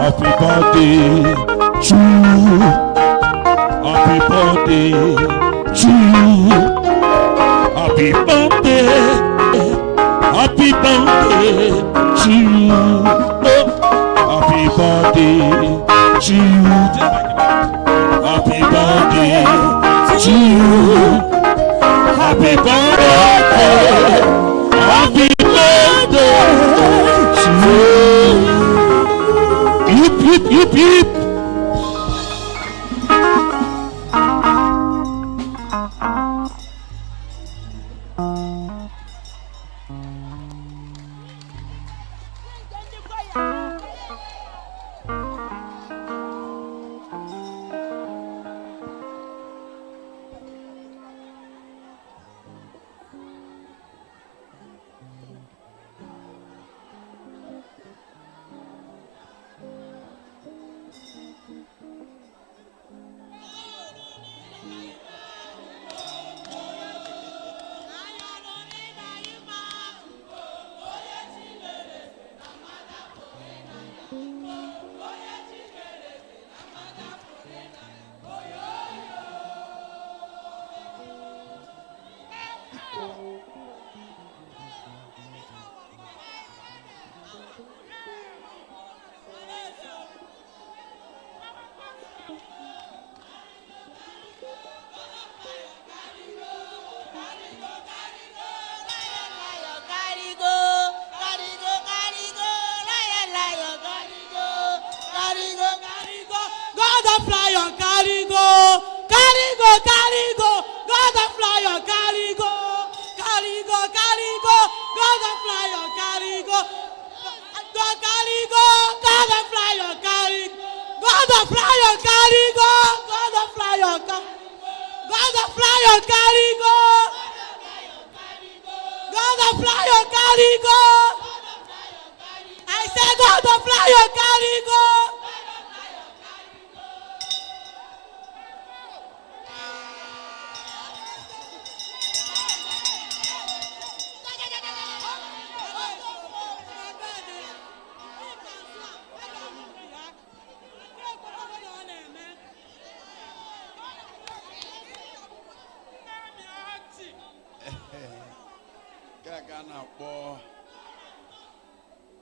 Happy birthday to you. Happy birthday to you. Happy birthday. Happy birthday to you. Oh, happy birthday to you. Happy birthday to you. Happy birthday. Happy birthday to you. Hip, hip, hip, hip.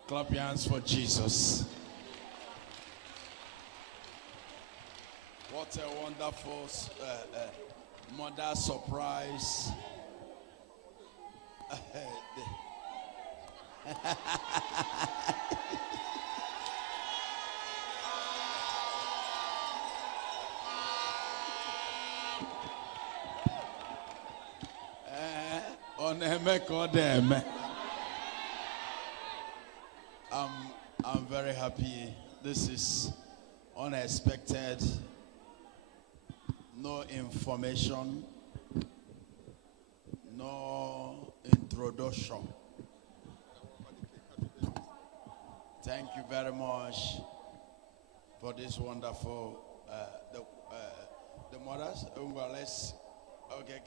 Clap your hands for Jesus. What a wonderful mother surprise. Ohanemere. I'm very happy. This is unexpected. No information. No introduction. Thank you very much for this wonderful. The mothers. Well, let's. Okay.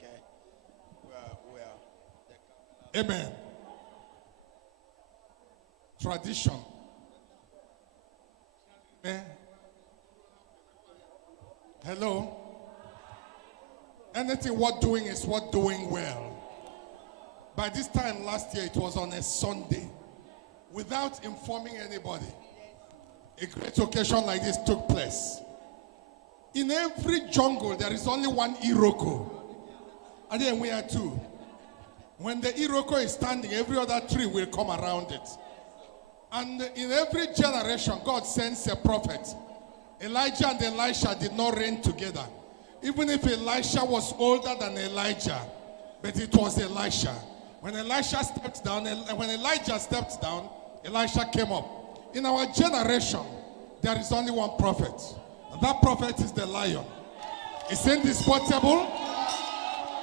Amen. Tradition. Hello. Anything worth doing is worth doing well. By this time last year, it was on a Sunday. Without informing anybody, a great occasion like this took place. In every jungle, there is only one Iroko. And then we are two. When the Iroko is standing, every other tree will come around it. And in every generation, God sends a prophet. Elijah and Elisha did not reign together. Even if Elisha was older than Elijah, but it was Elisha. When Elisha stepped down, when Elijah stepped down, Elisha came up. In our generation, there is only one prophet. And that prophet is the lion. It's indisputable.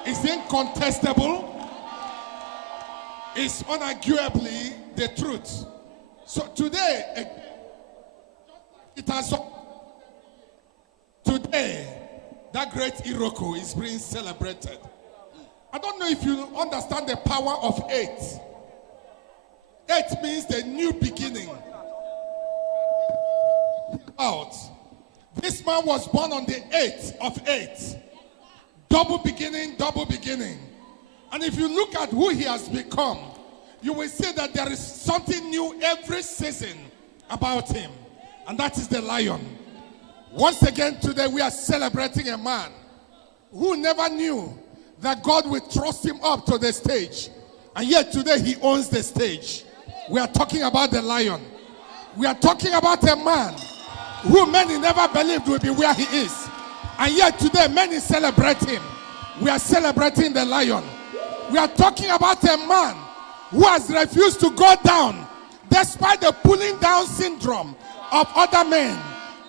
It's incontestable. It's unarguably the truth. So today, today, that great Iroko is being celebrated. I don't know if you understand the power of 8. 8 means the new beginning. about. This man was born on the 8th of 8th. Double beginning, double beginning. And if you look at who he has become, you will see that there is something new every season about him. And that is the lion. Once again today we are celebrating a man who never knew that God will thrust him up to the stage. And yet today he owns the stage. We are talking about the lion. We are talking about a man who many never believed would be where he is. And yet today many celebrate him. We are celebrating the lion. We are talking about a man who has refused to go down despite the pulling down syndrome of other men.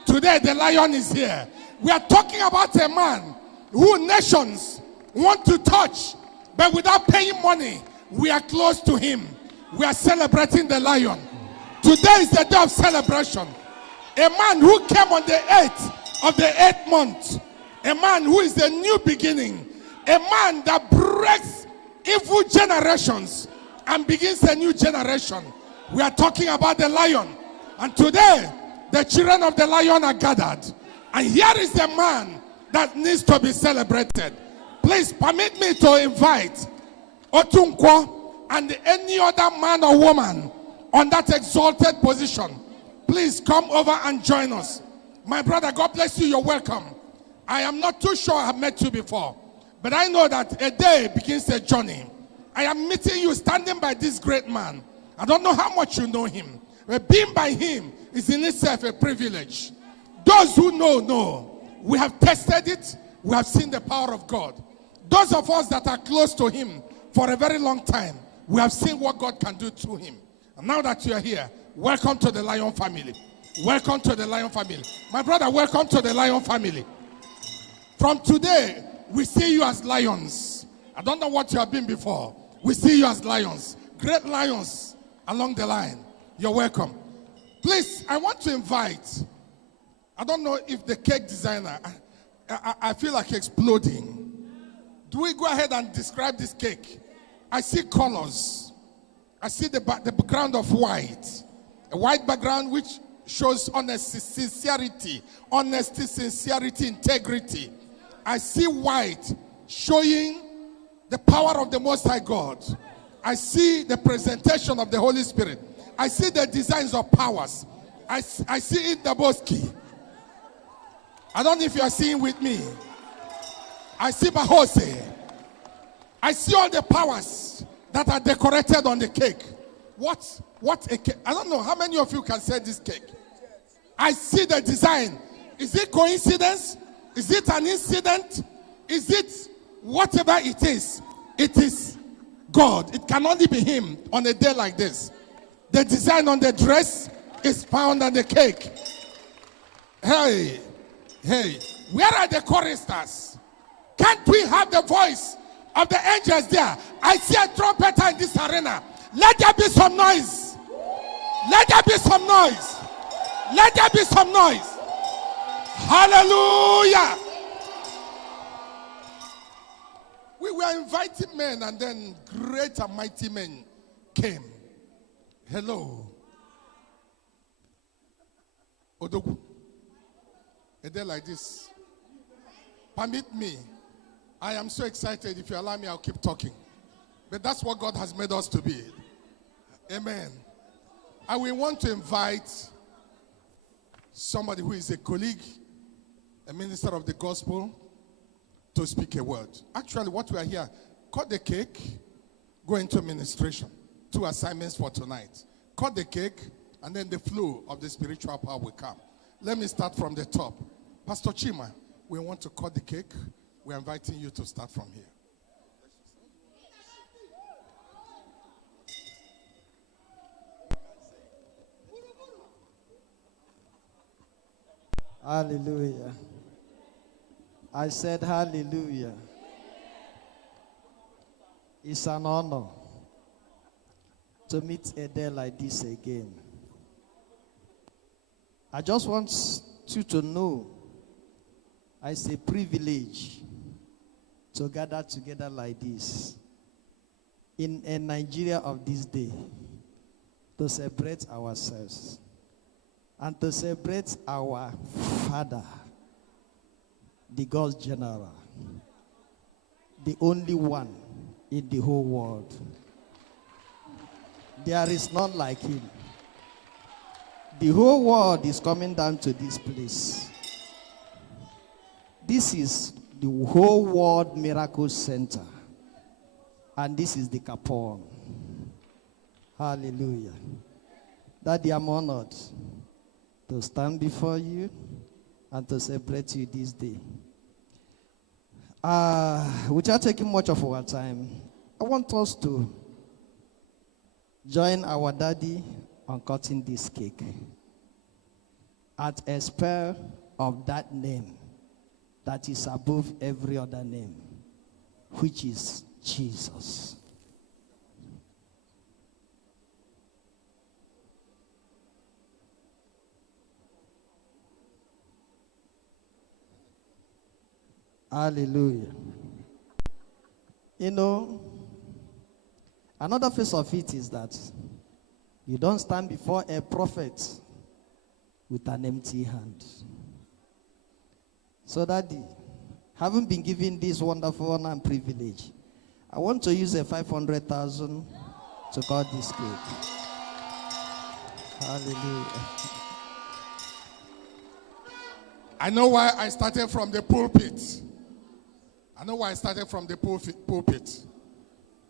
Today the lion is here. We are talking about a man who nations want to touch, but without paying money, we are close to him. We are celebrating the lion. Today is the day of celebration. A man who came on the 8th of the 8th month. A man who is a new beginning. A man that breaks evil generations and begins a new generation. We are talking about the lion. And today, the children of the lion are gathered. And here is the man that needs to be celebrated. Please permit me to invite Otunkwo and any other man or woman on that exalted position. Please come over and join us. My brother, God bless you. You're welcome. I am not too sure I have met you before, but I know that a day begins a journey. I am meeting you standing by this great man. I don't know how much you know him, but being by him is in itself a privilege. Those who know. We have tested it. We have seen the power of God. Those of us that are close to him for a very long time, we have seen what God can do through him. And now that you are here, welcome to the Lion family. Welcome to the Lion family. My brother, welcome to the Lion family. From today, we see you as lions. I don't know what you have been before. We see you as lions. Great lions along the line. You're welcome. Please, I want to invite, I don't know if the cake designer, I feel like exploding. Do we go ahead and describe this cake? I see colors. I see the background of white. A white background which shows honesty, sincerity, integrity. I see white showing the power of the Most High God. I see the presentation of the Holy Spirit. I see the designs of powers. I see it, the Boski. I don't know if you are seeing with me. I see Bahose. I see all the powers that are decorated on the cake. What a cake. I don't know how many of you can say this cake. I see the design. Is it coincidence? Is it an incident? Is it whatever it is? It is God. It can only be him on a day like this. The design on the dress is found on the cake. Hey, where are the choristers? Can't we have the voice of the angels there? I see a trumpeter in this arena. Let there be some noise. Let there be some noise. Let there be some noise. Hallelujah. We were inviting men, and then great and mighty men came. Hello. Odogu. A day like this. Permit me. I am so excited. If you allow me, I'll keep talking. But that's what God has made us to be. Amen. I will want to invite somebody who is a colleague, a minister of the gospel, to speak a word. Actually, what we are here, cut the cake, go into administration. 2 assignments for tonight. Cut the cake, and then the flow of the spiritual power will come. Let me start from the top. Pastor Chima, we want to cut the cake. We're inviting you to start from here. Hallelujah. I said hallelujah. It's an honor to meet a day like this again. I just want you to know it's a privilege to gather together like this in a Nigeria of this day to celebrate ourselves. and to celebrate our Father, the God's General, the only one in the whole world. There is none like him. The whole world is coming down to this place. This is the whole world miracle center. And this is the Capone. Hallelujah. Daddy, I'm honored to stand before you and to celebrate you this day. Without taking much of our time, I want us to join our daddy on cutting this cake at a spell of that name that is above every other name, which is Jesus. Hallelujah. You know, another face of it is that you don't stand before a prophet with an empty hand. So Daddy, having been given this wonderful honor and privilege, I want to use a 500,000 to cut this cake. Hallelujah. I know why I started from the pulpit. I know why I started from the pulpit.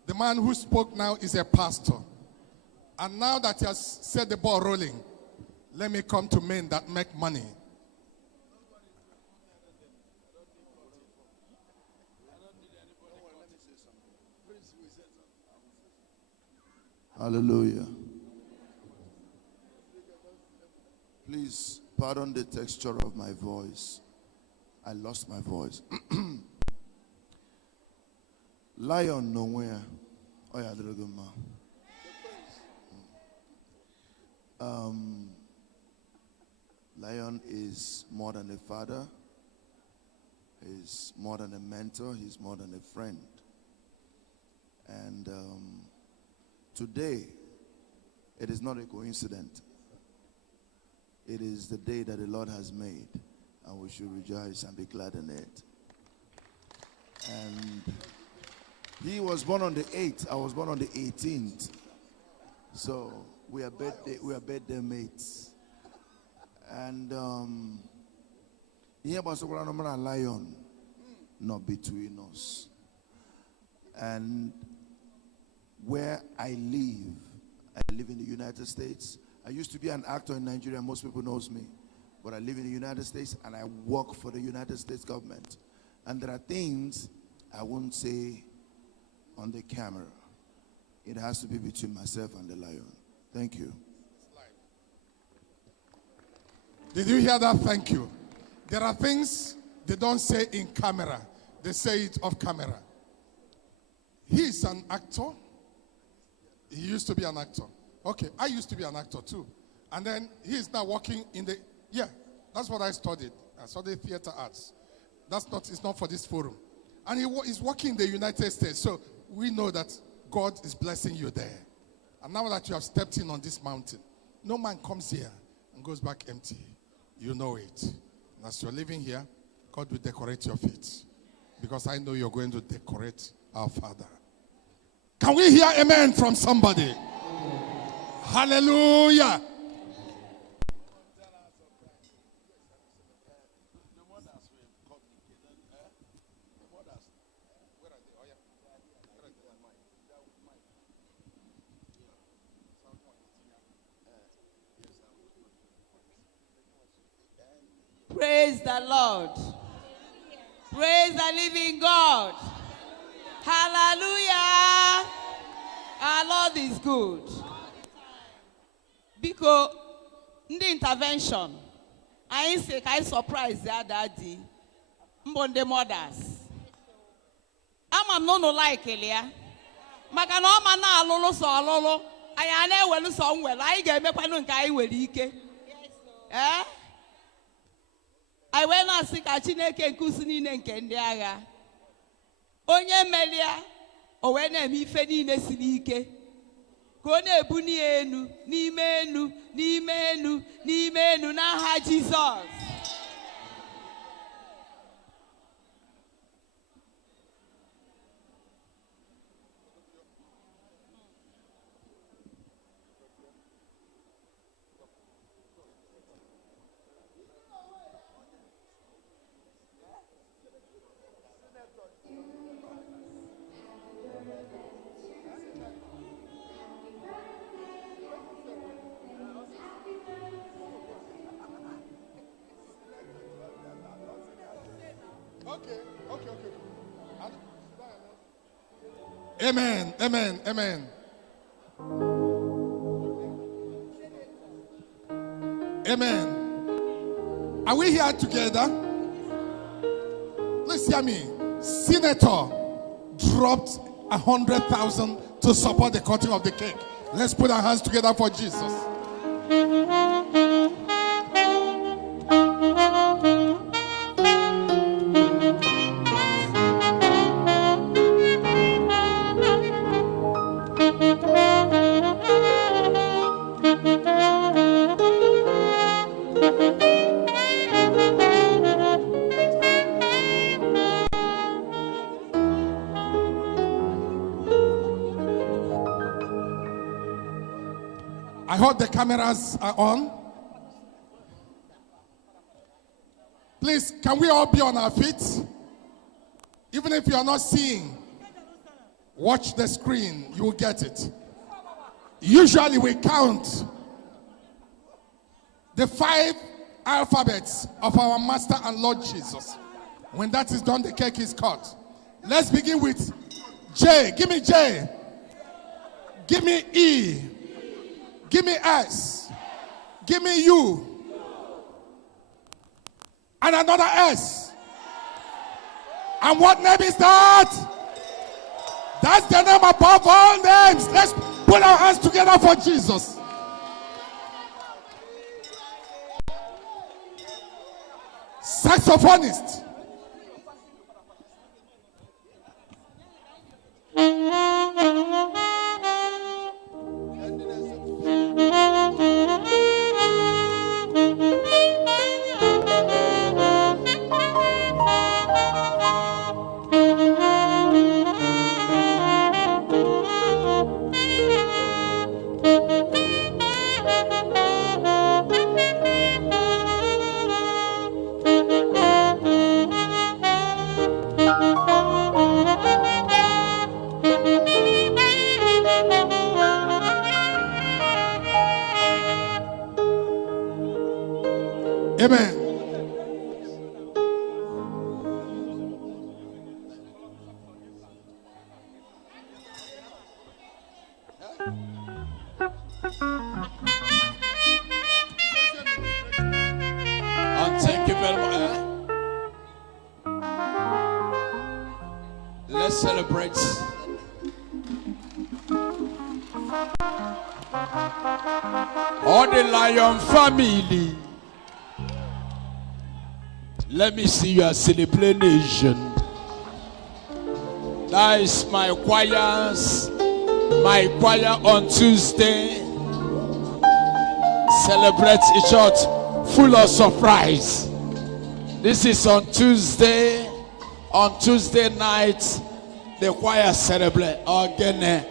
The man who spoke now is a pastor. And now that he has set the ball rolling, let me come to men that make money. Hallelujah. Please pardon the texture of my voice. I lost my voice. Lion nowhere. Oh yeah, Lion is more than a father. He's more than a mentor. He's more than a friend. And today, it is not a coincidence. It is the day that the Lord has made, and we should rejoice and be glad in it. And he was born on the 8th. I was born on the 18th. So we are birthday mates. And here was a lion, not between us. And where I live in the United States. I used to be an actor in Nigeria. Most people knows me. But I live in the United States and I work for the United States government. And there are things I won't say on the camera. It has to be between myself and the lion. Thank you. Did you hear that? Thank you. There are things they don't say in camera. They say it off camera. He is an actor. He used to be an actor. Okay, I used to be an actor too. And then he is now working in the, that's what I studied. I studied theater arts. It's not for this forum. And he's working in the United States. So we know that God is blessing you there. And now that you have stepped in on this mountain, no man comes here and goes back empty. You know it. And as you're living here, God will decorate your feet. Because I know you're going to decorate our Father. Can we hear amen from somebody? Hallelujah. Praise the Lord. Praise the living God. Hallelujah. Our Lord is good. Because the intervention, I say I surprise their daddy. Mbonde mothers. I'm no like Elia. Maka no man na alolo so alolo. Aya na ewelu so nwelu. Anyị ga-emekwa no nke anyị nwere ike. Eh? I went na sị ka Chineke nkuzi niile nke ndị agha. Onye melia o wee na-eme ife niile siri ike. ka ọ na-ebuni enu n'ime enu n'ime enu n'ime enu n'aha Jizọs. Amen, amen, amen. Amen. Are we here together? Please hear me. Senator dropped 100,000 to support the cutting of the cake. Let's put our hands together for Jesus. I hope the cameras are on. Please, can we all be on our feet? Even if you are not seeing, watch the screen, you will get it. Usually we count the 5 alphabets of our Master and Lord Jesus. When that is done, the cake is cut. Let's begin with J. Give me J. Give me E. Give me S. Give me U. And another S. And what name is that? That's the name above all names. Let's put our hands together for Jesus. Saxophonist. Amen. And thank you very much. Let's celebrate. All the Lion family. Let me see your celebration. That is my choirs. My choir on Tuesday. Celebrate each other full of surprise. This is on Tuesday. On Tuesday night, the choir celebrate again.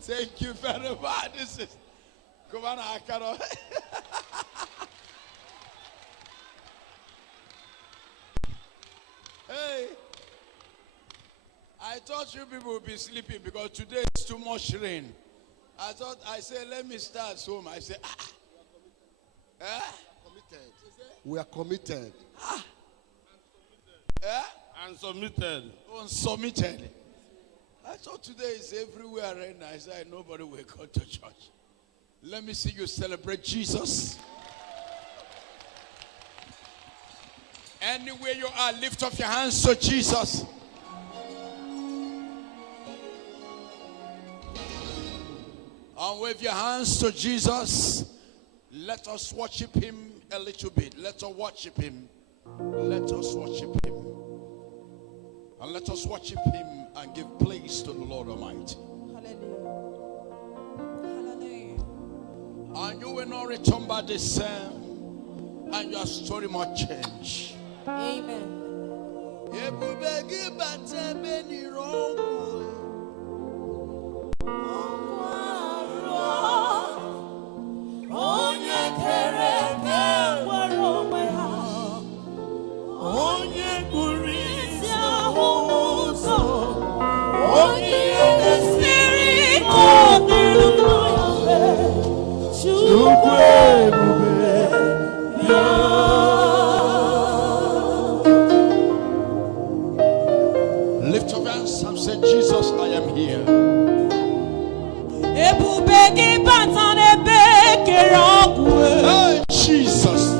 Thank you very much. This is Kumana Akaro. thought you people would be sleeping because today is too much rain. I said, let me start home. I said, Committed. We are committed. And submitted. Unsubmitted. I thought today is everywhere right now. I said, nobody will go to church. Let me see you celebrate Jesus. Anywhere you are, lift up your hands to Jesus. And wave your hands to Jesus. Let us worship him a little bit. Let us worship him. Let us worship him. And let us worship him and give praise to the Lord Almighty. Hallelujah. Hallelujah. And you will not return by the same, and your story must change. Amen. Lift your hands and say, Jesus, I am here. Hey, Jesus.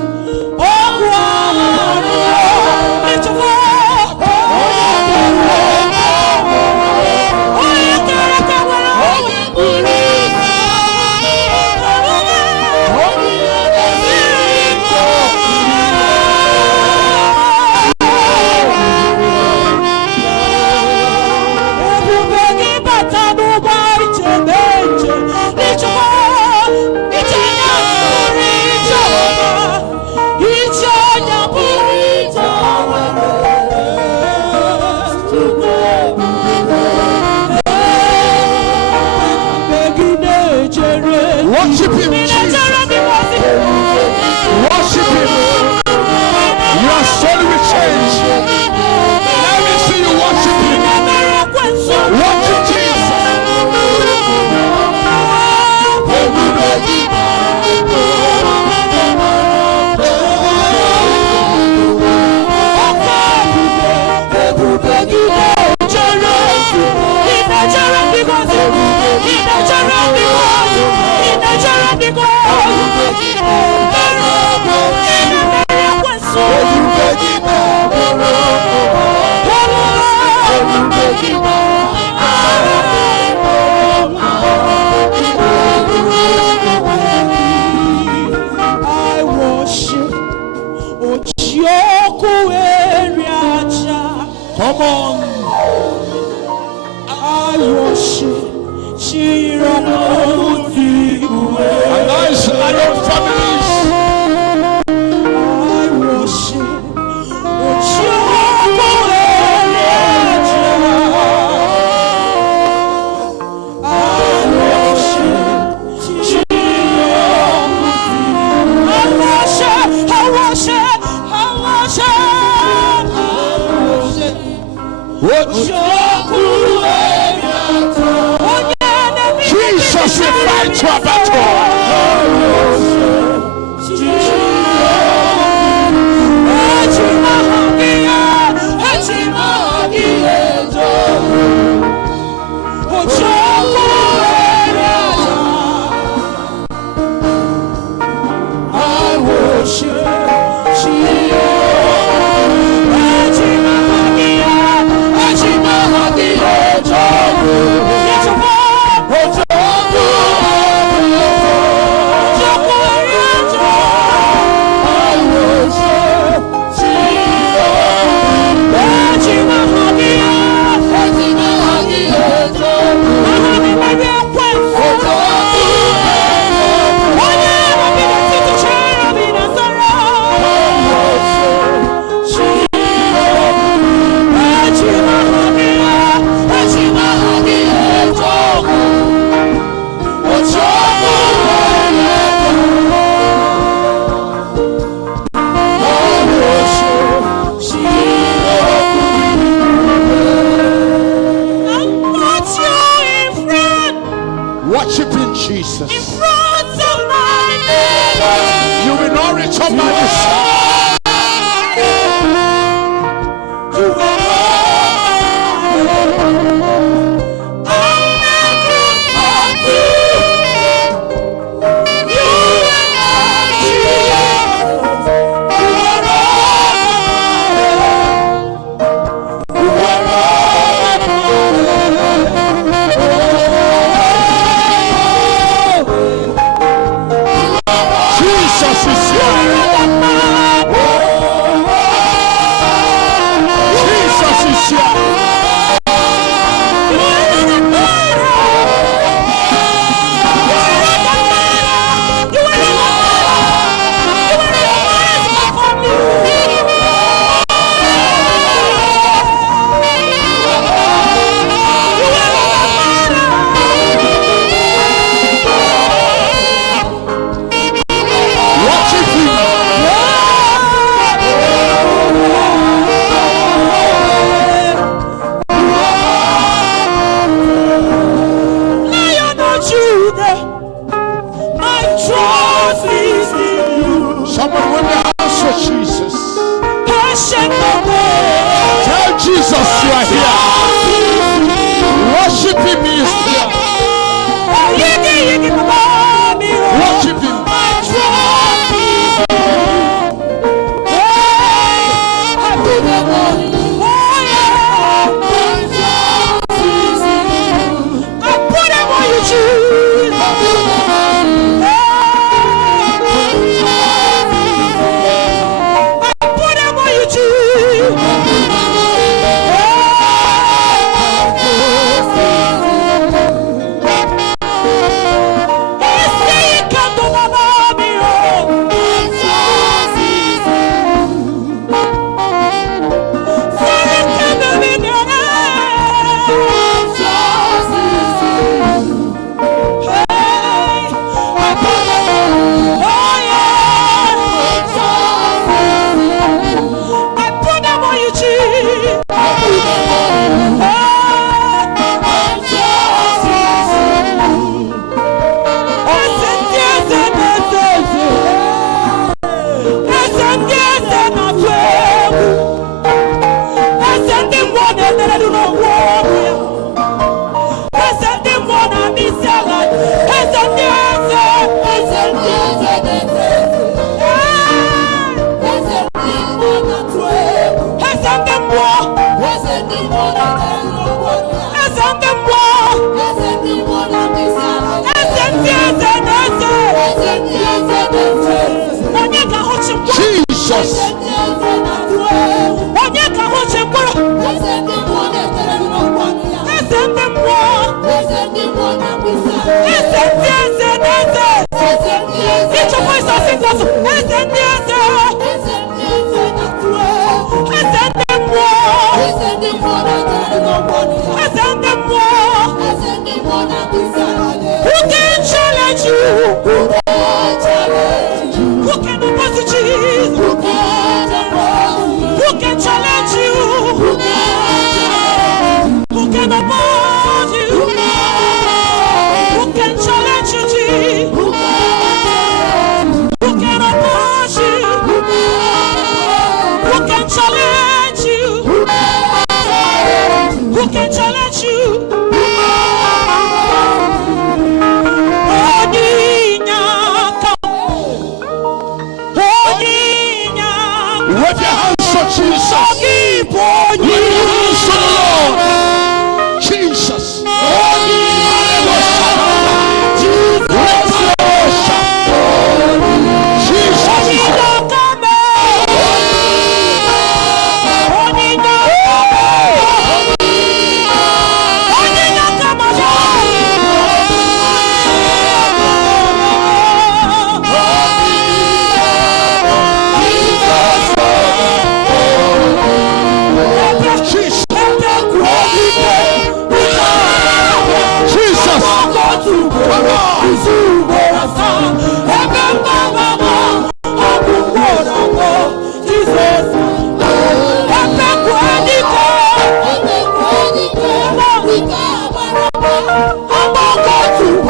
Worship him, Jesus. Worship him. Your soul will change. Let me see you worship him. Worship Jesus. Come on. I worship And nice lion families. I worship Worshiping Jesus. In front of my name. You will not return by this.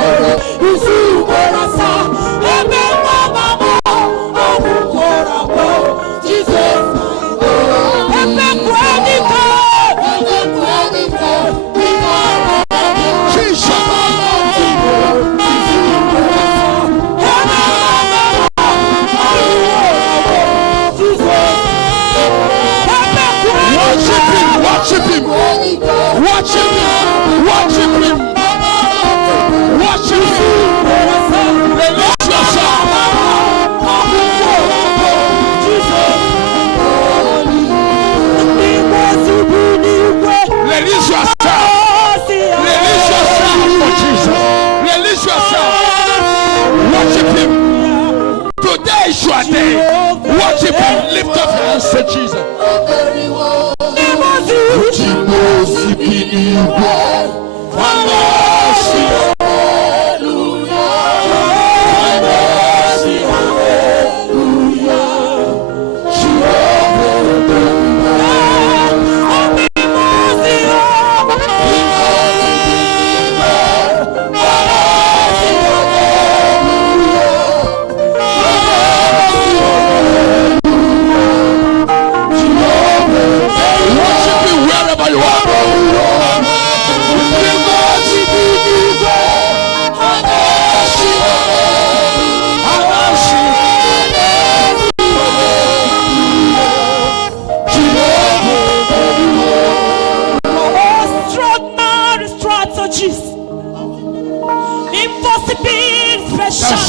I'm Lift up your hands to Jesus.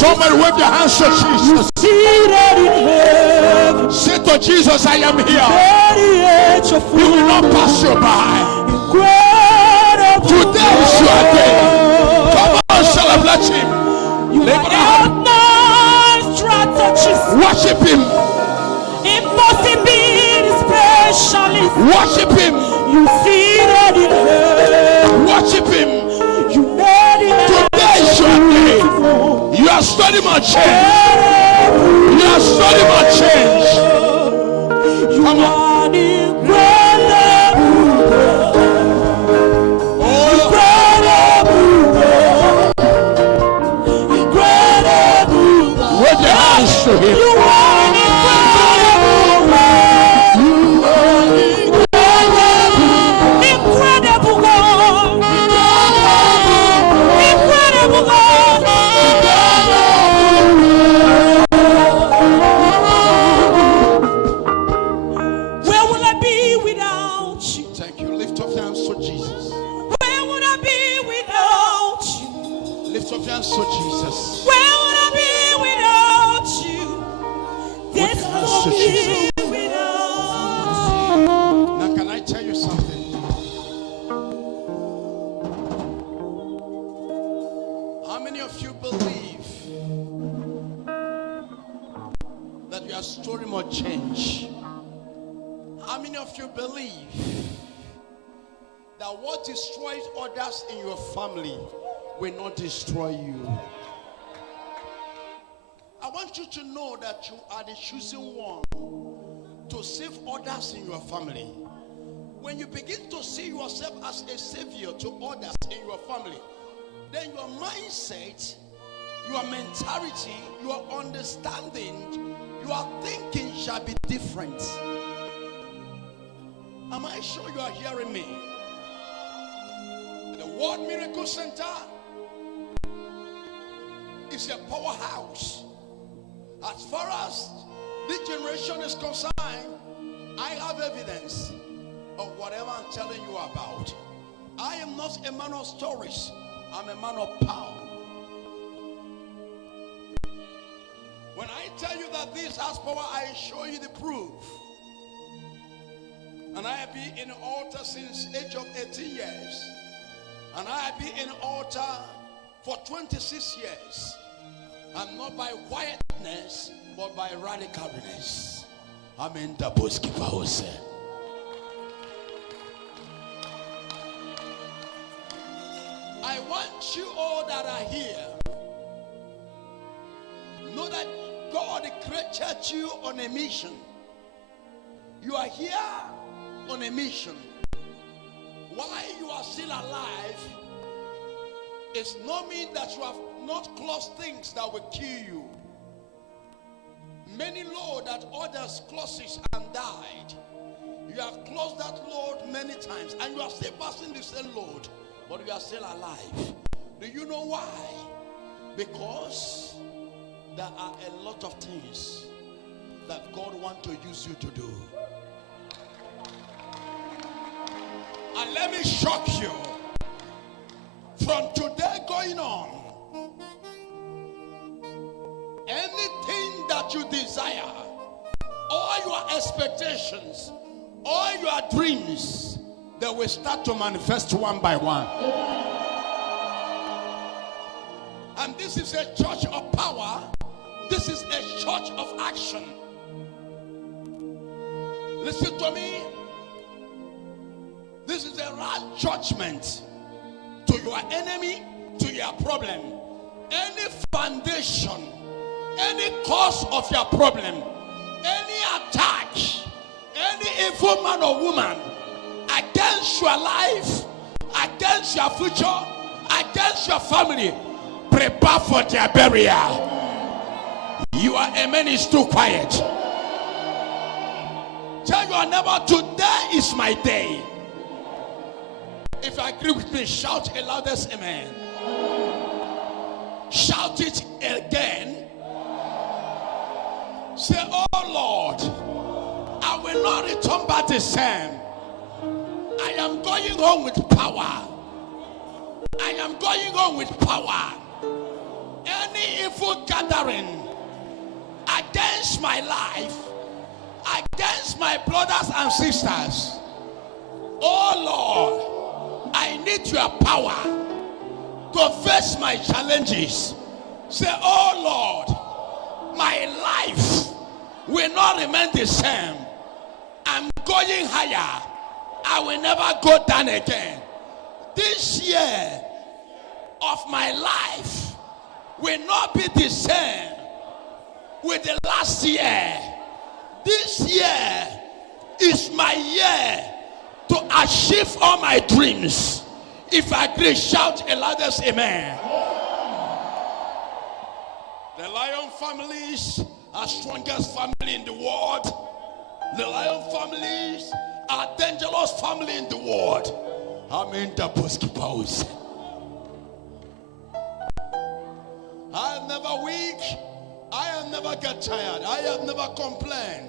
Somebody wave your hands to Jesus. Say to Jesus, I am here. He will not pass you by. Today is your day. Come on, celebrate him. Worship him. Worship him. Worship him. Today is your day. You are studying my change. You are studying my change. Come on. Wave your hands to him. Story more change. How many of you believe that what destroys others in your family will not destroy you? I want you to know that you are the chosen one to save others in your family. When you begin to see yourself as a savior to others in your family, then your mindset, your mentality, your understanding, your thinking shall be different. Am I sure you are hearing me? The World Miracle Center is a powerhouse. As far as this generation is concerned, I have evidence of whatever I'm telling you about. I am not a man of stories. I'm a man of power. When I tell you that this has power, I show you the proof. And I have been in the altar since the age of 18 years. And I have been in the altar for 26 years. And not by quietness, but by radicalness. Amen. I want you all that are here, know that God created you on a mission. You are here on a mission. Why you are still alive is not mean that you have not closed things that will kill you. Many load that others closed and died. You have closed that load many times and you are still passing the same load, but you are still alive. Do you know why? Because there are a lot of things that God wants to use you to do. And let me shock you. From today going on, anything that you desire, all your expectations, all your dreams, they will start to manifest one by one. And this is a church of power. This is a church of action. Listen to me. This is a right judgment to your enemy, to your problem. Any foundation, any cause of your problem, any attack, any evil man or woman against your life, against your future, against your family, prepare for their burial. You are a man is too quiet. Tell your neighbor, today is my day. If you agree with me, shout a loudest amen. Shout it again. Say, oh Lord, I will not return back the same. I am going home with power. I am going home with power. Any evil gathering against my life, against my brothers and sisters, oh Lord, I need your power to face my challenges. Say, oh Lord, my life will not remain the same. I'm going higher. I will never go down again. This year of my life will not be the same with the last year. This year is my year to achieve all my dreams. If I agree, shout a loudest amen. The Lion families are strongest family in the world. The Lion families are dangerous family in the world. Amen. I am never weak. I am never get tired. I have never complained.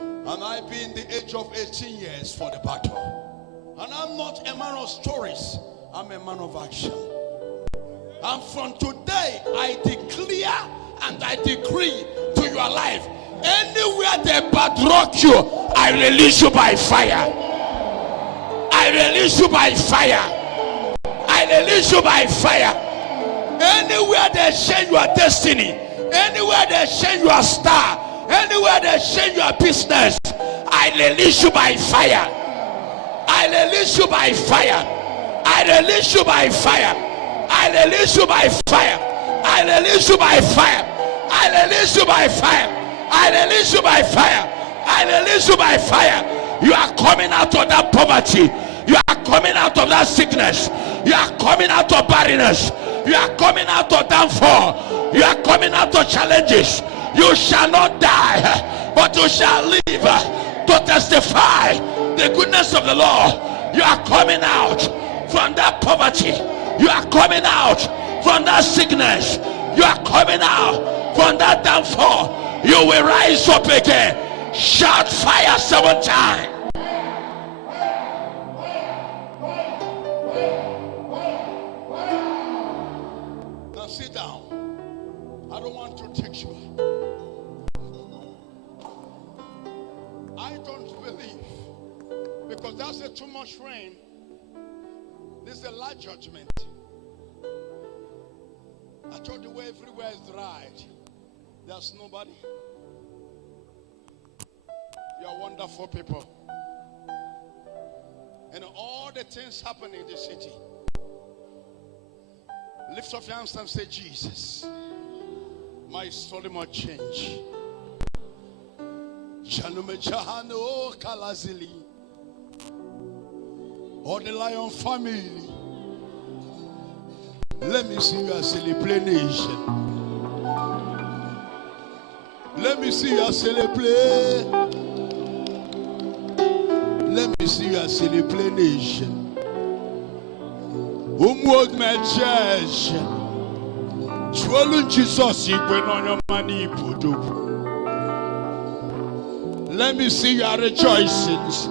And I've been the age of 18 years for the battle. And I'm not a man of stories. I'm a man of action. And from today, I declare and I decree to your life, anywhere they badrock you, I release you by fire. I release you by fire. I release you by fire. Anywhere they change your destiny, anywhere they change your star, anywhere they change your business, I release you by fire. I release you by fire. I release you by fire. I release you by fire. I release you by fire. I release you by fire. I release you by fire. I release you by fire. You are coming out of that poverty. You are coming out of that sickness. You are coming out of barrenness. You are coming out of downfall. You are coming out of challenges. You shall not die, but you shall live to testify the goodness of the Lord. You are coming out from that poverty. You are coming out from that sickness. You are coming out from that downfall. You will rise up again. Shout fire 7 times. Now sit down. I don't want to take you. I don't believe, because that's a too much rain. This is a large judgment. I told you where everywhere is dried. There's nobody. You are wonderful people. And all the things happen in the city. Lift up your hands and say, Jesus, my story must change. Or the Lion family. Let me see you celebrate nation. Let me see you celebrate. Let me see you celebrate nation. Odumeje church. Chwalun Jesus ikwe no your money ipodo. Let me see your rejoicings.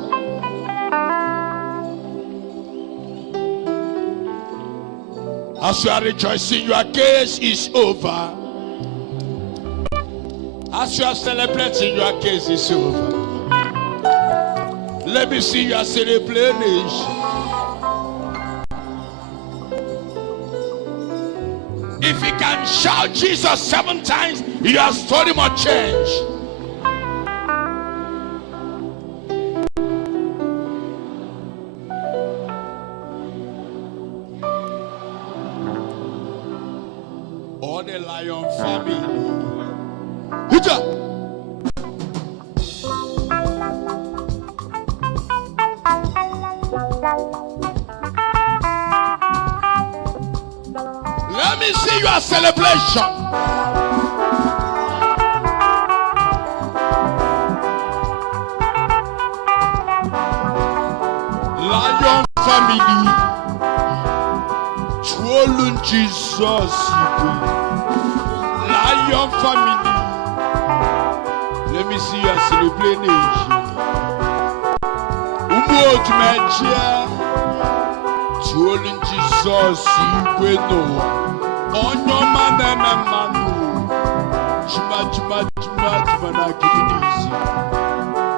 As you are rejoicing, your case is over. As you are celebrating, your case is over. Let me see your celebration. If you can shout Jesus 7 times, your story must change. for the lion family. Hija. Let me see your celebration. Lion family. Swollen Jesus. Lion family. Let me see your celebration. Odumeje. Swollen Jesus. On your man and manu. Chima na kidisi.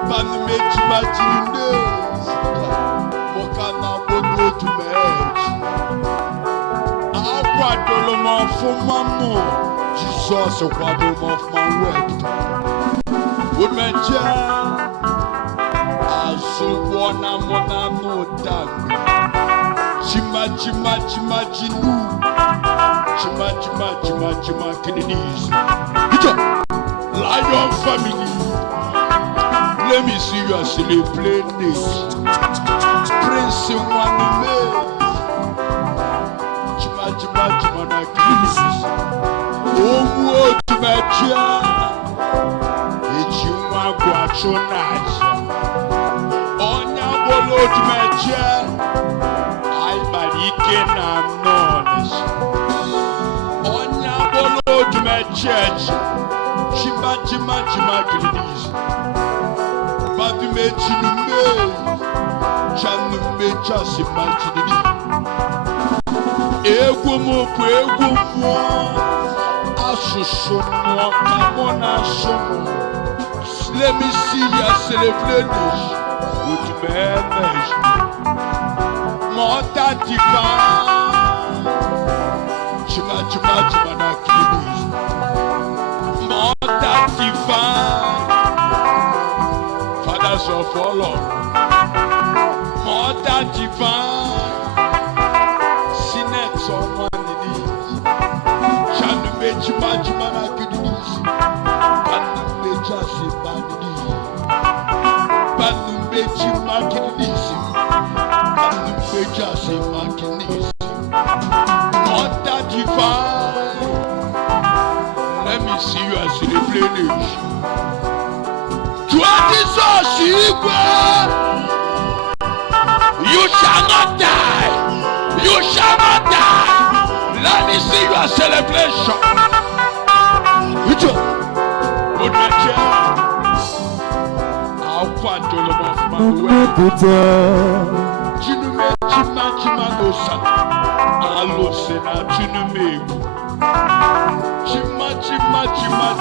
Panme chima chines. Mokana bono Odumeje. Aquadoloma for mamu. Jesus aquadoloma of my work. Odumeje. Aso wana mona no dag. Chima chinu. Chima kiddies. Lion family. Let me see you celebrate this. Prince ohanemere. Chima na kiddies. Odumeje. Echimwa guachonaje. Onya bolo Odumeje. I barike na knowledge. Odumeje, chima kiddies. Badumeje nume, chanume chasima kiddies. Ego mo, asusumo, kamona sumo. Let me see your celebration. Odumeje, Mother divine. Chima na kiddies. Mother divine. Fathers of all Lord. Mother divine. Sinners on one knees. Chanume chima na kiddies. Chanume chasima kiddies. Chanume chima kiddies. Chanume chasima kiddies. Mother divine. Let me see you as the replenish. You shall not die. You shall not die. Let me see your celebration. Odumeje. I'll quite do them off my way. Chinume chima no sa. Alo sena chinume. Chima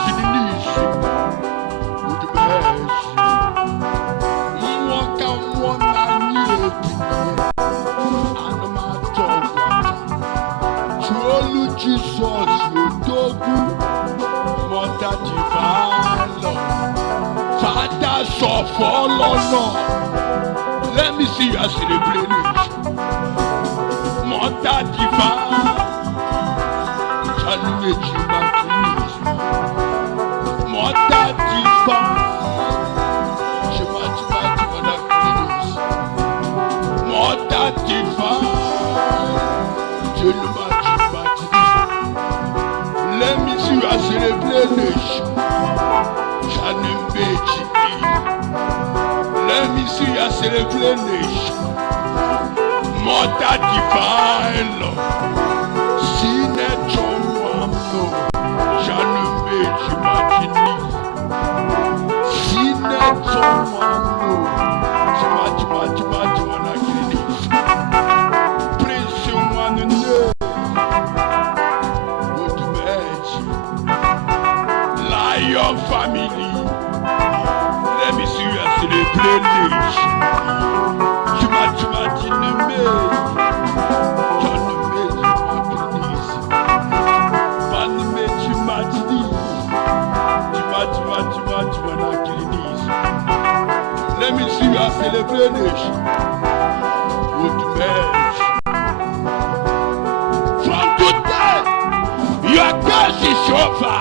chininishi. Odumeje. Mwaka mwana nyeti. Anoma toga. Chuolu Jesus yodogu. Mother divine. Fathers of all Lord. Let me see you as the replenish. Mother divine. Chanume chima kiddies. Mother divine. Chima na kiddies. Mother divine. Chima kiddies. Let me see you as the replenish. Chanume chidi. Let me see you as the replenish. Mother divine. Sine chomwamno. Chanume chima kiddies. Sine chomwamno. Chima na kiddies. Prince ohanemere. Odumeje. Lion family. Let me see you as the replenish. Chima chinume. Chanume chima kiddies. Panume chima kiddies. Chima na kiddies. Let me see you as the replenish. Odumeje. From today, Your curse is over.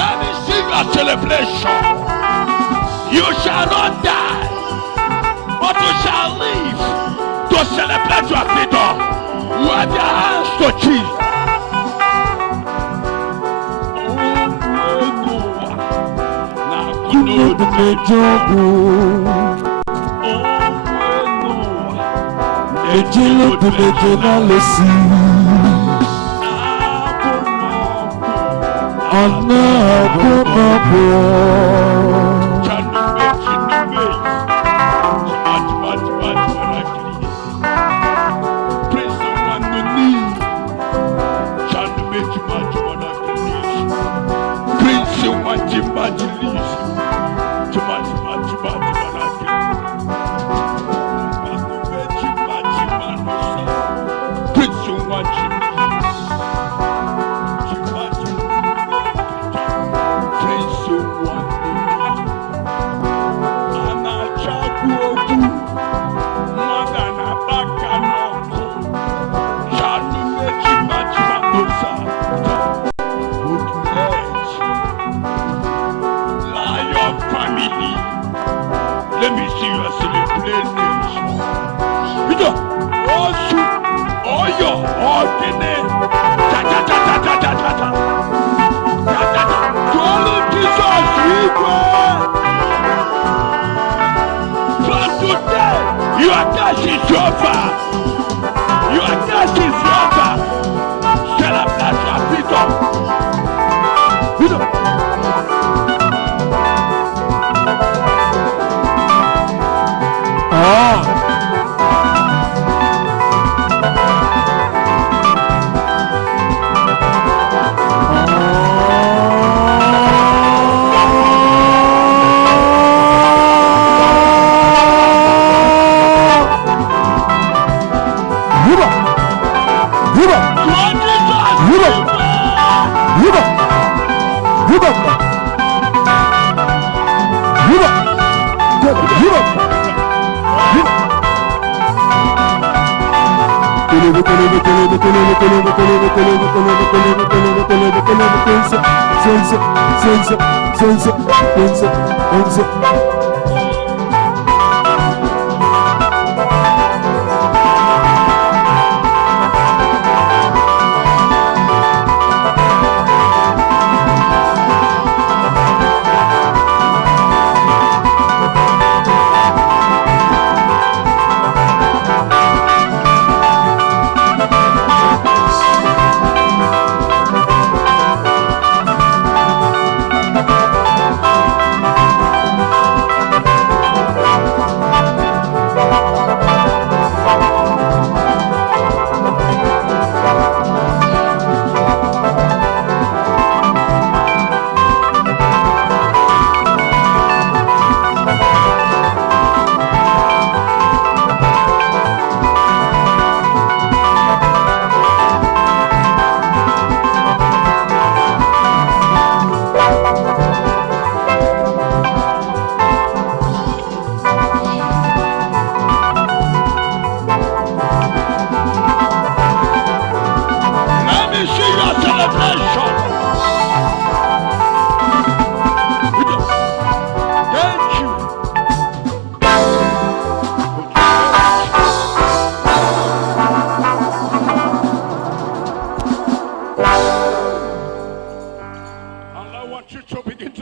Let me see your celebration. You shall not die, but you shall live to celebrate your freedom. Wave your hands to Jesus. Let me see your celebration. Oh, your ordinary. From today, your curse is over. Your curse is over.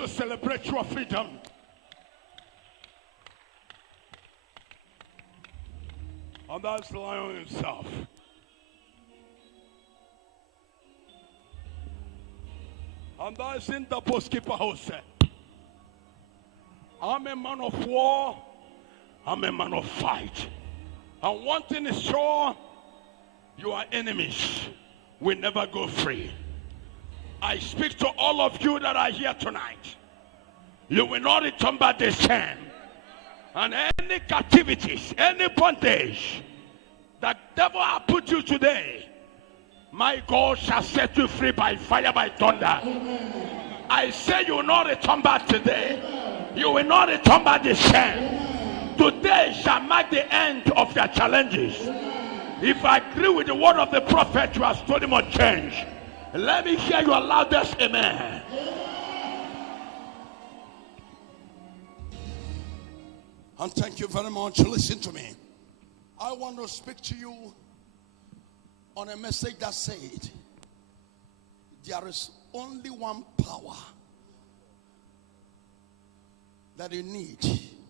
Celebrate your freedom. And that's the lion himself. And that's in the post-keeper house. I'm a man of war. I'm a man of fight. And one thing is sure, your enemies will never go free. I speak to all of you that are here tonight. You will not return back the same. And any captivities, any bondage that devil has put you today, my God shall set you free by fire, by thunder. I say you will not return back today. You will not return back the same. Today shall mark the end of your challenges. If I agree with the word of the prophet, you are studying on change. Let me hear your loudest amen. And thank you very much. Listen to me. I want to speak to you on a message that said, there is only one power that you need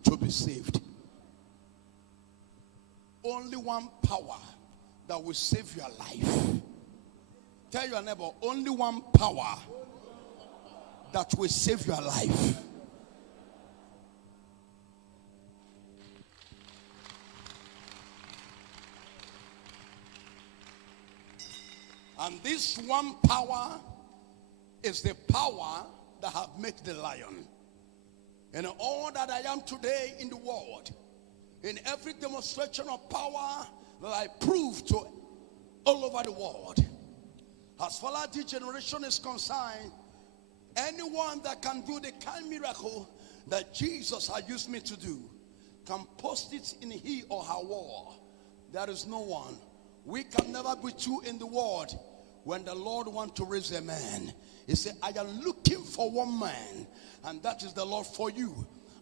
to be saved. Only one power that will save your life. Tell your neighbor, only one power that will save your life. And this one power is the power that have made the lion. And all that I am today in the world, in every demonstration of power that I prove to all over the world, as far as this generation is concerned, anyone that can do the kind of miracle that Jesus has used me to do can post it in he or her wall. There is no one. We can never be two in the world. When the Lord wants to raise a man, he said, I am looking for one man, and that is the Lord for you.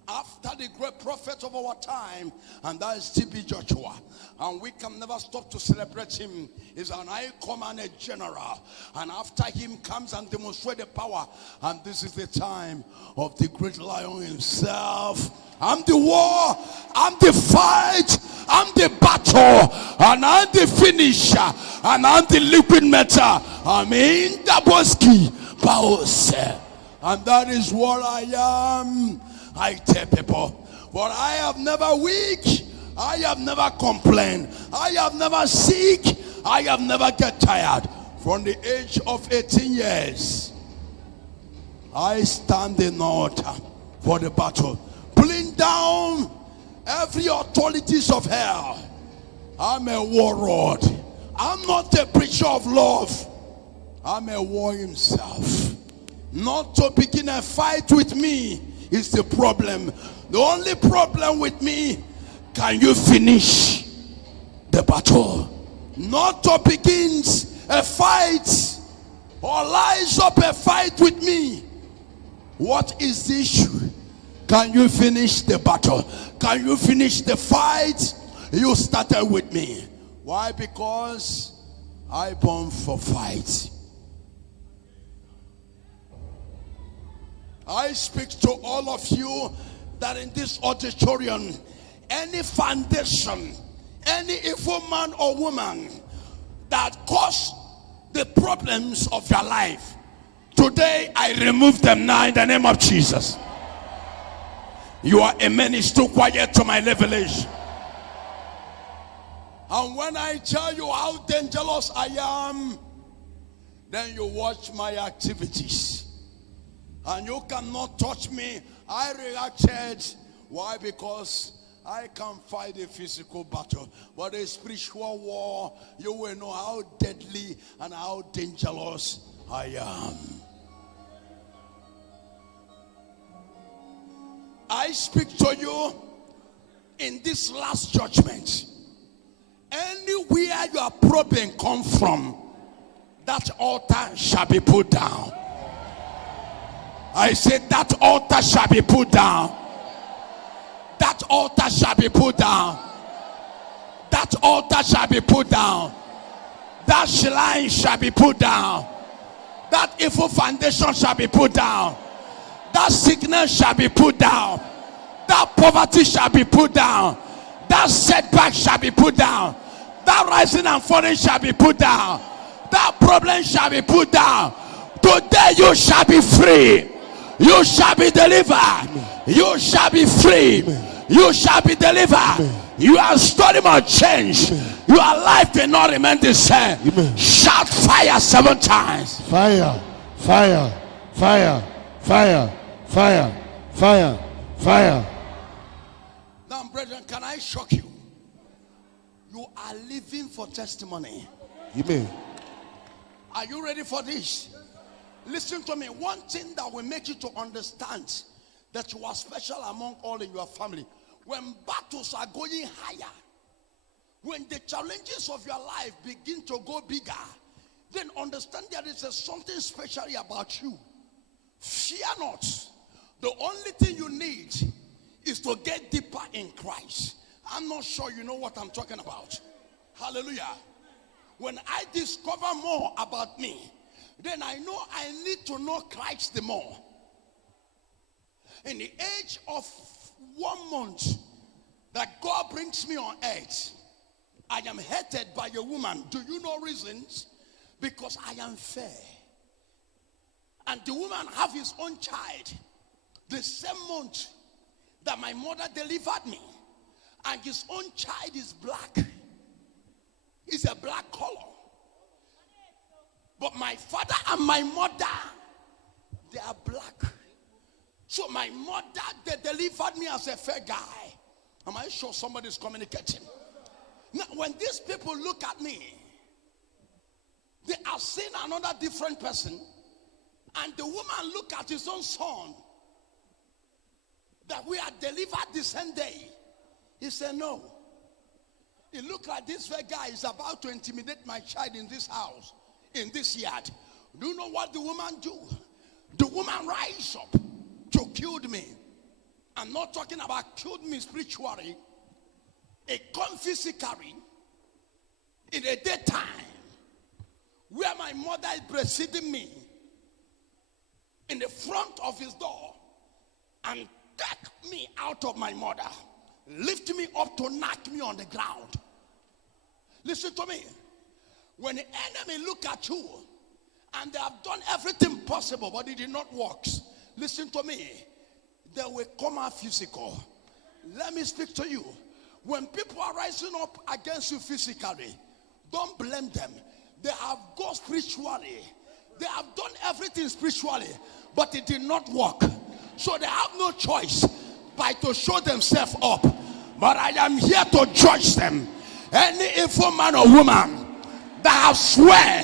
After the great prophet of our time, and that is T.B. Joshua. And we can never stop to celebrate him. He's an icon and a general. And after him comes and demonstrate the power. And this is the time of the great lion himself. I'm the war, I'm the fight, I'm the battle, and I'm the finisher, and I'm the liquid metal. I'm in the bosky, Paus. And that is what I am. I tell people, but I have never weak, I have never complained, I have never sick, I have never get tired. From the age of 18 years, I stand in order for the battle, pulling down every authorities of hell. I'm a warlord. I'm not a preacher of love. I'm a war himself. Not to begin a fight with me is the problem. The only problem with me, can you finish the battle? Not to begin a fight or rise up a fight with me. What is the issue? Can you finish the battle? Can you finish the fight you started with me? Why? Because I born for fight. I speak to all of you that in this auditorium, any foundation, any evil man or woman that caused the problems of your life, today I remove them now in the name of Jesus. You are a man is too quiet to my revelation. And when I tell you how dangerous I am, then you watch my activities. And you cannot touch me. I reacted. Why? Because I can fight a physical battle. But a spiritual war, you will know how deadly and how dangerous I am. I speak to you in this last judgment. Anywhere your problem come from, that altar shall be put down. I said that altar shall be put down. That altar shall be put down. That altar shall be put down. That shrine shall be put down. That evil foundation shall be put down. That sickness shall be put down. That poverty shall be put down. That setback shall be put down. That rising and falling shall be put down. That problem shall be put down. Today you shall be free. You shall be delivered. You shall be free. You shall be delivered. Your story must change. Your life will not remain the same. Shout fire 7 times. Fire, fire, fire, fire, fire, fire, fire. Now, brethren, can I shock you? You are living for testimony. Amen. Are you ready for this? Listen to me. One thing that will make you to understand that you are special among all in your family. When battles are going higher, when the challenges of your life begin to go bigger, then understand there is something special about you. Fear not. The only thing you need is to get deeper in Christ. I'm not sure you know what I'm talking about. Hallelujah. When I discover more about me, then I know I need to know Christ the more. In the age of 1 month that God brings me on earth, I am hated by a woman. Do you know reasons? Because I am fair. And the woman have his own child the same month that my mother delivered me. And his own child is black. It's a black color. But my father and my mother, they are black. So my mother, they delivered me as a fair guy. Am I sure somebody's communicating? Now, when these people look at me, they are seeing another different person. And the woman look at his own son that we are delivered the same day. He said, no. It looked like this fair guy is about to intimidate my child in this house, in this yard. Do you know what the woman do? The woman rise up to kill me. I'm not talking about killed me spiritually. It come physically in a daytime where my mother is preceding me in the front of his door and take me out of my mother, lift me up to knock me on the ground. Listen to me. When the enemy look at you and they have done everything possible but it did not work, listen to me, they will come out physical. Let me speak to you. When people are rising up against you physically, don't blame them. They have gone spiritually. They have done everything spiritually, but it did not work. So they have no choice but to show themselves up. But I am here to judge them. Any evil man or woman that have swear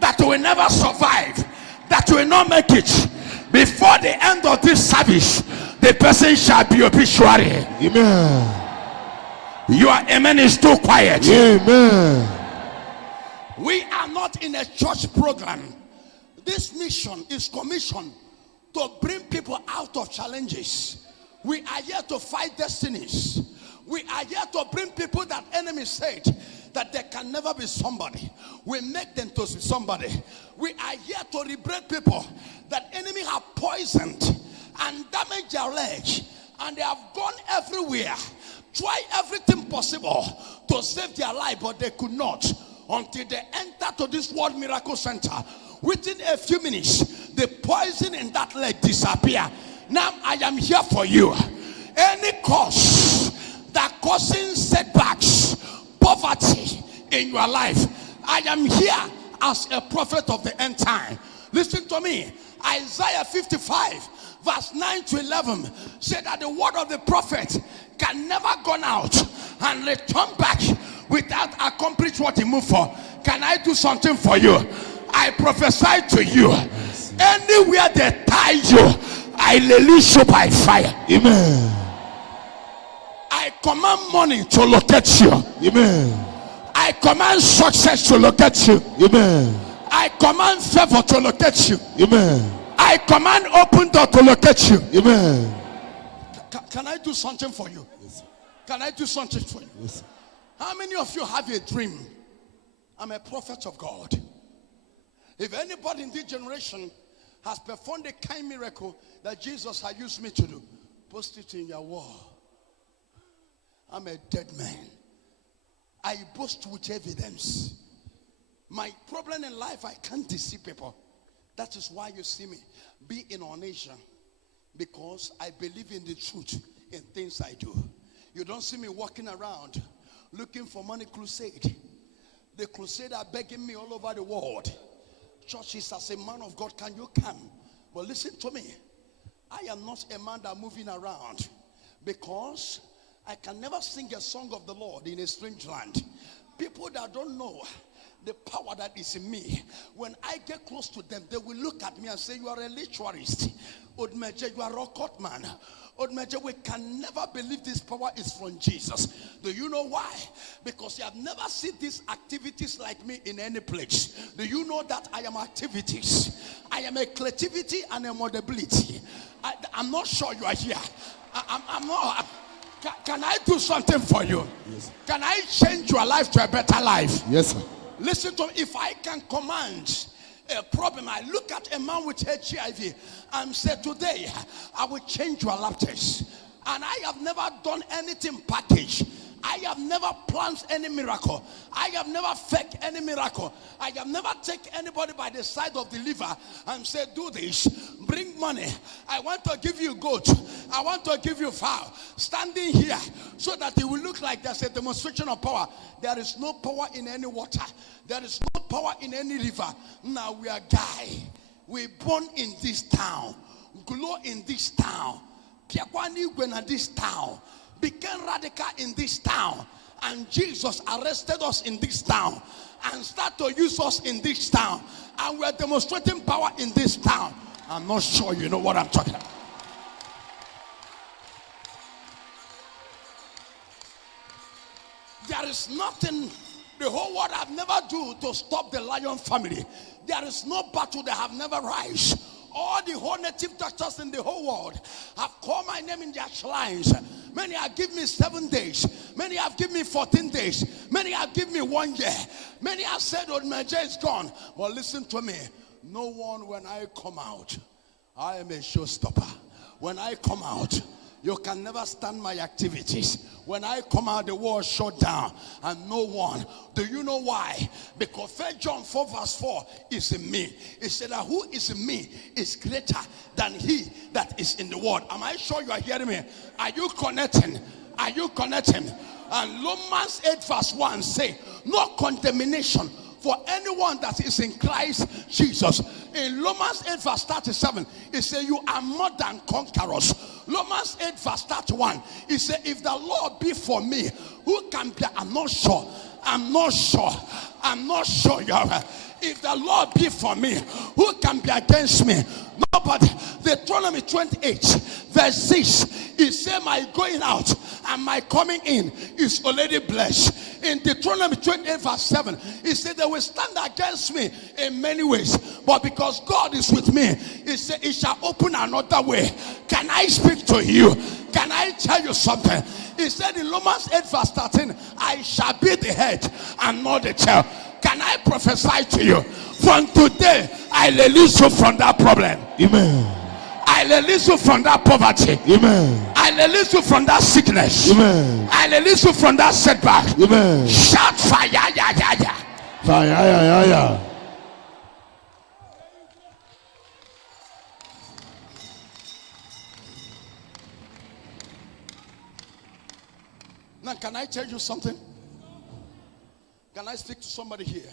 that will never survive, that will not make it, before the end of this service, the person shall be obituary. Amen. Your amen is too quiet. Amen. We are not in a church program. This mission is commissioned to bring people out of challenges. We are here to fight destinies. We are here to bring people that enemies said that they can never be somebody. We make them to be somebody. We are here to liberate people that enemy have poisoned and damaged their legs, and they have gone everywhere, try everything possible to save their life, but they could not until they enter to this World Miracle Center. Within a few minutes, the poison in that leg disappear. Now I am here for you. Any cause that causing setbacks, poverty in your life, I am here as a prophet of the end time. Listen to me. Isaiah 55 verse 9 to 11 said that the word of the prophet can never go out and return back without accomplish what he moved for. Can I do something for you? I prophesy to you, anywhere they tie you, I release you by fire. Amen. I command money to locate you. Amen. I command success to locate you. Amen. I command favor to locate you. Amen. I command open door to locate you. Amen. Can I do something for you? Yes. Can I do something for you? Yes. How many of you have a dream? I'm a prophet of God. If anybody in this generation has performed a kind miracle that Jesus has used me to do, post it in your wall. I'm a dead man. I boast with evidence. My problem in life, I can't deceive people. That is why you see me be in our nation, because I believe in the truth in things I do. You don't see me walking around looking for money crusade. The crusade are begging me all over the world. Churches, as a man of God, can you come? But listen to me. I am not a man that moving around, because I can never sing a song of the Lord in a strange land. People that don't know the power that is in me. When I get close to them, they will look at me and say, you are a ritualist. Odumeje, you are a occult man. Odumeje, we can never believe this power is from Jesus. Do you know why? Because you have never seen these activities like me in any place. Do you know that I am activities? I am a creativity and a modality. I'm not sure you are here. I'm not. Can I do something for you? Yes. Can I change your life to a better life? Yes, sir. Listen to me. If I can command a problem, I look at a man with HIV and say, today I will change your lab test. And I have never done anything packaged. I have never planned any miracle. I have never faked any miracle. I have never taken anybody by the side of the liver and said, do this, bring money. I want to give you goat. I want to give you fowl. Standing here so that it will look like there's a demonstration of power. There is no power in any water. There is no power in any river. Now we are guy. We born in this town. Glow in this town. Piakwani Gwena this town. Became radical in this town, and Jesus arrested us in this town and started to use us in this town, and we're demonstrating power in this town. I'm not sure you know what I'm talking about. There is nothing the whole world have never do to stop the lion family. There is no battle they have never rise. All the whole native doctors in the whole world have called my name in their shrines. Many have given me 7 days. Many have given me 14 days. Many have given me 1 year. Many have said, Odumeje is gone. But listen to me. No one, when I come out, I am a showstopper. When I come out, you can never stand my activities. When I come out, the world shut down, and no one. Do you know why? Because 1 John 4 verse 4 is in me. It said that who is in me is greater than he that is in the world. Am I sure you are hearing me? Are you connecting? Are you connecting? And Romans 8 verse 1 say, no condemnation for anyone that is in Christ Jesus. In Romans 8 verse 37, it says you are more than conquerors. Romans 8 verse 31, it says if the Lord be for me, who can be? I'm not sure. I'm not sure. I'm not sure. If the Lord be for me, who can be against me? Nobody. Deuteronomy 28 verse 6, it says my going out and my coming in is already blessed. In Deuteronomy 28 verse 7, it said they will stand against me in many ways, but because God is with me, it said it shall open another way. Can I speak to you? Can I tell you something? It said in Romans 8 verse 13, I shall be the head and not the tail. Can I prophesy to you? From today, I release you from that problem. Amen. I release you from that poverty. Amen. I release you from that sickness. Amen. I release you from that setback. Amen. Shout fire, ya, ya, ya. Fire, ya, ya, ya. Now, can I tell you something? Can I speak to somebody here?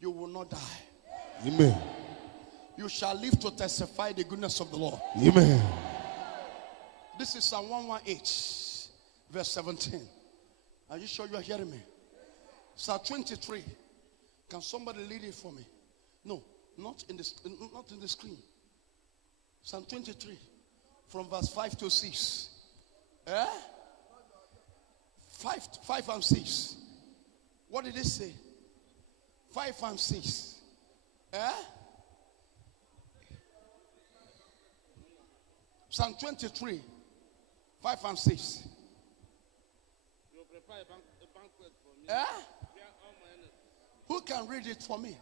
You will not die. Amen. You shall live to testify the goodness of the Lord. Amen. This is Psalm 118, verse 17. Are you sure you are hearing me? Psalm 23. Can somebody read it for me? No, not in the screen. Psalm 23, from verse 5 to 6. 5 and 6. What did it say? 5 and 6. Psalm 23, 5 and 6. You prepare a banquet for me. Who can read it for me?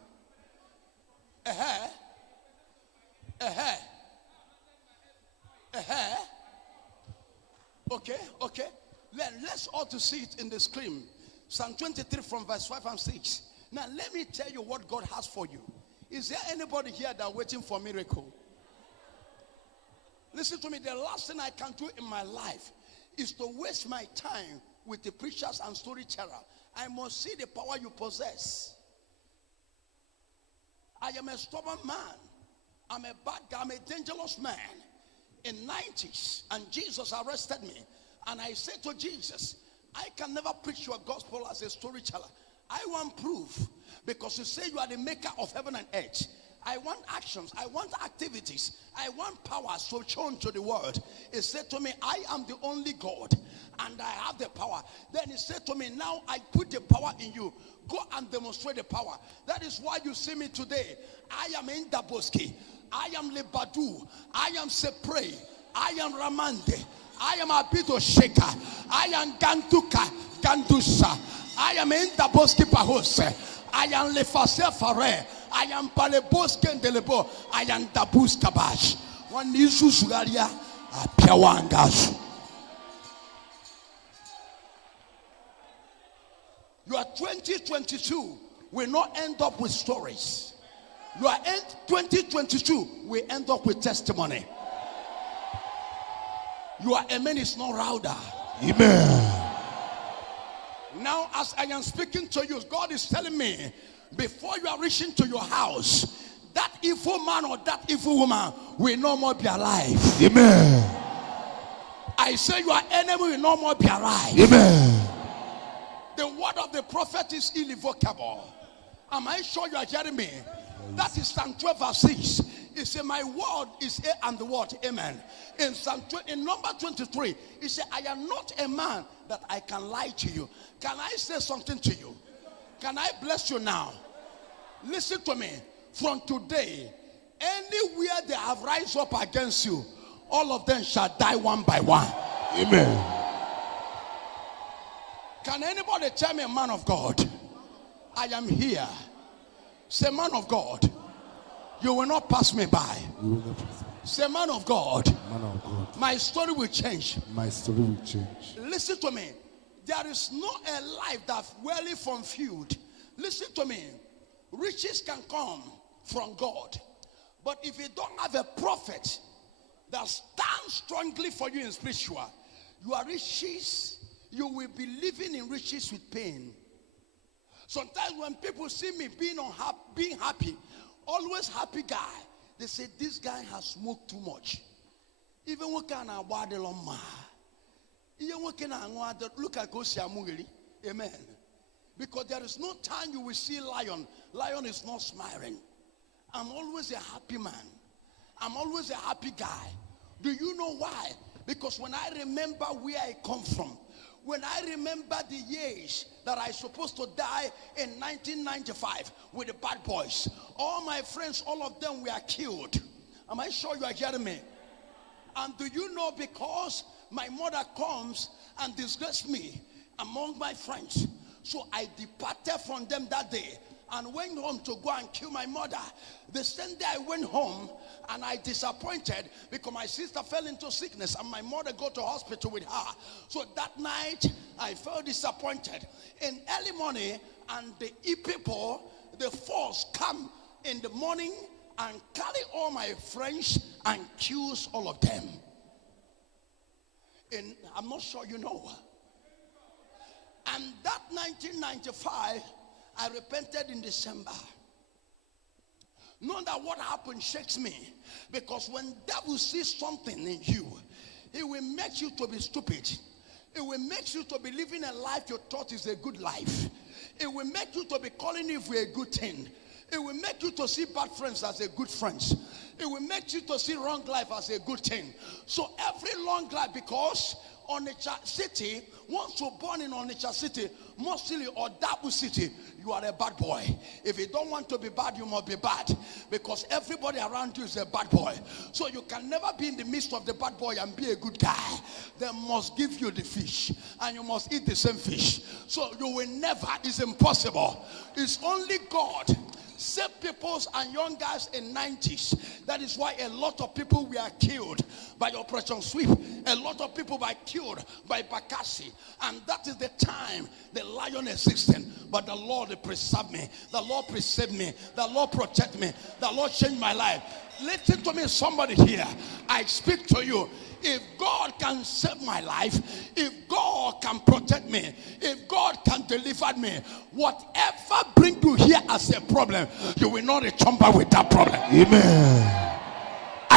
Okay. Let's all to see it in the screen. Psalm 23 from verse 5 and 6. Now let me tell you what God has for you. Is there anybody here that waiting for a miracle? Listen to me. The last thing I can do in my life is to waste my time with the preachers and storyteller. I must see the power you possess. I am a stubborn man. I'm a bad guy. I'm a dangerous man. In 90s, and Jesus arrested me. And I said to Jesus, I can never preach your gospel as a storyteller. I want proof. Because you say you are the maker of heaven and earth. I want actions. I want activities. I want power so shown to the world. He said to me, I am the only God and I have the power. Then he said to me, now I put the power in you. Go and demonstrate the power. That is why you see me today. I am in Daboski. I am Lebadu. I am Sepre. I am Ramande. I am Abido Sheka. I am Ganduka. Gandusa. I am in Daboski Pahose. I am Lefase Fare. I am Paleboske Ndelebo. I am Dabus Kabash. One Nisu Sugaria. Piawangas. Your 2022 will not end up with stories. Your 2022 will end up with testimony. Your amen is not louder. Amen. Now, as I am speaking to you, God is telling me, before you are reaching to your house, that evil man or that evil woman will no more be alive. Amen. I say your enemy will no more be alive. Amen. The word of the prophet is irrevocable. Am I sure you are hearing me? That is Psalm 12 verse 6. It says, my word is A and the word, amen. In number 23, it says, I am not a man that I can lie to you. Can I say something to you? Can I bless you now? Listen to me. From today, anywhere they have rise up against you, all of them shall die one by one. Amen. Can anybody tell me, man of God, I am here? Say, man of God, you will not pass me by. Say, man of God, my story will change. My story will change. Listen to me. There is no a life that's wholly fulfilled. Listen to me. Riches can come from God. But if you don't have a prophet that stands strongly for you in spiritual, your riches, you will be living in riches with pain. Sometimes when people see me being happy, always happy guy, they say, this guy has smoked too much. Even when can I wad the loma? Even when can I look at Gosiamugiri? Amen. Because there is no time you will see lion. Lion is not smiling. I'm always a happy man. I'm always a happy guy. Do you know why? Because when I remember where I come from, when I remember the years that I supposed to die in 1995 with the bad boys, all my friends, all of them were killed. Am I sure you are hearing me? And do you know, because my mother comes and disgraced me among my friends, so I departed from them that day and went home to go and kill my mother. The same day I went home, and I disappointed because my sister fell into sickness and my mother go to hospital with her. So that night I felt disappointed. In early morning, and the people, the force come in the morning and carry all my friends and kills all of them. And I'm not sure you know. And that 1995, I repented in December. Know that what happened shakes me, because when devil sees something in you, it will make you to be stupid. It will make you to be living a life you thought is a good life. It will make you to be calling it for a good thing. It will make you to see bad friends as a good friends. It will make you to see wrong life as a good thing. So every long life, because Onitsha City, once you're born in Onitsha City, mostly or Dabu City, you are a bad boy. If you don't want to be bad, you must be bad, because everybody around you is a bad boy. So you can never be in the midst of the bad boy and be a good guy. They must give you the fish, and you must eat the same fish. So you will never, it's impossible. It's only God saved people and young guys in 90s. That is why a lot of people were killed by Operation Sweep. A lot of people were killed by Bakassi. And that is the time the lion existed. But the Lord preserved me. The Lord preserved me. The Lord protected me. The Lord changed my life. Listen to me, somebody here. I speak to you. If God can save my life, if God can protect me, if God can deliver me, whatever bring you here as a problem, you will not return back with that problem. Amen.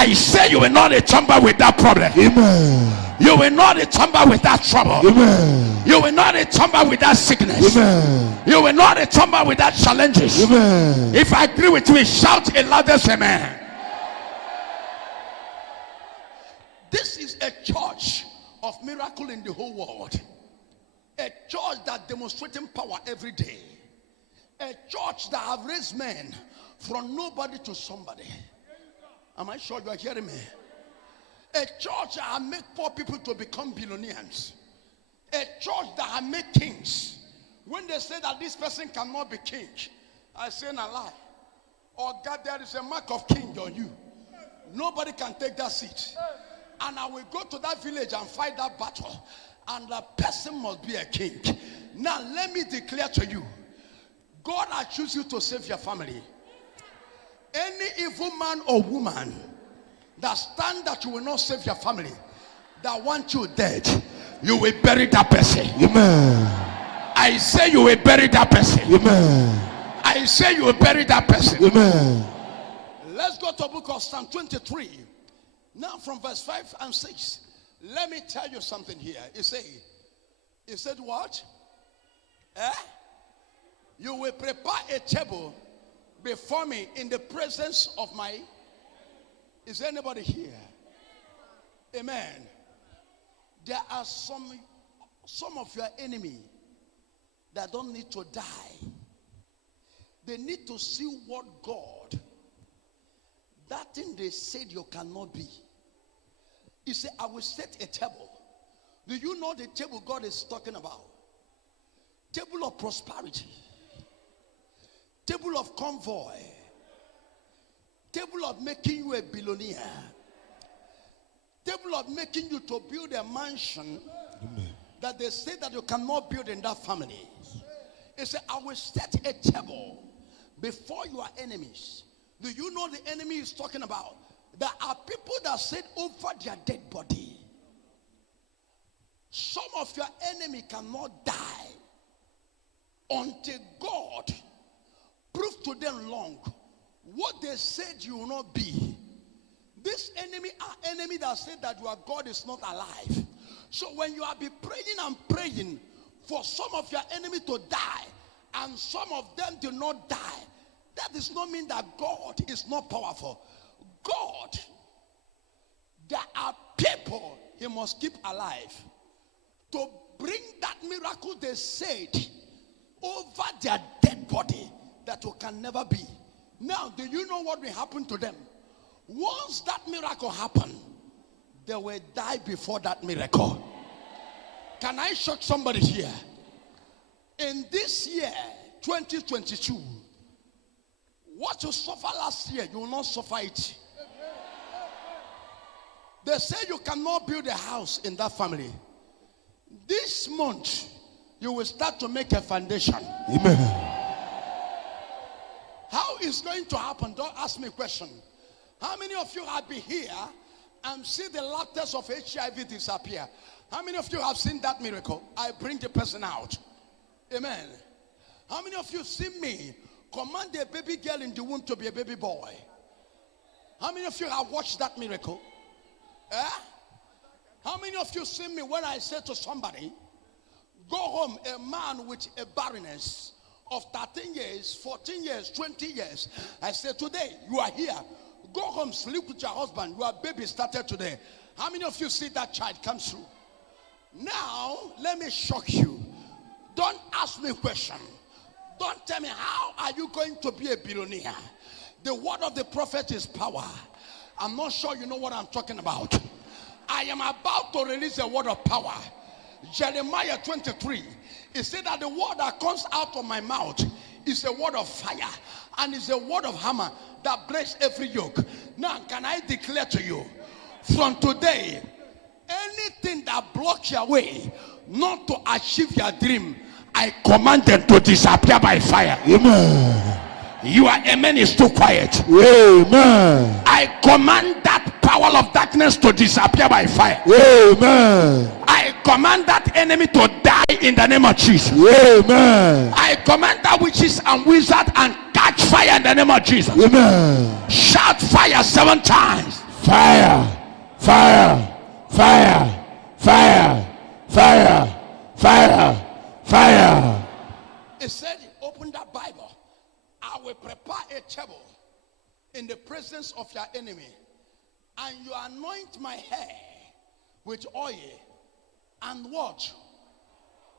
I say you will not return back with that problem. Amen. You will not return back with that trouble. Amen. You will not return back with that sickness. Amen. You will not return back with that challenges. Amen. If I agree with you, shout a loudest amen. This is a church of miracle in the whole world. A church that demonstrating power every day. A church that have raised men from nobody to somebody. Am I sure you are hearing me? A church that have made poor people to become billionaires. A church that have made kings. When they say that this person cannot be king, I say no lie. Oh God, there is a mark of king on you. Nobody can take that seat. And I will go to that village and fight that battle. And the person must be a king. Now let me declare to you, God has chosen you to save your family. Any evil man or woman that stand that you will not save your family, that want you dead, you will bury that person. Amen. I say you will bury that person. Amen. I say you will bury that person. Amen. Let's go to the book of Psalm 23. Now from verse 5 and 6. Let me tell you something here. It said what? You will prepare a table before me in the presence of my... Is there anybody here? Amen. There are some of your enemy that don't need to die. They need to see what God, that thing they said you cannot be. He said, I will set a table. Do you know the table God is talking about? Table of prosperity. Table of convoy. Table of making you a billionaire. Table of making you to build a mansion. Amen. That they say that you cannot build in that family. He said, I will set a table before your enemies. Do you know the enemy is talking about? There are people that said over their dead body. Some of your enemy cannot die until God prove to them long what they said you will not be. This enemy are enemy that said that your God is not alive. So when you are be praying and praying for some of your enemy to die and some of them do not die, that does not mean that God is not powerful. God, there are people he must keep alive to bring that miracle they said over their dead body that you can never be. Now, do you know what will happen to them? Once that miracle happened, they will die before that miracle. Can I shock somebody here? In this year, 2022, what you suffer last year, you will not suffer it. They say you cannot build a house in that family. This month, you will start to make a foundation. Amen. How is going to happen? Don't ask me a question. How many of you have been here and see the letters of HIV disappear? How many of you have seen that miracle? I bring the person out. Amen. How many of you see me command a baby girl in the womb to be a baby boy? How many of you have watched that miracle? How many of you see me when I say to somebody, go home, a man with a barrenness of 13 years, 14 years, 20 years. I say, today you are here. Go home, sleep with your husband. Your baby started today. How many of you see that child come through? Now, let me shock you. Don't ask me a question. Don't tell me, how are you going to be a billionaire? The word of the prophet is power. I'm not sure you know what I'm talking about. I am about to release a word of power. Jeremiah 23. It said that the word that comes out of my mouth is a word of fire. And it's a word of hammer that breaks every yoke. Now, can I declare to you, from today, anything that blocks your way not to achieve your dream, I command them to disappear by fire. Amen. Your amen is too quiet. Amen. I command that power of darkness to disappear by fire. Amen. I command that enemy to die in the name of Jesus. Amen. I command that witches and wizards and catch fire in the name of Jesus. Amen. Shout fire 7 times. Fire. Fire. Fire. Fire. Fire. Fire. Fire. It said, open that Bible. I will prepare a table in the presence of your enemy, and you anoint my hair with oil, and what?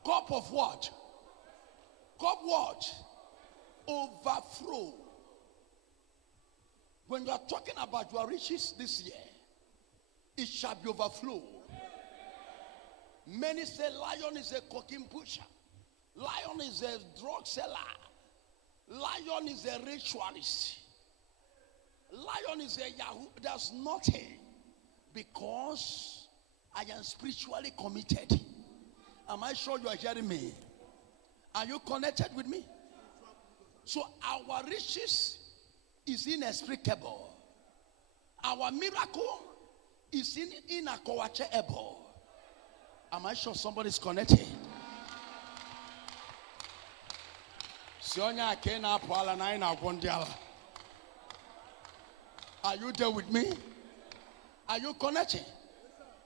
Cup of what? Cup what? Overflow. When you are talking about your riches this year, it shall be overflow. Many say lion is a cocaine pusher. Lion is a drug seller. Lion is a ritualist. Lion is a Yahoo. There's nothing, because I am spiritually committed. Am I sure you are hearing me? Are you connected with me? So our riches is inexplicable. Our miracle is inaccountable. Am I sure somebody's connected? Are you there with me? Are you connected?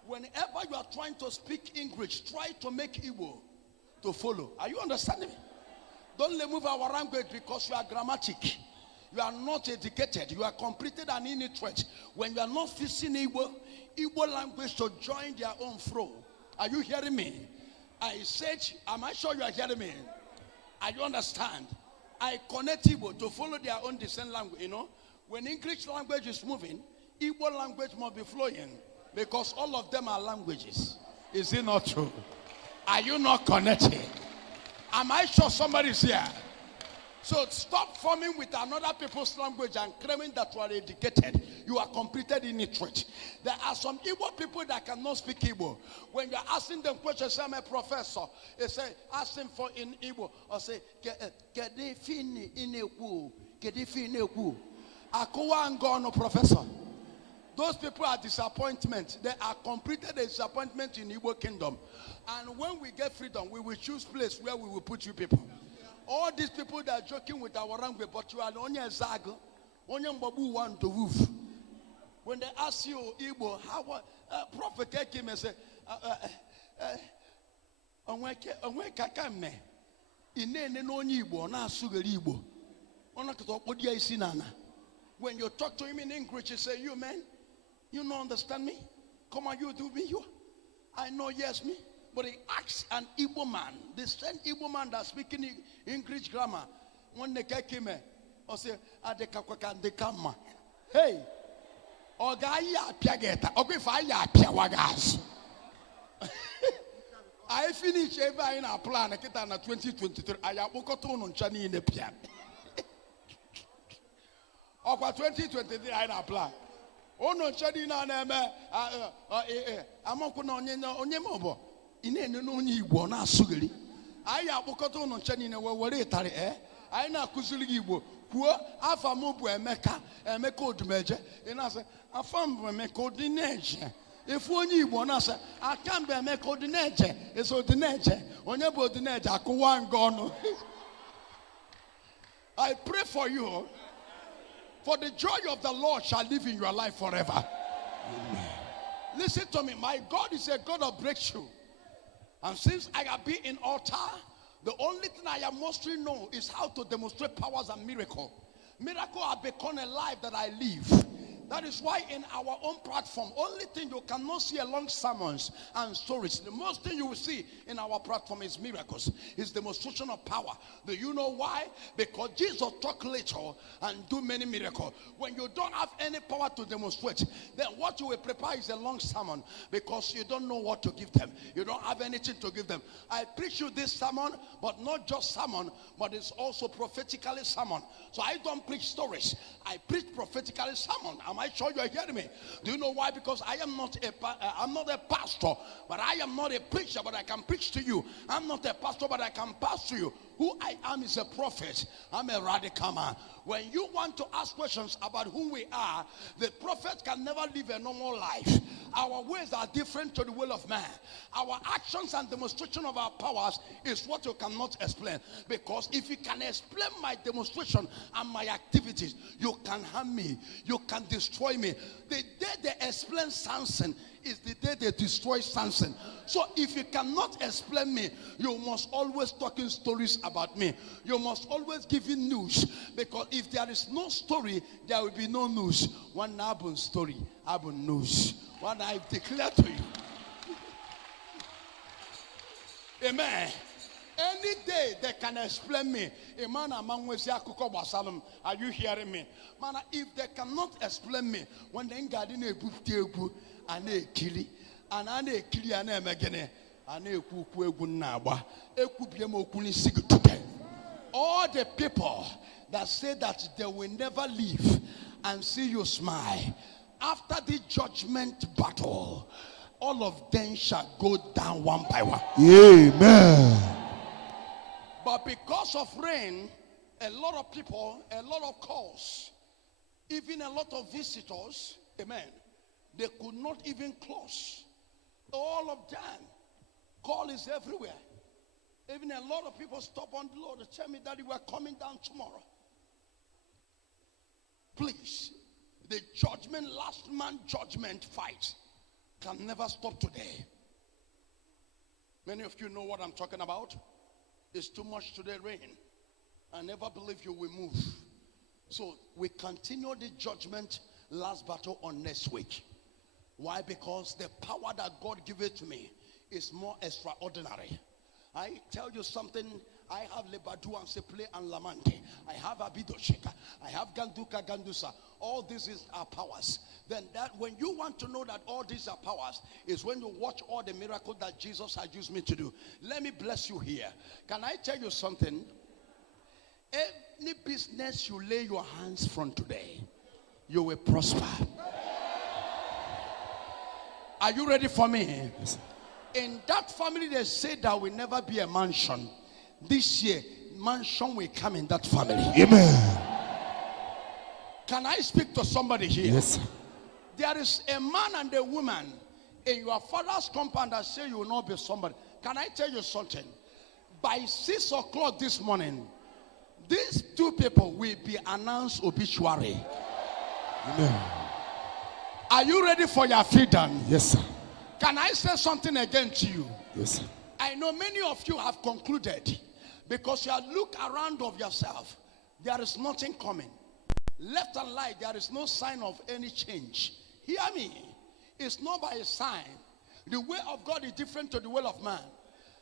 Whenever you are trying to speak English, try to make Igbo to follow. Are you understanding me? Don't remove our language because you are grammatic. You are not educated. You are completed and illiterate. When you are not fixing Igbo language to join their own flow. Are you hearing me? I said, am I sure you are hearing me? Are you understand? I connect Igbo to follow their own descent language. You know, when English language is moving, Igbo language must be flowing, because all of them are languages. Is it not true? Are you not connected? Am I sure somebody's here? So stop forming with another people's language and claiming that you are educated. You are completed illiterate. There are some Igbo people that cannot speak Igbo. When you are asking them questions, say I'm a professor. They say, ask them for in Igbo. Or say, Kedifini ineku. Kedifini ineku. Akuwa ngono professor. Those people are disappointment. They are completed a disappointment in Igbo kingdom. And when we get freedom, we will choose place where we will put you people. All these people that are joking with our language, but you are only a zag, only mbabu want to roof. When they ask you Igbo, how prophet came and said, onwe kakame, inene no Igbo na sugari Igbo. When you talk to him in English, you say, you man, you don't understand me? Come on, you do me, you. I know, yes, me. But he asks an Igbo man, the same Igbo man that's speaking English grammar, when they came or say, Adekakama, hey, Ogaya Piageta, Ogifaya Piawagas. I finish every in our plan, I get on 2023. I have Okoton on Chani in the pian. Over 2023, I apply. Oh no, Chadi na neme. Amokuna onyemobo. Ine no ni Igbo na asugiri. Aya abokoto no Chadi na were tare Aya na kuzuli Igbo. Kuo afa mo bu Emeka Odumeje. Ina say afam bu Emeka Odumeje. If onye Igbo na say akambe Emeka Odumeje. Is Odumeje. Onye bu Odumeje akuwa ngono. I pray for you. For the joy of the Lord shall live in your life forever. Amen. Listen to me. My God is a God of breakthrough. And since I have been in altar, the only thing I am mostly know is how to demonstrate powers and miracles. Miracle have become a life that I live. That is why in our own platform, only thing you cannot see along sermons and stories. The most thing you will see in our platform is miracles. It's demonstration of power. Do you know why? Because Jesus talk little and do many miracles. When you don't have any power to demonstrate, then what you will prepare is a long sermon, because you don't know what to give them. You don't have anything to give them. I preach you this sermon, but not just sermon, but it's also prophetically sermon. So I don't preach stories. I preach prophetically sermon. Am I sure you are hearing me? Do you know why? Because I am not a pastor, but I am not a preacher, but I can preach to you. I'm not a pastor, but I can pass to you. Who I am is a prophet. I'm a radical man. When you want to ask questions about who we are, the prophet can never live a normal life. Our ways are different to the will of man. Our actions and demonstration of our powers is what you cannot explain. Because if you can explain my demonstration and my activities, you can harm me. You can destroy me. The day they explain Samson is the day they destroy Samson. So if you cannot explain me, you must always talking stories about me. You must always give in news. Because if there is no story, there will be no news. One Abun story, Abun news. What I declare to you. Amen. Any day they can explain me. Are you hearing me? Man, if they cannot explain me, when they garden a book table and a killy and a killy and a megane and a kukunaba, a kupiamo sig today. All the people that say that they will never leave and see you smile after the judgment battle, all of them shall go down one by one. Amen. But because of rain, a lot of people, a lot of calls, even a lot of visitors, amen, they could not even close. All of them. Call is everywhere. Even a lot of people stop on the Lord to tell me that they were coming down tomorrow. Please, the judgment, last man judgment fight can never stop today. Many of you know what I'm talking about. It's too much today rain. I never believe you will move. So we continue the judgment last battle on next week. Why? Because the power that God gave it to me is more extraordinary. I tell you something. I have Lebadu and Seple and Lamante. I have Abido Sheka. I have Ganduka Gandusa. All this is our powers. Then that when you want to know that all these are powers is when you watch all the miracles that Jesus has used me to do. Let me bless you here. Can I tell you something? Any business you lay your hands from today, you will prosper. Are you ready for me? Yes. In that family, they say there will never be a mansion. This year, mansion will come in that family. Amen. Can I speak to somebody here? Yes. There is a man and a woman in your father's compound that say you will not be somebody. Can I tell you something? By 6 o'clock this morning, these two people will be announced obituary. Amen. Are you ready for your freedom? Yes, sir. Can I say something again to you? Yes, sir. I know many of you have concluded because you have looked around of yourself. There is nothing coming. Left and right, there is no sign of any change. Hear me. It's not by a sign. The way of God is different to the will of man.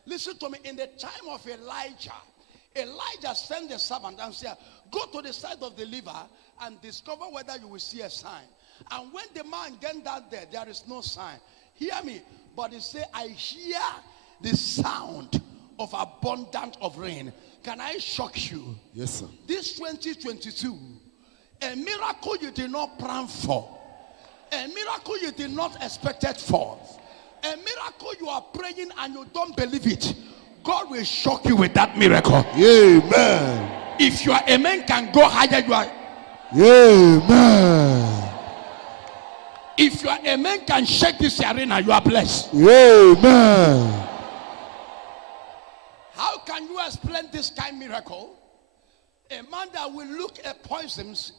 Listen to me. In the time of Elijah sent the servant and said, go to the side of the river and discover whether you will see a sign. And when the man get down there, there is no sign. Hear me. But he said, I hear the sound of abundance of rain. Can I shock you? Yes, sir. This 2022, a miracle you did not plan for, a miracle you did not expect it for, a miracle you are praying and you don't believe it, God will shock you with that miracle. Amen. If your amen can go higher, you are. Amen. If your amen can shake this arena, you are blessed. Amen. How can you explain this kind of miracle? A man that will look at poisons.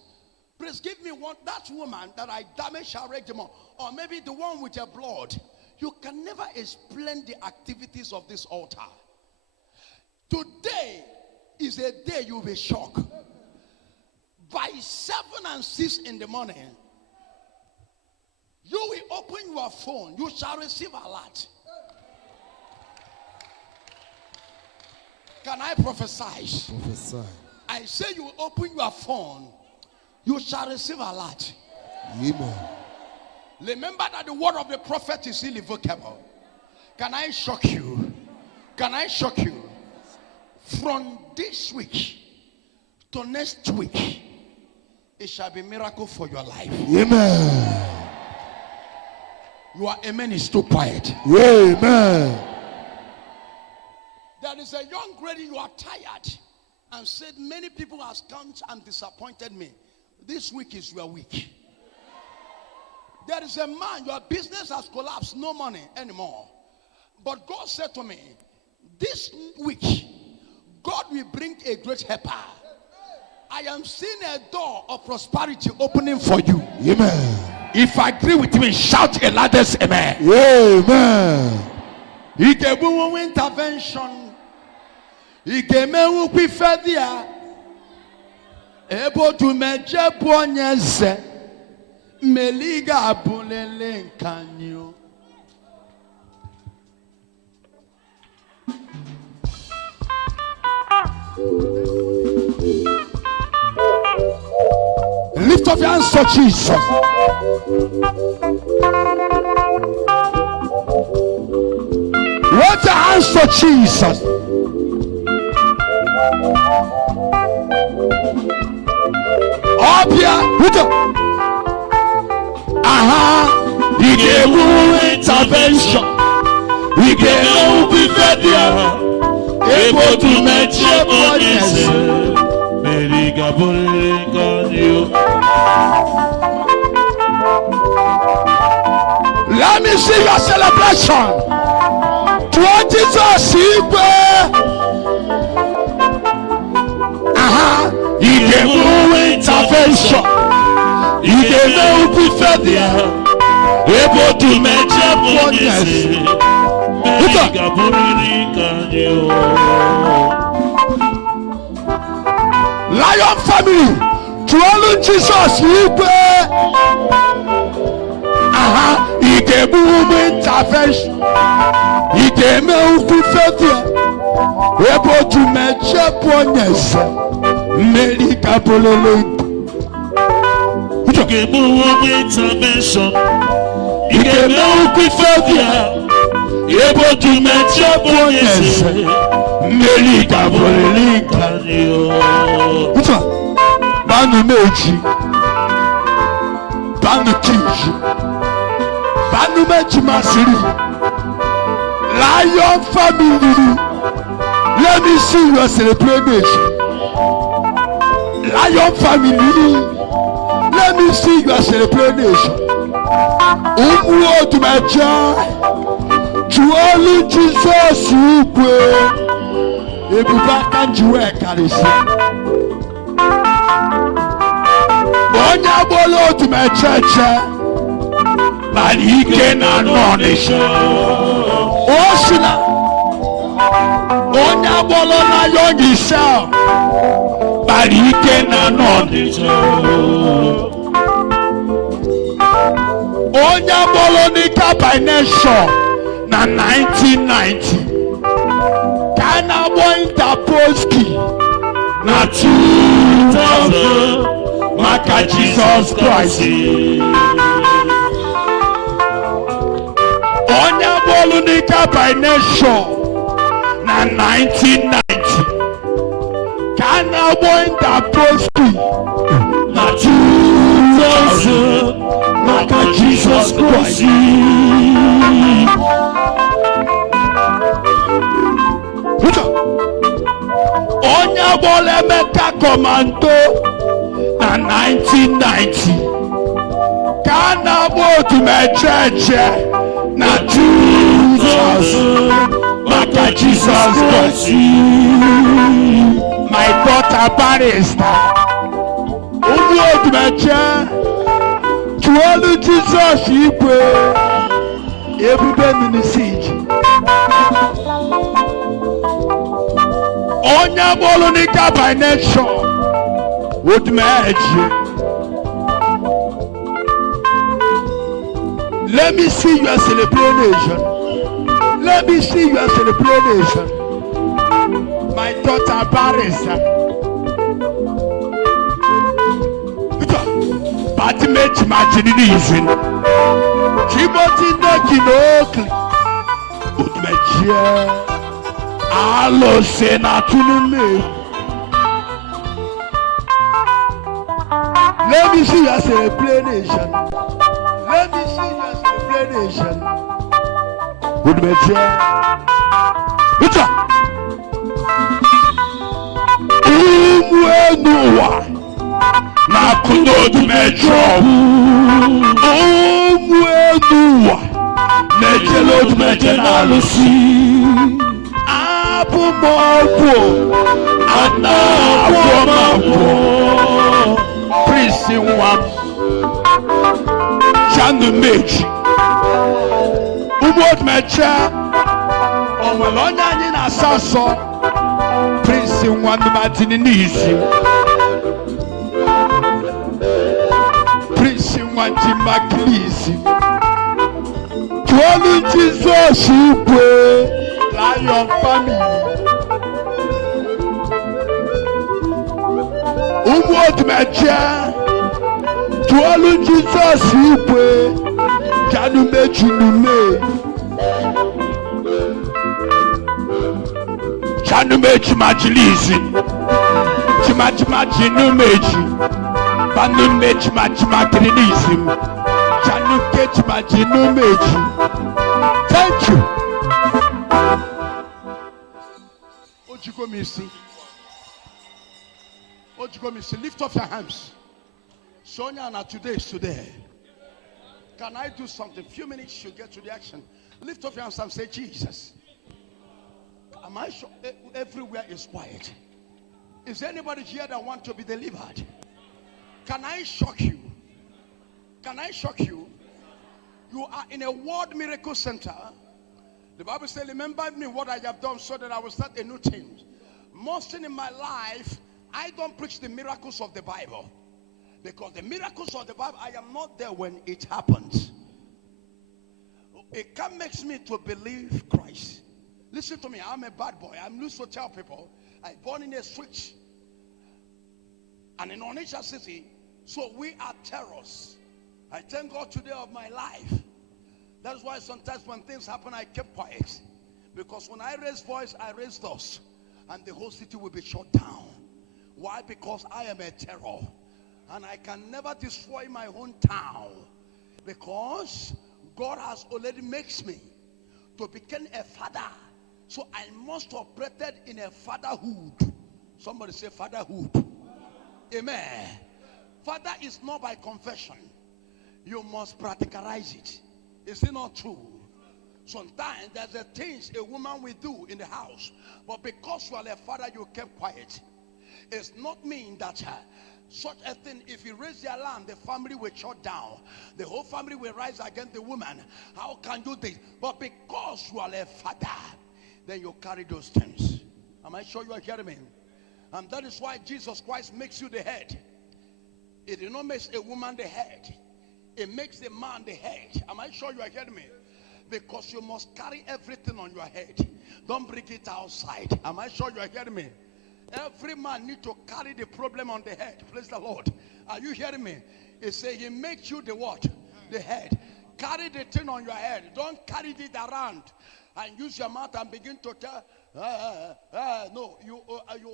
Please give me one, that woman that I damaged her regimen, or maybe the one with her blood. You can never explain the activities of this altar. Today is a day you'll be shocked. By 7 and 6 in the morning, you will open your phone. You shall receive a lot. Can I prophesy? Prophesy. I say you will open your phone. You shall receive a lot. Amen. Remember that the word of the prophet is irrevocable. Can I shock you? Can I shock you? From this week to next week, it shall be a miracle for your life. Amen. Your amen is too quiet. Amen. There is a young lady, you are tired and said, many people have come and disappointed me. This week is your week. There is a man, your business has collapsed, no money anymore. But God said to me, this week, God will bring a great helper. I am seeing a door of prosperity opening for you. Amen. If I agree with me, shout a loudest amen. Amen. He gave me intervention. He gave me quifadia. Able to make Japonese. Meliga bulele kanyo. Lift up your hands to Jesus. Lift your hands to Jesus. Up here. He gave you intervention. He gave you behavior. Able to make your bodies. Let me see your celebration. To Jesus, he gave you intervention. He gave you behavior. Able to make your bodies. Lion family, to all Jesus, he gave me intervention. He gave me failure. Able to make your bodies. Medical He gave me intervention. He gave me failure. Able to make your bodies. Banu meji, banu kiji, banu meji masiri. Lion family, let me see your celebration. Lion family, let me see your celebration. Odumeje, to only Jesus you pray. Ebubaka njiwe karisi. Onya bolo Odumeje, balike na nonisho. Osina, onya bolo na yonisa, balike na nonisho. Onya bolo nika by nation na 1990. Kana boy Taposki na 2000. Maka Jesus Christ. Onya bolu nika by nation na 1990. Kana boy Taposki na 2000. Maka Jesus Christ. Onya bole meka commando na 1990. Kana Odumeje na 2000. Maka Jesus Christ. My daughter barrister. Odumeje. To all Jesus you pray. Everybody in the siege. Onya bolonika by nation. Odumeje. Let me see your celebration. Let me see your celebration. My daughter barrister. Party match imagine. Timothy Nekinokli. Odumeje. Allo senatunume. Let me see your celebration. Let me see your celebration. Odumeje. ụmụ enu ụwa na-akụ n'Odumeje ụmụ enu ụwa na-ejele Odumeje na-alụsị abụ m ọgwụ ana agwọ m agwọ Prince nwa m Odumeje ụmụ Odumeje o nwere onye anyị na-asa asọ Prince nwa nnumadini n'isi Prince nwa njimakilisi tụọlụ Jizọs ikwe Lion family ụmụ Odumeje tụọlụ Jizọs ikwe Janumeju nume Janumeji majilisi Chimajimaji numeji Banumeji majimakilisi Janukeji maji numeji. Thank you. Ojikomisi, lift up your hands. Sonia, now today is today. Can I do something? Few minutes, you get to the action. Lift up your hands and say, Jesus. Am I sure everywhere is quiet? Is there anybody here that want to be delivered? Can I shock you? Can I shock you? You are in a world miracle center. The Bible says, remember me what I have done so that I will start a new thing. Most in my life, I don't preach the miracles of the Bible. Because the miracles of the Bible, I am not there when it happens. It can make me to believe Christ. Listen to me, I'm a bad boy. I'm used to tell people, I born in a switch. And in Onitsha City, so we are terrorists. I thank God today of my life. That's why sometimes when things happen, I keep quiet. Because when I raise voice, I raise those. And the whole city will be shut down. Why? Because I am a terror. And I can never destroy my own town. Because God has already makes me to become a father. So I must operate in a fatherhood. Somebody say fatherhood. Amen. Father is not by confession. You must practicalize it. Is it not true? Sometimes there's a things a woman will do in the house, but because you are a father, you kept quiet. It's not mean that such a thing, if you raise the alarm, the family will shut down. The whole family will rise against the woman. How can you do this? But because you are a father, then you carry those things. Am I sure you are hearing me? And that is why Jesus Christ makes you the head. It did not make a woman the head. It makes the man the head. Am I sure you are hearing me? Because you must carry everything on your head. Don't bring it outside. Am I sure you are hearing me? Every man needs to carry the problem on the head. Praise the Lord. Are you hearing me? It says he makes you the what? The head. Carry the thing on your head. Don't carry it around and use your mouth and begin to tell. No, you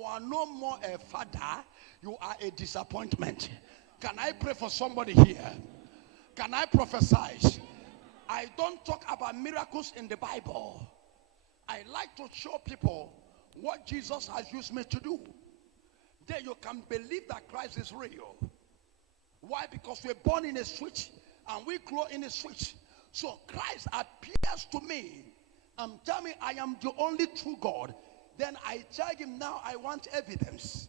are no more a father. You are a disappointment. Can I pray for somebody here? Can I prophesy? I don't talk about miracles in the Bible. I like to show people what Jesus has used me to do. Then you can believe that Christ is real. Why? Because we're born in a switch and we grow in a switch. So Christ appears to me and tell me I am the only true God. Then I tell him now I want evidence.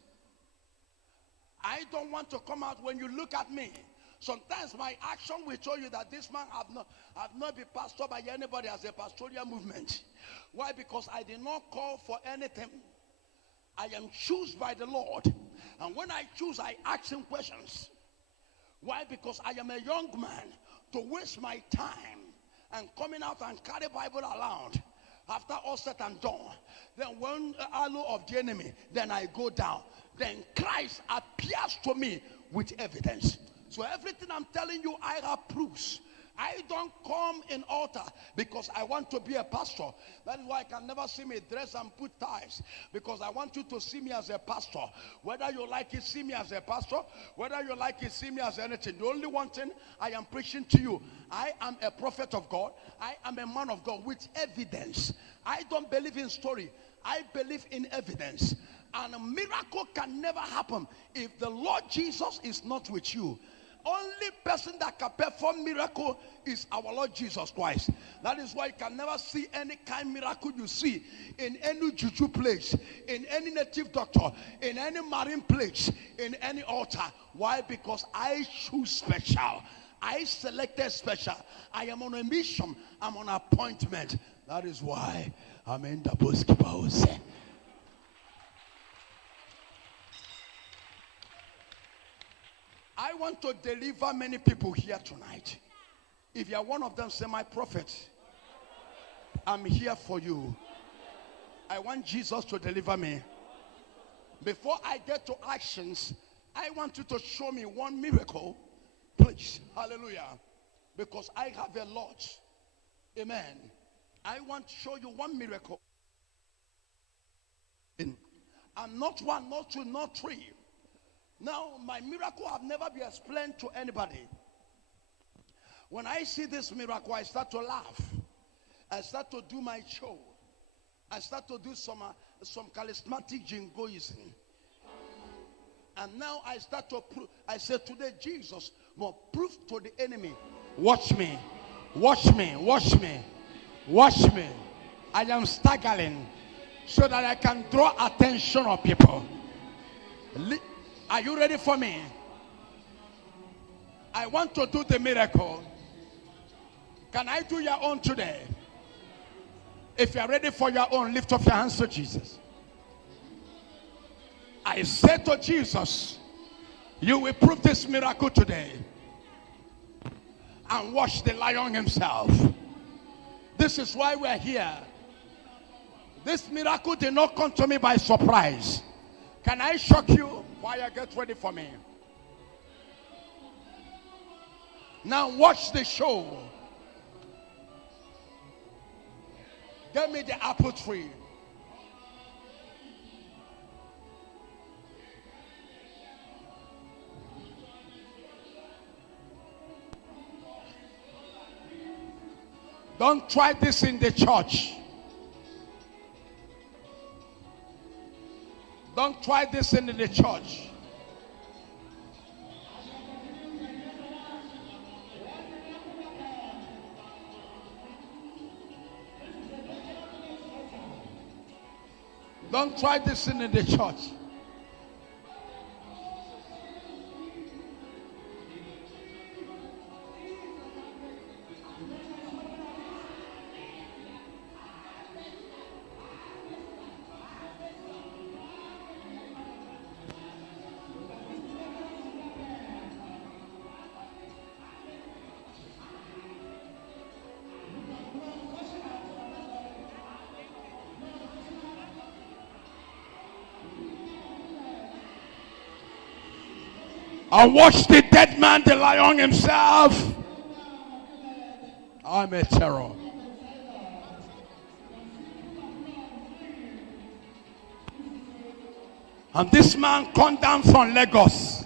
I don't want to come out when you look at me. Sometimes my action will show you that this man have not been pastored by anybody as a pastoral movement. Why? Because I did not call for anything. I am chosen by the Lord. And when I choose, I ask him questions. Why? Because I am a young man to waste my time and coming out and carry Bible around. After all said and done, then when arrow of the enemy, then I go down. Then Christ appears to me with evidence. So everything I'm telling you, I have proofs. I don't come in altar because I want to be a pastor. That is why I can never see me dress and put ties. Because I want you to see me as a pastor. Whether you like it, see me as a pastor. Whether you like it, see me as anything. The only one thing I am preaching to you, I am a prophet of God. I am a man of God with evidence. I don't believe in story. I believe in evidence. And a miracle can never happen if the Lord Jesus is not with you. Only person that can perform miracle is our Lord Jesus Christ. That is why you can never see any kind of miracle you see in any juju place, in any native doctor, in any marine place, in any altar. Why? Because I choose special. I selected special. I am on a mission. I'm on appointment. That is why I'm in the bush. I want to deliver many people here tonight. If you are one of them, say, my prophet, I'm here for you. I want Jesus to deliver me. Before I get to actions, I want you to show me one miracle, please. Hallelujah. Because I have a lot. Amen. I want to show you one miracle. And not one, not two, not three. Now, my miracle have never been explained to anybody. When I see this miracle, I start to laugh. I start to do my show. I start to do some charismatic jingoism. And now I start to prove. I say today, Jesus will prove to the enemy. Watch me. Watch me. Watch me. Watch me. I am staggering so that I can draw attention of people. Are you ready for me? I want to do the miracle. Can I do your own today? If you are ready for your own, lift up your hands to Jesus. I said to Jesus, you will prove this miracle today. And watch the lion himself. This is why we are here. This miracle did not come to me by surprise. Can I shock you while you get ready for me? Now watch the show. Get me the apple tree. Don't try this in the church. Don't try this in the church. Don't try this in the church. And watch the dead man, the lion himself. I'm a terror. And this man come down from Lagos.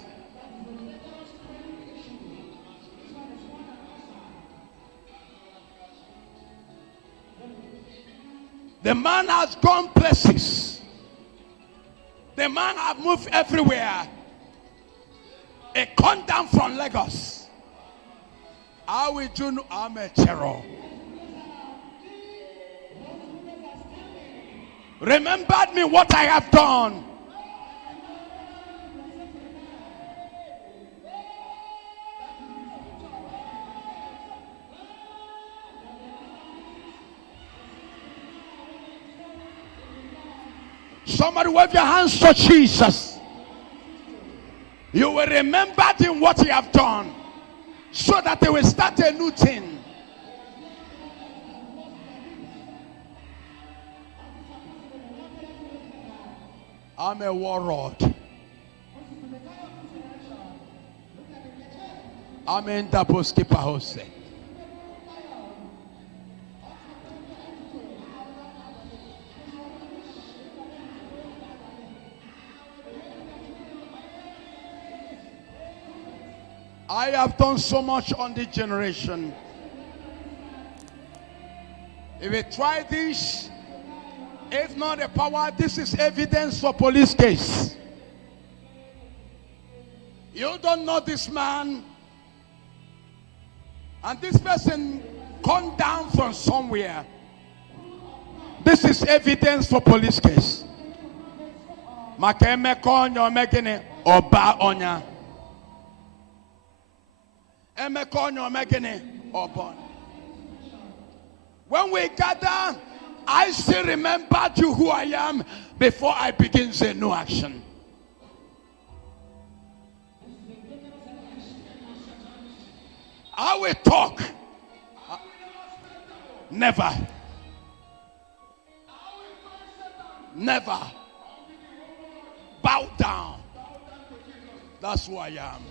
The man has gone places. The man has moved everywhere. A come down from Lagos. How will you know I'm a terror? Remembered me what I have done. Somebody wave your hands to Jesus. You will remember him what he have done, so that they will start a new thing. I'm a warlord. I'm in the bookkeeper house. I have done so much on this generation. If you try this, If not a power, this is evidence for police case. You don't know this man, and this person come down from somewhere. This is evidence for police case. Makeme konyo megene oba onya. Eme konyo megene oba. When we gather, I still remember you who I am before I begin the new action. I will talk. Never. Never. Bow down. That's who I am.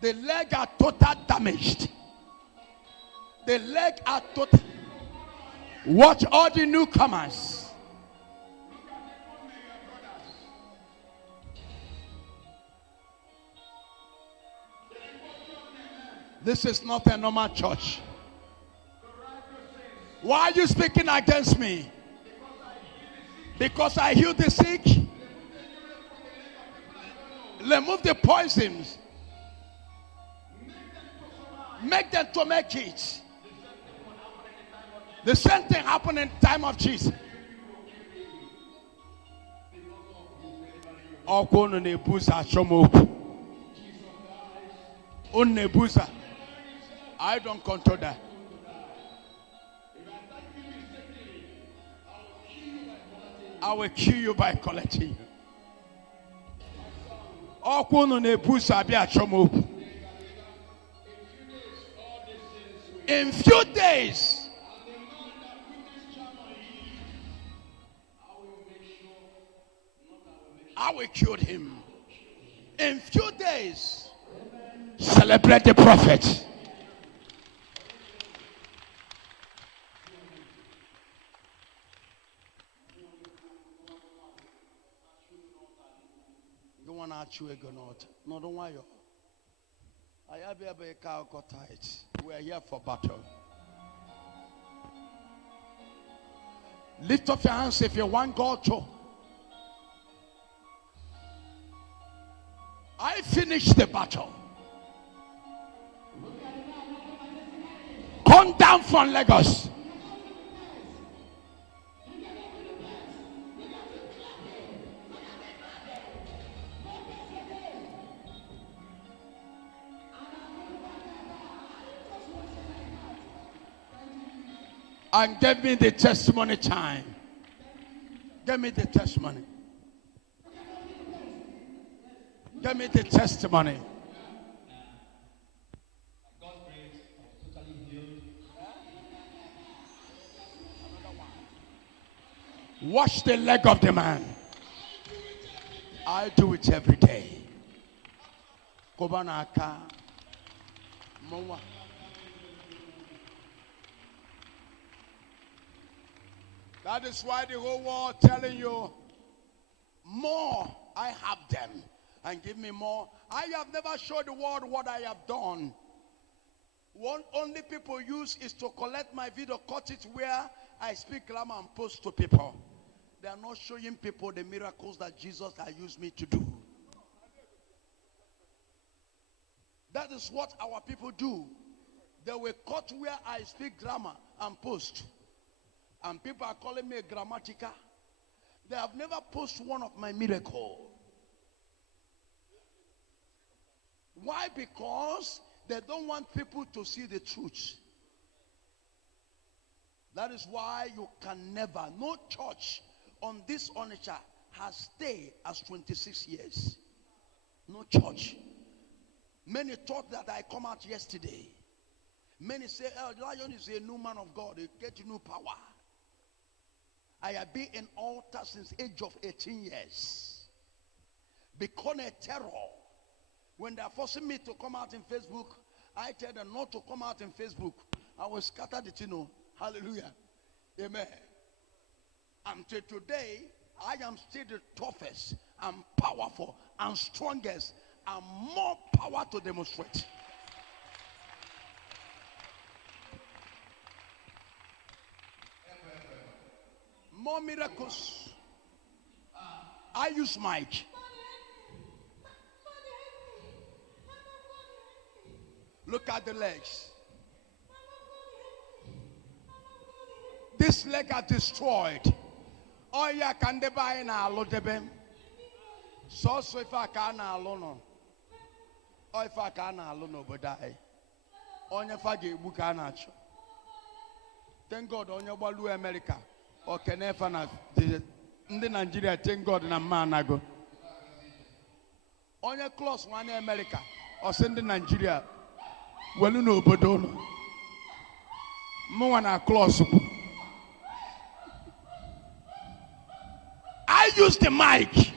The leg are total damaged. The leg are total. Watch all the newcomers. This is not a normal church. Why are you speaking against me? Because I heal the sick. Remove the poisons. Make them to make it. The same thing happened in the time of Jesus. I don't control that. I will kill you by collecting you. In few days, I will cure him. In few days, celebrate the prophet. You want to chew a gunot? No, don't worry. I have a cow got tight. We are here for battle. Lift up your hands if you want God to. I finished the battle. Come down from Lagos. And give me the testimony time. Give me the testimony. Give me the testimony. Wash the leg of the man. I do it every day. Kobanaka. Mowa. That is why the whole world telling you, more I have them and give me more. I have never showed the world what I have done. What only people use is to collect my video, cut it where I speak grammar and post to people. They are not showing people the miracles that Jesus has used me to do. That is what our people do. They will cut where I speak grammar and post. And people are calling me a grammatica. They have never posted one of my miracles. Why? Because they don't want people to see the truth. That is why you can never, no church on this Onitsha has stayed as 26 years. No church. Many thought that I come out yesterday. Many say, oh, Lion is a new man of God. He get new power. I have been in altar since age of 18 years. Become a terror. When they are forcing me to come out in Facebook, I tell them not to come out in Facebook. I will scatter the tino. Hallelujah. Amen. Until today, I am still the toughest and powerful and strongest and more power to demonstrate. More miracles. I use mic. Look at the legs. This leg are destroyed. Oh yeah, can they buy an alo debem? So if I can alono. Or if I can alono but die. On your faggy book anacho. Thank God on your balu America. Or can ever in the Nigeria, thank God in a man ago. On your close one America. Or send in Nigeria. Well, you know, but don't. More than close. I use the mic.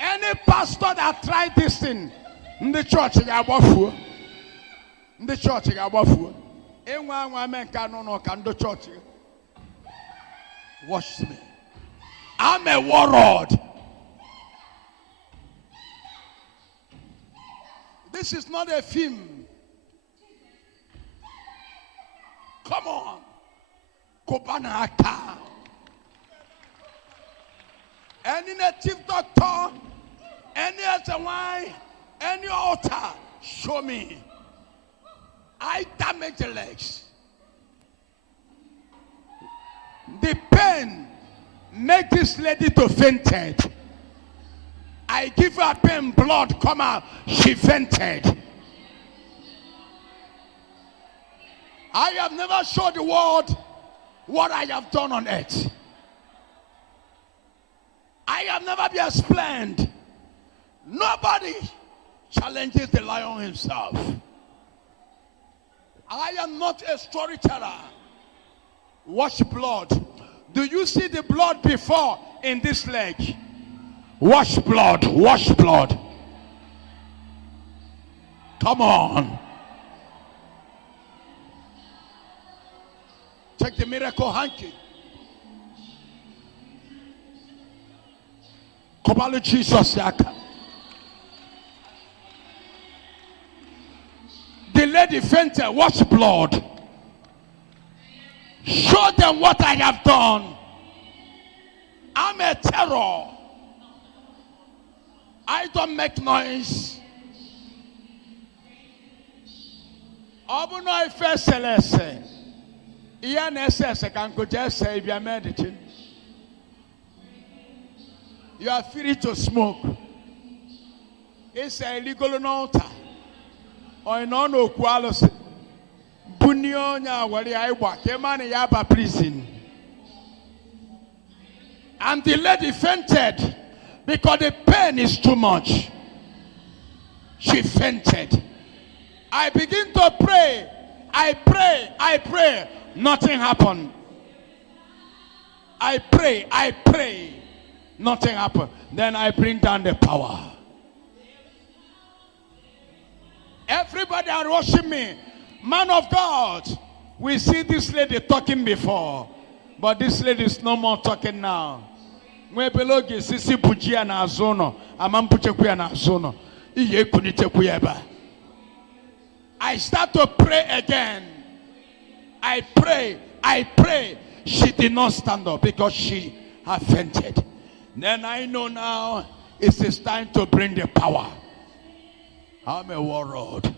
Any pastor that tried this thing in the church, in the church, in one man can do church. Watch me. I'm a warlord. This is not a film. Come on. Kobanaka. Any native doctor, any other wine, any altar, show me. I damage the legs. The pain make this lady to fainted. I give her pain, blood come out. She fainted. I have never showed the world what I have done on earth. I have never been explained. Nobody challenges the lion himself. I am not a storyteller. Watch blood. Do you see the blood before in this leg? Wash blood, wash blood. Come on. Take the miracle hanky. Kobalo Jesus yaka. The lady fainted, wash blood. Show them what I have done. I'm a terror. I don't make noise. Obuno ife selese. Iya na ese can go just say if you are meditating. You are free to smoke. It's illegal altar. Or no kualos. Bunionya wali aiwa. Kemani yaba prison. And the lady fainted. Because the pain is too much. She fainted. I begin to pray. I pray. Nothing happened. I pray. Nothing happened. Then I bring down the power. Everybody are rushing me. Man of God, we see this lady talking before. But this lady is no more talking now. I start to pray again. I pray. She did not stand up because she had fainted. Then I know now it is time to bring the power. I'm a warlord.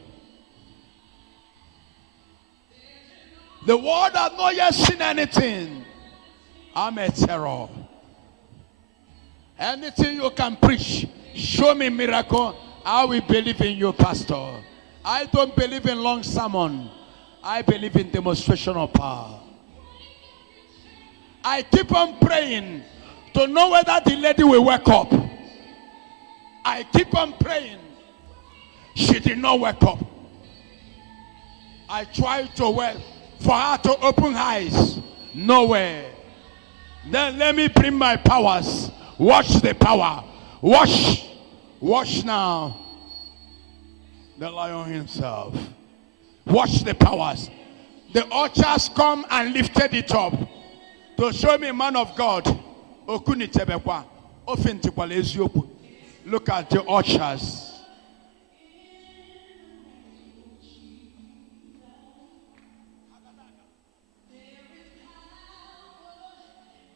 The world has not yet seen anything. I'm a terror. Anything you can preach, show me miracle, I will believe in you, pastor. I don't believe in long sermon. I believe in demonstration of power. I keep on praying to know whether the lady will wake up. I keep on praying. She did not wake up. I tried to wait for her to open her eyes. Nowhere. Then let me bring my powers. Watch the power. Watch now. The lion himself. Watch the powers. The archers come and lifted it up to show me, man of God. Look at the archers.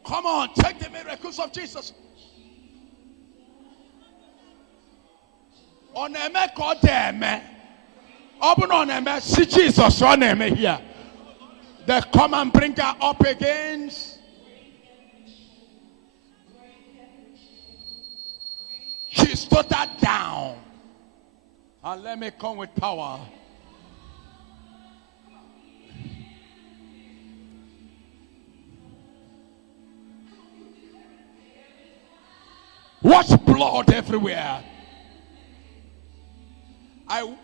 Come on, take the miracles of Jesus. Ohanemere kodeme. Open ohanemere. See Jesus ohanemere here. They come and bring her up again. She's total down. And let me come with power. Watch blood everywhere.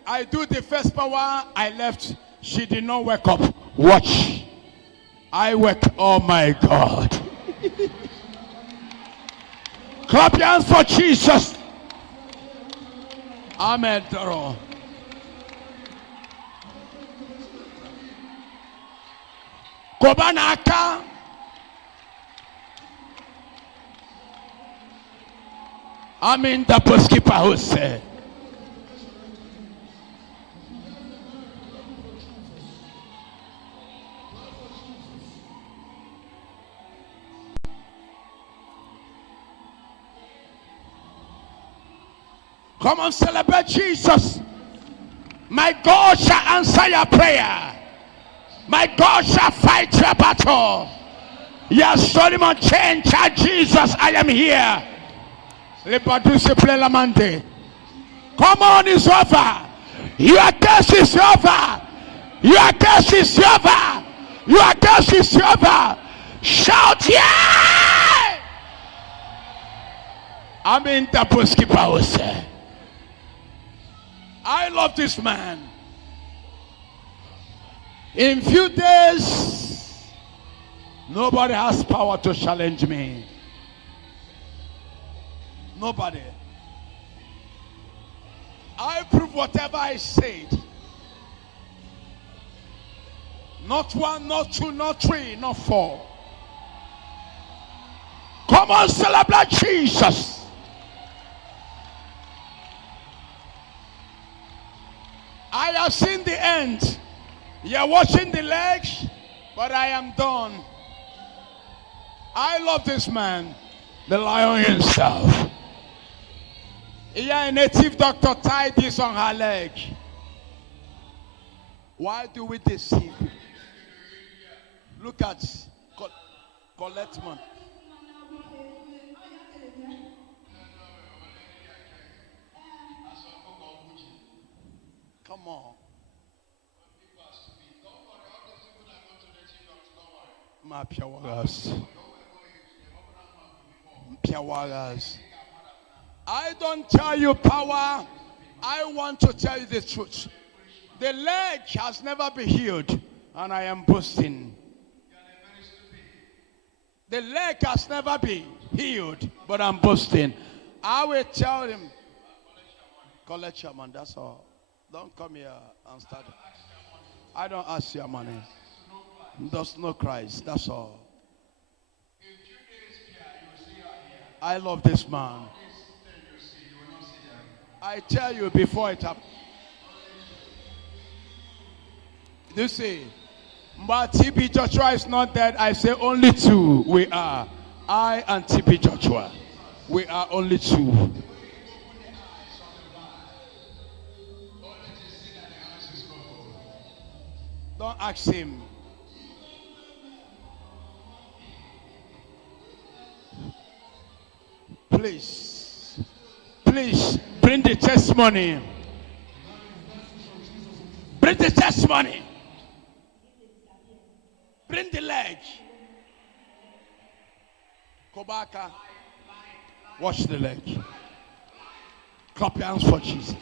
I do the first power. I left. She did not wake up. Watch. I wake. Oh my God. Clap your hands for Jesus. Amen. Kobanaka. Amen. The bookkeeper who said. Come on, celebrate Jesus. My God shall answer your prayer. My God shall fight your battle. Yes, Solomon, change. Jesus, I am here. Come on, it's over. Your curse is over. Your curse is over. Your curse is over. Shout, yeah! I'm in the bookkeeper house. I love this man. In few days, nobody has power to challenge me. Nobody. I prove whatever I said. Not one, not two, not three, not four. Come on, celebrate Jesus. I have seen the end. You're watching the legs, but I am done. I love this man, the lion himself. Yeah, a native doctor tied this on her leg. Why do we deceive? Look at Coletteman. Come on. I don't tell you power. I want to tell you the truth. The leg has never been healed, and I am boasting. The leg has never been healed, but I'm boasting. I will tell him, collect your money, that's all. Don't come here and start. I don't ask your money. There's no Christ, that's all. I love this man. I tell you before it happens. You see, but TB Joshua is not dead. I say only two we are. I and TB Joshua. We are only two. Don't ask him. Please, please bring the testimony. Bring the testimony. Bring the leg. Kobaka. Watch the leg. Clap your hands for Jesus.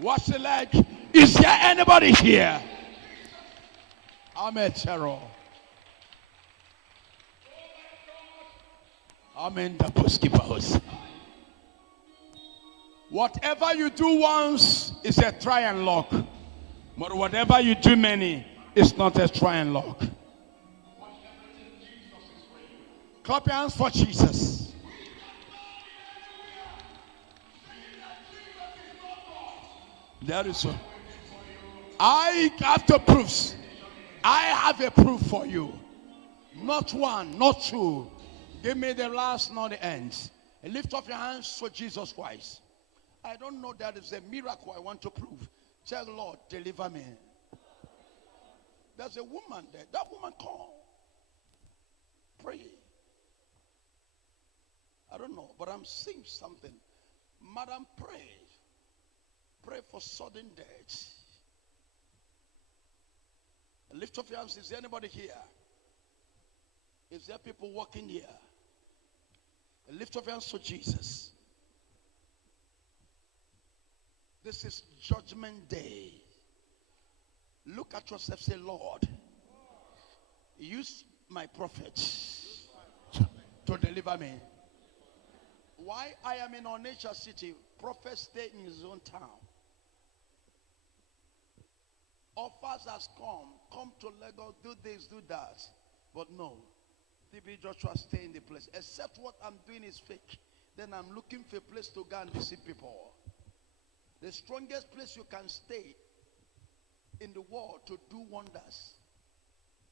Watch the leg. Is there anybody here? I'm a terror. I'm in the bookkeeper house. Whatever you do once is a try and lock. But whatever you do many is not a try and lock. Clap your hands for Jesus. There is one. I have to prove. I have a proof for you. Not one, not two. Give me the last, not the ends. And lift up your hands for Jesus Christ. I don't know that is a miracle I want to prove. Tell Lord, deliver me. There's a woman there. That woman called. Pray. I don't know, but I'm seeing something. Madam, pray. Pray for sudden death. Lift up your hands. Is there anybody here? Is there people walking here? Lift up your hands to Jesus. This is Judgment Day. Look at yourself. Say, Lord, use my prophet to deliver me. Why I am in Onitsha city, prophet stayed in his own town. Offers has come to Lagos, do this, do that. But no, TB Joshua stay in the place. Except what I'm doing is fake. Then I'm looking for a place to go and deceive people. The strongest place you can stay in the world to do wonders,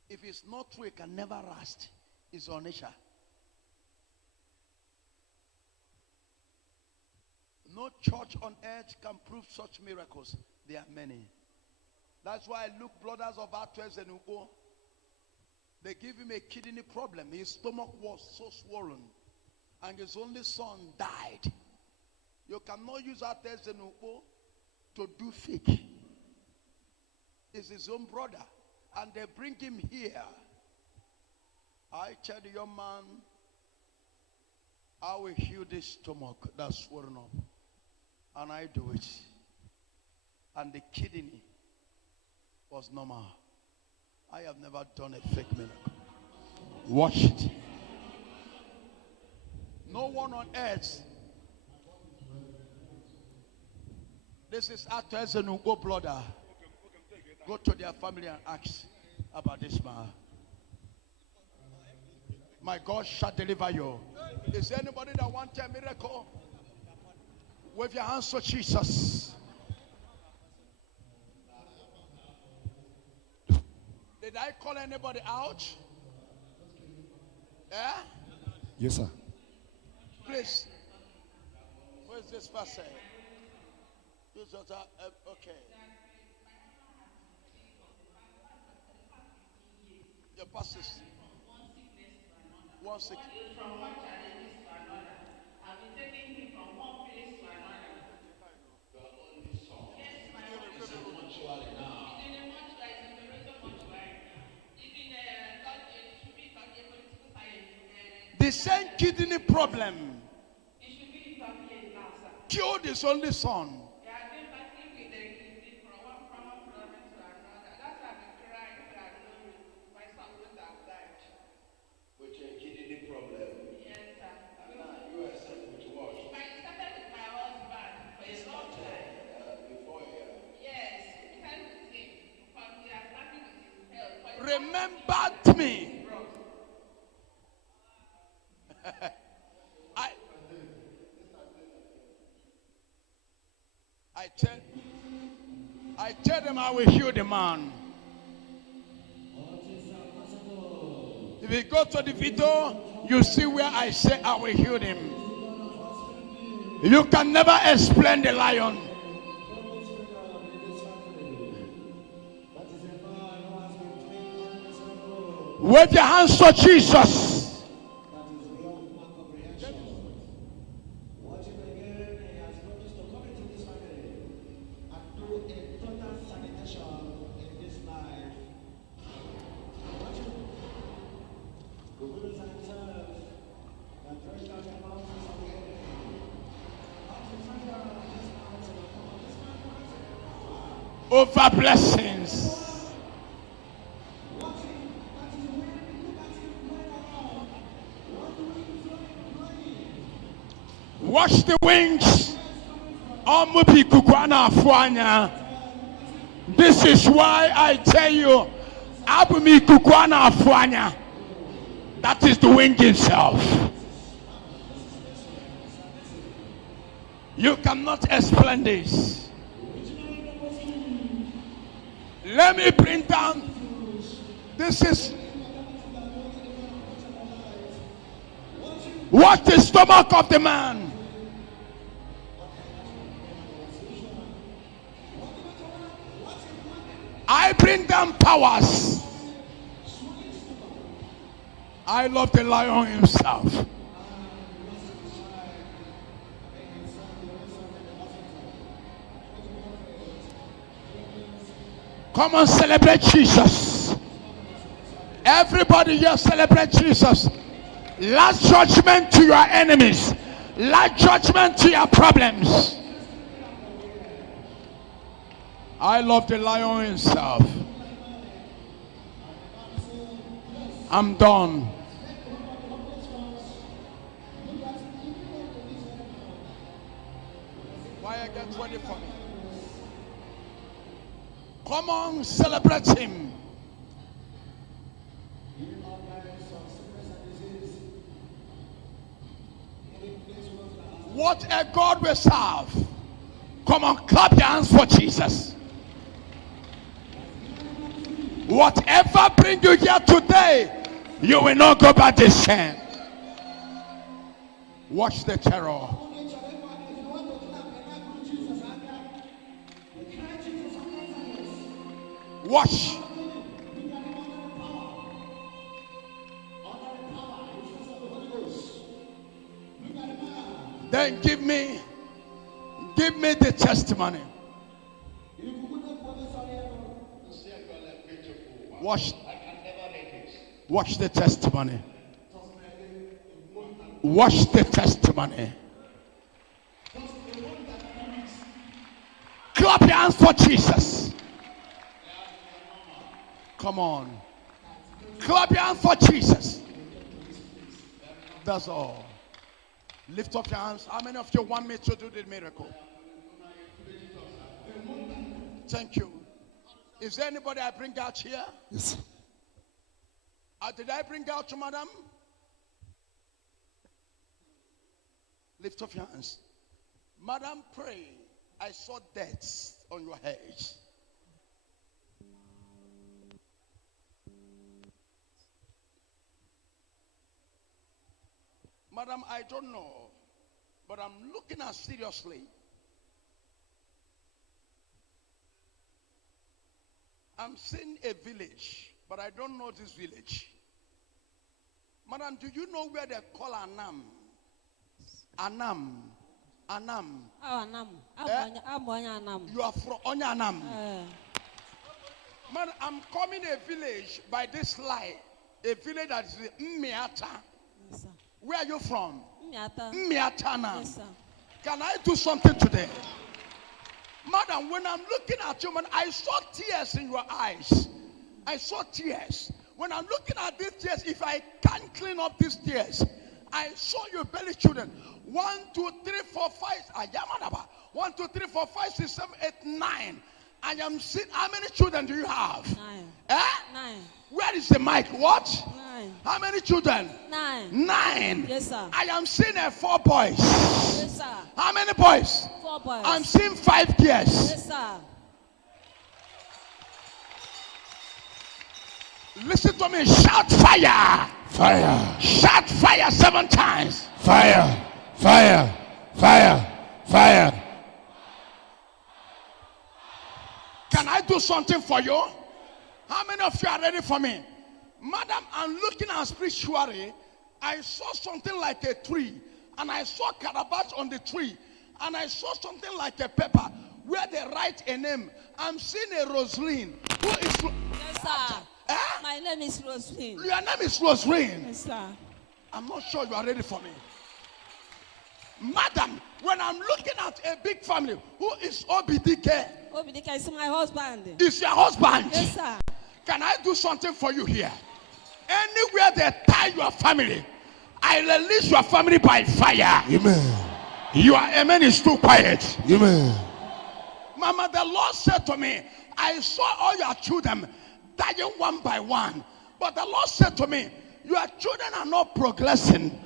if it's not true, it can never last, is Onitsha. No church on earth can prove such miracles. There are many. That's why I look brothers of Atwes and Ugo. They give him a kidney problem. His stomach was so swollen. And his only son died. You cannot use Atwes and Ugo to do fake. It's his own brother. And they bring him here. I tell the young man, I will heal this stomach that's swollen up. And I do it. And the kidney was normal. I have never done a fake miracle. Watch it. No one on earth. This is Atwes and Ugo brother. Go to their family and ask about this man. My God shall deliver you. Is there anybody that wants a miracle? Wave your hands to Jesus. Did I call anybody out? Yeah? Yes, sir. Please. Where's this person? Okay. Your pastors. One sickness. From one challenges to another. I've been taking him from one place to another. Yes, my own. It's in the mortuary now. It's in the mortuary. It's in the Rachel mortuary. It's in it should be political science. The same kidney problem It should be in Papier now, sir. killed his only son. They have been battling with the kidney from one problem to another. That's why I've been crying that my son would have died. With your kidney problem. Yes, sir. You are sent with what? I started with my husband for a long time. Before here. Yes, we started with him. But we are starting with his health. Remembered me. I tell them I will heal the man. If you go to the video, you see where I say I will heal him. You can never explain the lion. Wave your hands to Jesus. Over blessings. Watch the wings. This is why I tell you, that is the wing himself. You cannot explain this. Let me bring down This is watch the stomach of the man. I bring down powers. I love the lion himself. Come on, celebrate Jesus. Everybody here celebrate Jesus. Last judgment to your enemies. Last judgment to your problems. I love the lion himself. I'm done. Why I get ready for me? Come on, celebrate him. What a God we serve. Come on, clap your hands for Jesus. Whatever brings you here today, you will not go back the same. Watch the terror. Watch. Then give me the testimony. Watch the testimony. Watch the testimony. Clap your hands for Jesus. Come on. Clap your hands for Jesus. That's all. Lift up your hands. How many of you want me to do the miracle? Thank you. Is there anybody I bring out here? Yes. Did I bring out you, madam? Lift up your hands. Madam, pray. I saw deaths on your head. Madam, I don't know, but I'm looking at seriously. I'm seeing a village, but I don't know this village. Madam, do you know where they call Anam? Anam. Anam. Oh, Anam. Anam. You are from Onyanam. Madam, I'm coming a village by this light. A village that is Mmiata. Yes, sir. Where are you from? Mmiata. Mmiata. Yes, sir. Can I do something today? Madam, when I'm looking at you, man, I saw tears in your eyes. I saw tears. When I'm looking at these tears, if I can't clean up these tears, I saw your belly children. 1, 2, 3, 4, 5. 1, 2, 3, 4, 5, 6, 7, 8, 9. I am seeing. How many children do you have? 9. 9. Where is the mic? What? 9. How many children? 9. 9. Yes, sir. I am seeing 4 boys. Yes, sir. How many boys? 4 boys. I'm seeing 5 girls. Yes, sir. Listen to me. Shout fire. Fire. Shout fire 7 times. Fire. Fire. Fire. Fire. Can I do something for you? How many of you are ready for me? Madam, I'm looking at spiritually. I saw something like a tree, and I saw calabash on the tree, and I saw something like a paper where they write a name. I'm seeing a Rosaline. Who is? Yes, sir. My name is Rosaline. Your name is Rosaline. Yes, sir. I'm not sure you are ready for me. Madam, when I'm looking at a big family, who is OBDK? Obidika is my husband. Is your husband? Yes, sir. Can I do something for you here? Anywhere they tie your family, I release your family by fire. Amen. Your amen is too quiet. Amen. Mama, the Lord said to me, I saw all your children dying one by one. But the Lord said to me, your children are not progressing.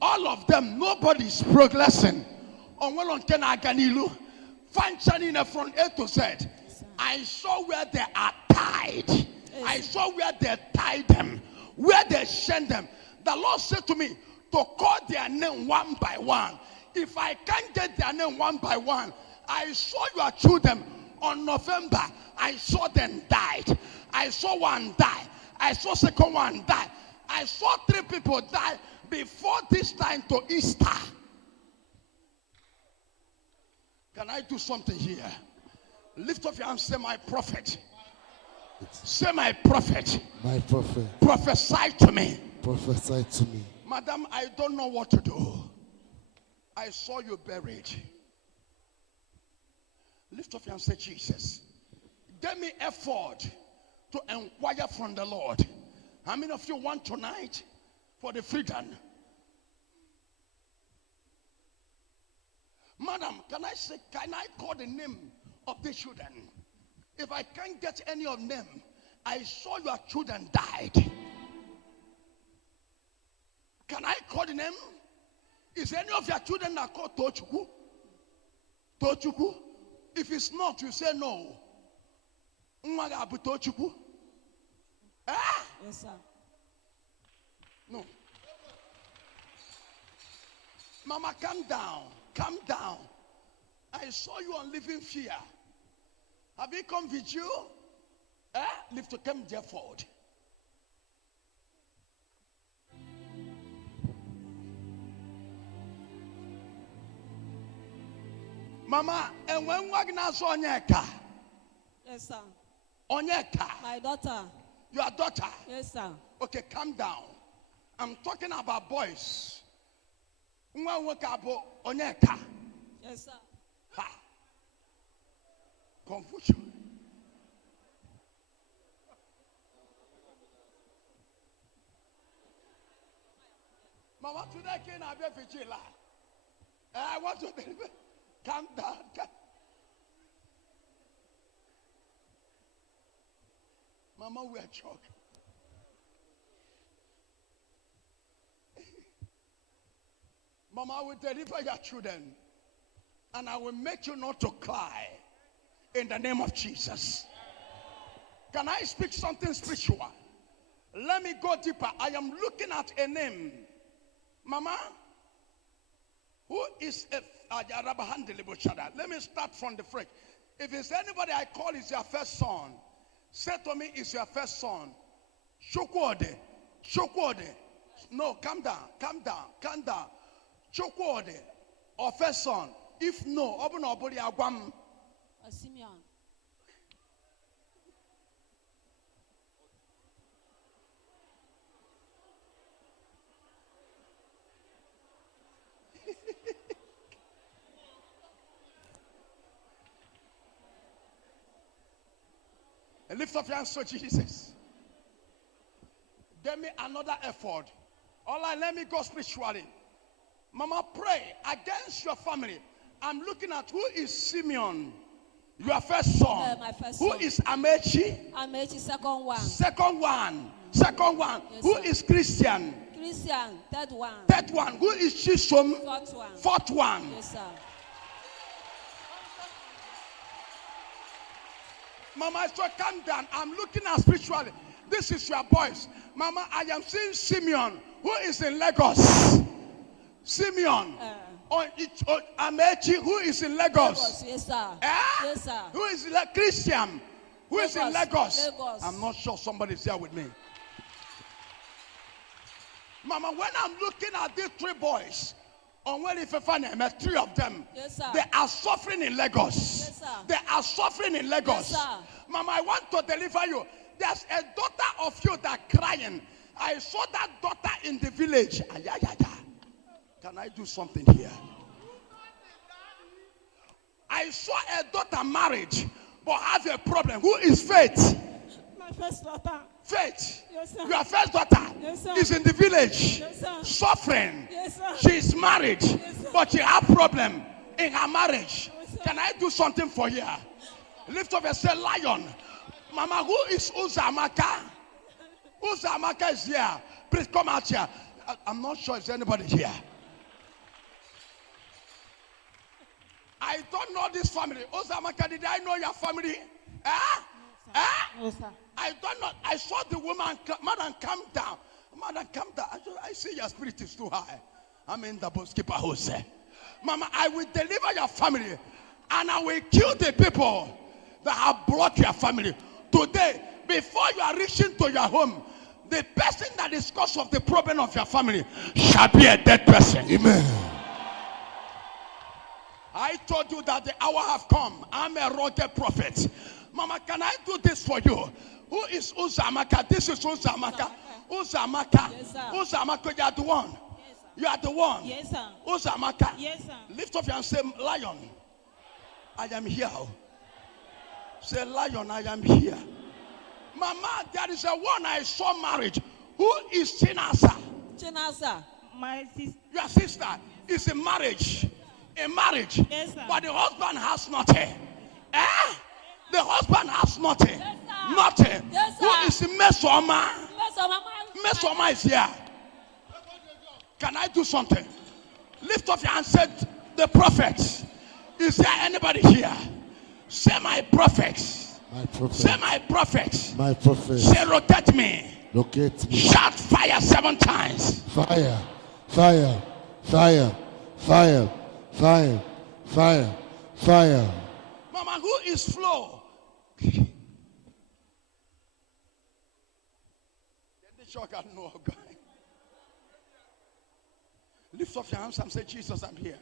All of them, nobody is progressing. Functioning from A to Z. I saw where they are tied. I saw where they tied them, where they chained them. The Lord said to me to call their name one by one. If I can't get their name one by one, I saw your children on November. I saw them died. I saw one die. I saw second one die. I saw 3 people die before this time to Easter. Can I do something here? Lift up your hand, say my prophet. Say my prophet. My prophet, Prophesy to me. prophesy to me. Madam, I don't know what to do. I saw you buried. Lift up your hand, say Jesus. Give me effort to inquire from the Lord. How many of you want tonight for the freedom? Madam, can I call the name of the children? If I can't get any of them, I saw your children died. Can I call the name? Is any of your children that called Tochuku? Tochuku? If it's not, you say no. Mwagabu Tochuku? Ah? Yes, sir. No. Mama, calm down. Calm down. I saw you on living fear. Have you come with you? Lift to come there forward. Mama, and when Wagner saw Onyeka? Yes, sir. Onyeka. My daughter. Your daughter? Yes, sir. Okay, calm down. I'm talking about boys. Onyeka. Yes, sir. Ha. Confusion. Mama, today can I be vigila? I want to calm down. Mama, we are shocked. Mama, I will deliver your children, and I will make you not to cry in the name of Jesus. Can I speak something spiritual? Let me go deeper. I am looking at a name. Mama, who is a let me start from the freak. If it's anybody I call is your first son, say to me, it's your first son. Chukwode. No, calm down. Chukwode, or first son. If no, open our body agwam. Simeon. And lift up your hands to Jesus. Give me another effort. All right, let me go spiritually. Mama, pray against your family. I'm looking at who is Simeon, your first son. My first who son. is Amechi? Amechi, second one. Second one. Yes, Who sir. is Christian? Christian, third one. Third one. Who is Chisom? Fourth one. Fourth one. Yes, sir. Mama, so calm down. I'm looking at spiritually. This is your voice. Mama, I am seeing Simeon, who is in Lagos. Simeon. Amechi, who is in Lagos. Yes, sir. Yes, sir. Who is Christian, who is in Lagos. Lagos. I'm not sure somebody's here with me. Mama, when I'm looking at these 3 boys, on where if I find them, 3 of them, Yes, sir. they are suffering in Lagos. Yes, sir. They are suffering in Lagos. Yes, sir. Mama, I want to deliver you. There's a daughter of you that crying. I saw that daughter in the village. Can I do something here? I saw a daughter married, but have a problem. Who is Faith? My first daughter. Faith. Yes, sir. Your first daughter Yes, sir. is in the village, Yes, sir. suffering. Yes, sir. She's married, sir. but she have problem in her marriage. Yes, sir. Can I do something for you? Lift up and say, Lion. Mama, who is Uzamaka? Uzamaka is here. Please come out here. I'm not sure if there's anybody here. I don't know this family. Uzamaka, did I know your family? No, sir. I don't know. I saw the woman, madam, come down. Madam, come down. I see your spirit is too high. I'm in the boat skipper house. Mama, I will deliver your family and I will kill the people that have blocked your family. Today, before you are reaching to your home, the person that is cause of the problem of your family shall be a dead person. Amen. I told you that the hour have come. I'm a rugged prophet. Mama, can I do this for you? Who is Uzamaka? This is Uzamaka. Uzamaka. Yes, sir. Uzamaka, you are the one. You are the one. Yes, sir. Uzamaka. Yes, sir. Lift up your hand and say, Lion, I am here. Say, Lion, I am here. Mama, there is a one I saw married. Who is Chinasa? Chinasa. My sister. Your sister is in marriage. In marriage. Yes, sir. But the husband has nothing. Eh? The husband has nothing. Yes, sir. Nothing. Yes, Who sir. is Mesoma? Mama. Mesoma is here. Can I do something? Lift up your hand and say, the prophet. Is there anybody here? Say, my prophet. My prophet. Say, my prophet. My prophet. Say, rotate me. Locate me. Shout fire 7 times. Fire. Fire. Fire. Fire. Fire. Fire. Fire. Mama, who is Flo? Lift up your hands and say, Jesus, I'm here.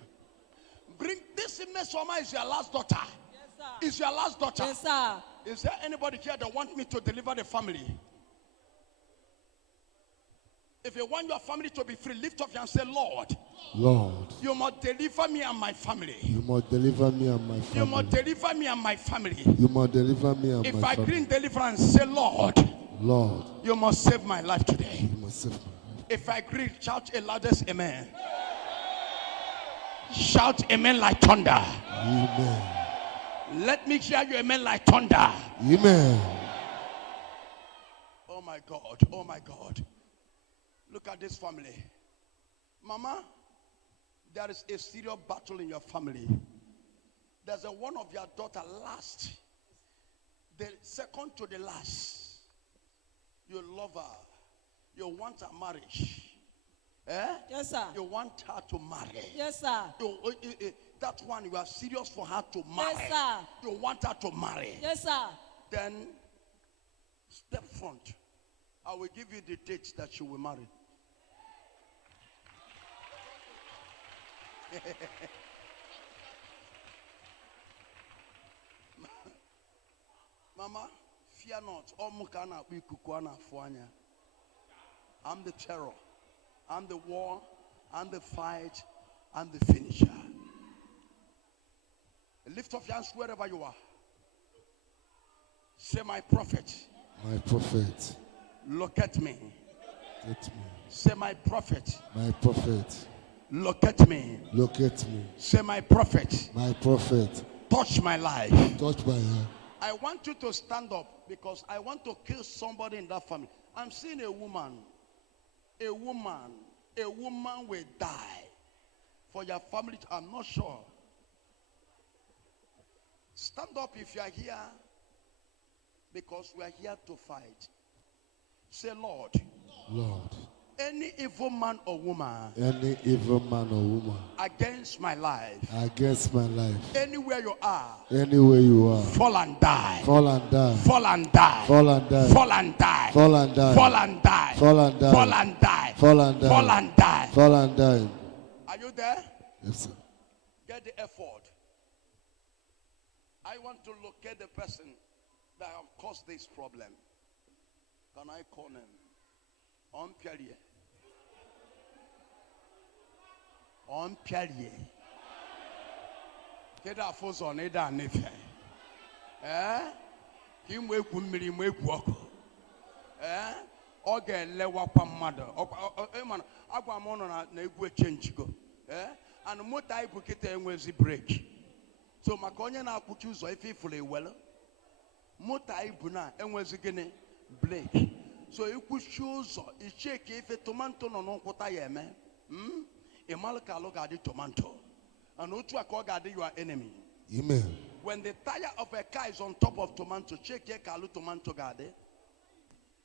Bring this Mesoma is your last daughter. Yes, sir. Is your last daughter. Yes, sir. Is there anybody here that want me to deliver the family? If you want your family to be free, lift up your hand and say, Lord, Lord, you must deliver me and my family. you must deliver me and my family. You must deliver me and my family. You must deliver me and If my I family. green deliverance, say, Lord, Lord, you must save my life today. you must save my life. If I agree, shout a loudest amen. Shout amen like thunder. Amen. Let me hear you amen like thunder. Amen. Oh my God, oh my God. Look at this family. Mama, there is a serious battle in your family. There's a one of your daughter last. The second to the last. You love her. You want her marriage. Eh? Yes, sir. You want her to marry. Yes, sir. That one, you are serious for her to marry. Yes, sir. You want her to marry. Yes, sir. Then, step front. I will give you the date that she will marry. Mama, fear not. I'm the terror. I'm the war. I'm the fight. I'm the finisher. Lift up your hands wherever you are. Say, my prophet. My prophet. Look at me. Get me. Say, my prophet. My prophet. Look at me. Look at me. Say, my prophet. My prophet. Touch my life. Touch my hand. I want you to stand up because I want to kill somebody in that family. I'm seeing a woman. A woman will die for your family. I'm not sure. Stand up if you are here because we are here to fight. Say, Lord. Lord. Any evil man or woman. Any evil man or woman. Against my life. Against my life. Anywhere you are. Anywhere you are. Fall and die. Fall and die. Fall and die. Fall and die. Fall and die. Fall and die. Fall and die. Fall and die. Fall and die. Fall and die. Fall and die. Fall and die. Are you there? Yes, sir. Get the effort. I want to locate the person that have caused this problem. Can I call him? On Pierre. On Pierre. Get a force on it and if eh? Him wake mmiri mweku oko. Eh? Oge lewa kwa mmadụ. Man, agwa m ọnụ na egwu change go. Eh? And motor ibu kịta enwezi break. So maka onye na-akwụchi ụzọ ife ifuru ewelu. Motor ibu na enwezi gịnị break. So ikwuchi ụzọ ichie ka ife tomato nọ n'ụkwụta ya eme. Ịmalụ ka alụ ga-adị tomato. And otu aka ọ ga-adị your enemy. Amen. When the tire of a car is on top of tomato, check here, kalu tomato garden.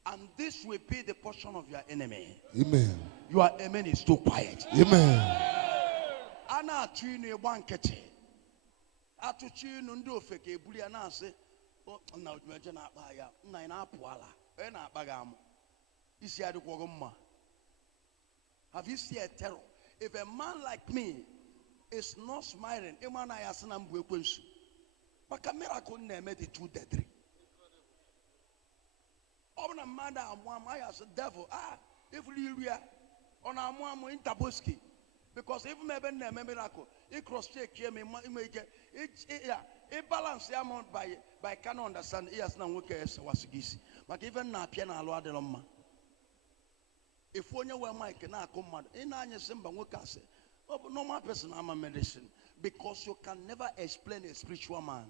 And this will be the portion of your enemy. Amen. Your amen is too quiet. Amen. Ana chini wankete. Atu chini ndo feke buli anase. Na Odumeje na baya. Na ina apuala. Na bagamu. Isi adu kwa gomma. Have you seen a terror? If a man like me is not smiling, imana yasana mbwe kwensu. But a miracle never made it 2 day 3. On a mother, I as a devil. If we are on a mom in Tabuski, because if maybe a miracle, it cross check here, it balance the amount by can understand. Yes, no work as was gis. But even na piano allow the loma. If one you were Mike and I come in Anya Simba Wokase, no more person I'm a medicine, because you can never explain a spiritual man.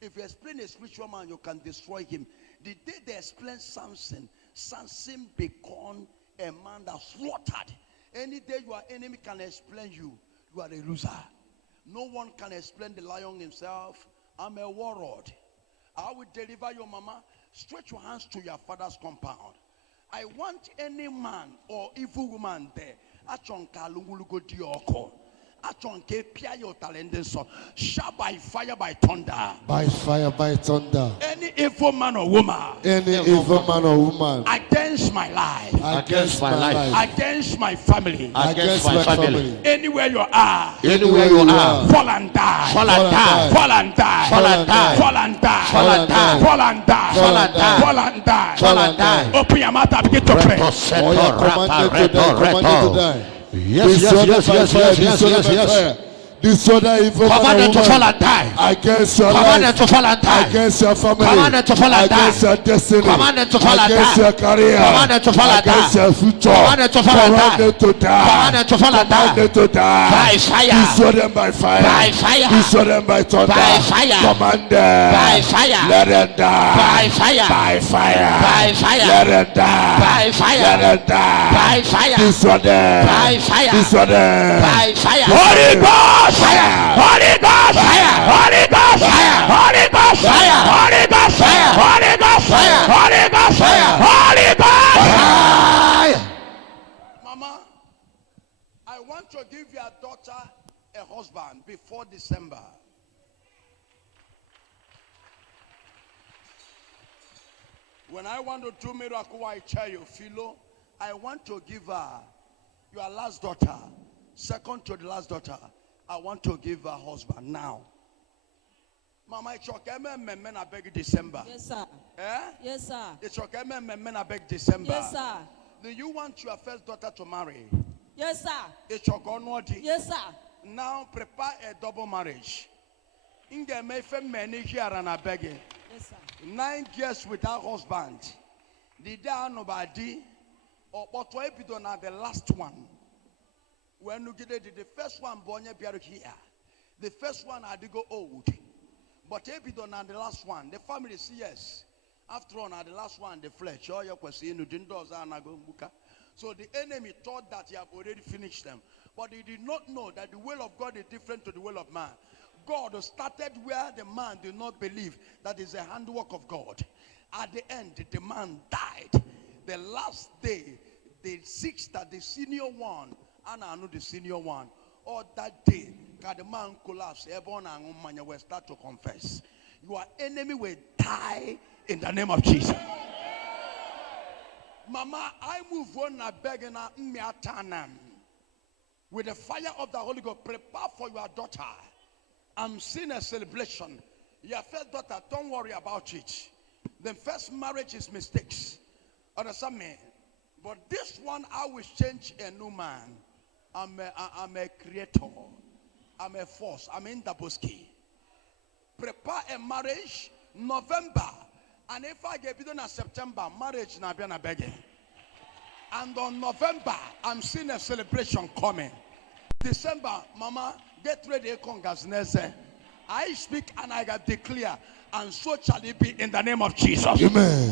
If you explain a spiritual man, you can destroy him. The day they explain Samson, Samson became a man that slaughtered. Any day your enemy can explain you, you are a loser. No one can explain the lion himself. I'm a warlord. I will deliver your mama. Stretch your hands to your father's compound. I want any man or evil woman there. Shall by fire, by thunder. By fire, by thunder. Any evil man or woman. Any evil man or woman. Against my life. Against my life. Against my family. Against my family. Anywhere you are. Anywhere you are. Fall and die. Fall and die. Fall and die. Fall and die. Fall and die. Fall and die. Fall and die. Fall and die. Fall and die. Fall and die. Open your mouth and begin to pray. Oh, yeah, commanded to die. Commanded to die. Yes. Disorder evil Commanded to fall and die. Against your Commanded life. to fall and die. Against your family. Commanded to fall and die. Against your destiny. Commanded to fall and Against die. your career. Commanded to fall and die. Against your future. Commanded to fall and die. Commanded to die. Commanded to fall and die. Commanded to die. By fire. Destroy them by fire. By fire. Destroy them by thunder. By fire. Command them. By fire. Let them die. By fire. By fire. By fire. Let them die. By fire. Let them die. By fire. Destroy them. By fire. Destroy them. By fire. Holy Ghost fire. Holy Ghost fire. Holy Ghost fire. Holy Ghost fire. Holy Ghost fire. Holy Ghost fire. Holy Ghost fire. Holy Ghost fire. Mama, I want to give your daughter a husband before December. When I want to do miracle, I tell you, Philo, I want to give her your last daughter, second to the last daughter. I want to give her husband now. Mama, it's okay, men I beg December. Yes, sir. Eh? Yes, sir. It's okay, men I beg December. Yes, sir. Do you want your first daughter to marry? Yes, sir. It's okay, Yes, sir. now prepare a double marriage. Inge me fe many here and I beg it. Yes, sir. 9 years without husband. The day nobody or what epido na the last one. When you get the first one born here. The first one had to go old. But epido na the last one. The family see yes. After all, now the last one, the flesh. Oh, you question so the enemy thought that he have already finished them. But he did not know that the will of God is different to the will of man. God started where the man did not believe that is a handwork of God. At the end, the man died. The last day, the sixth, the senior one, and I know the senior one, or that day, the man collapsed. Everyone will start to confess. Your enemy will die in the name of Jesus. Mama, I move on a begging with the fire of the Holy Ghost. Prepare for your daughter. I'm seeing a celebration. Your first daughter, don't worry about it. The first marriage is mistakes. Understand me? But this one, I will change a new man. I'm a creator. I'm a force. I'm in the Boski. Prepare a marriage November. And if I get it in September, marriage na be na begging. And on November, I'm seeing a celebration coming. December, Mama, get ready, Congasnese. I speak and I declare, and so shall it be in the name of Jesus. Amen.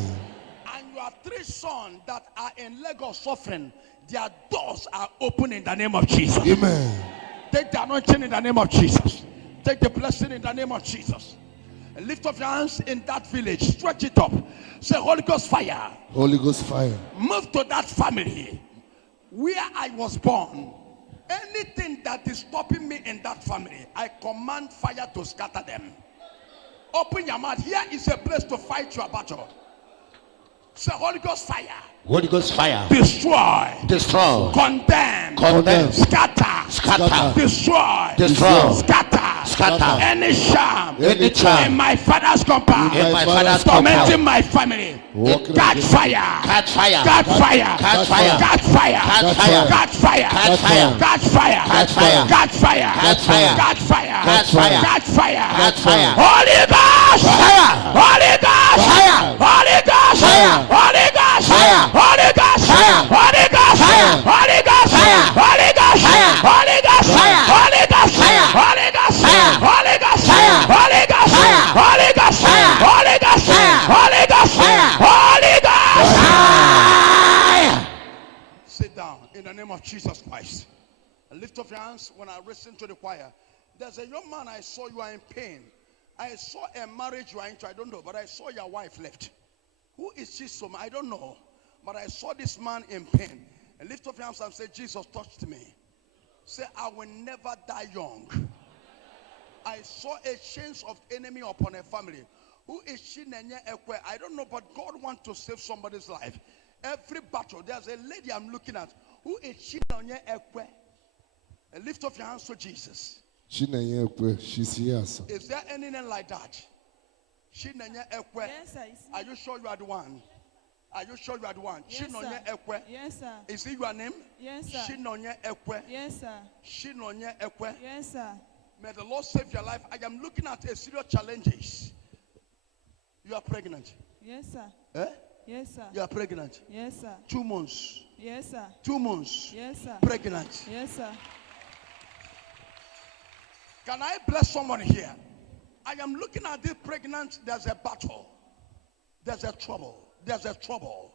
And your 3 sons that are in Lagos suffering, their doors are open in the name of Jesus. Amen. Take the anointing in the name of Jesus. Take the blessing in the name of Jesus. Lift up your hands in that village. Stretch it up. Say, Holy Ghost fire. Holy Ghost fire. Move to that family where I was born. Anything that is stopping me in that family, I command fire to scatter them. Open your mouth. Here is a place to fight your battle. Say, Holy Ghost fire. Holy Ghost fire. Destroy. Destroy. Condemn. Condemn. Scatter. Scatter. Destroy. Destroy. Scatter. Scatter. Any charm. Any charm. In my father's compound. In my father's Tormenting compound. my family. Walking Catch against- fire. Catch fire. Catch fire. Catch fire. Catch fire. Catch fire. Catch fire. Catch fire. Catch fire. Catch fire. Catch fire. Catch fire. Catch fire. Catch fire. Catch fire. Catch fire. Holy Ghost. Fire. Holy Ghost. Fire. Holy Ghost. Fire. Holy Ghost. Fire. Holy Ghost. Fire. Holy Ghost. Fire. Holy Ghost. Fire. Holy Ghost. Fire. Holy Ghost. Fire. Holy Ghost. Fire. Holy Ghost. Fire. Holy Ghost. Fire. Holy Ghost. Fire. Holy Ghost. Fire. Holy Ghost. Fire. Holy Ghost. Fire. Holy Ghost. Fire. Sit down in the name of Jesus Christ. Lift up your hands when I listen to the choir. There's a young man I saw, you are in pain. I saw a marriage you are into, I don't know, but I saw your wife left. Who is she? I don't know. But I saw this man in pain. And lift up your hands and say, Jesus touched me. Say, I will never die young. I saw a chains of enemy upon a family. Who is she? I don't know, but God wants to save somebody's life. Every battle, there's a lady I'm looking at. Who is she? And lift up your hands to Jesus. She's here. Is there any name like that? Yes, sir. Are you sure you are the one? Are you sure you are the one? Yes, sir. Yes, sir. Is it your name? Yes, sir. Yes, sir. Yes, sir. May the Lord save your life. I am looking at a serious challenges. You are pregnant. Yes, sir. Eh? Yes, sir. You are pregnant. Yes, sir. 2 months. Yes, sir. 2 months. Yes, sir. Pregnant. Yes, sir. Can I bless someone here? I am looking at this pregnant. There's a battle. There's a trouble. There's a trouble.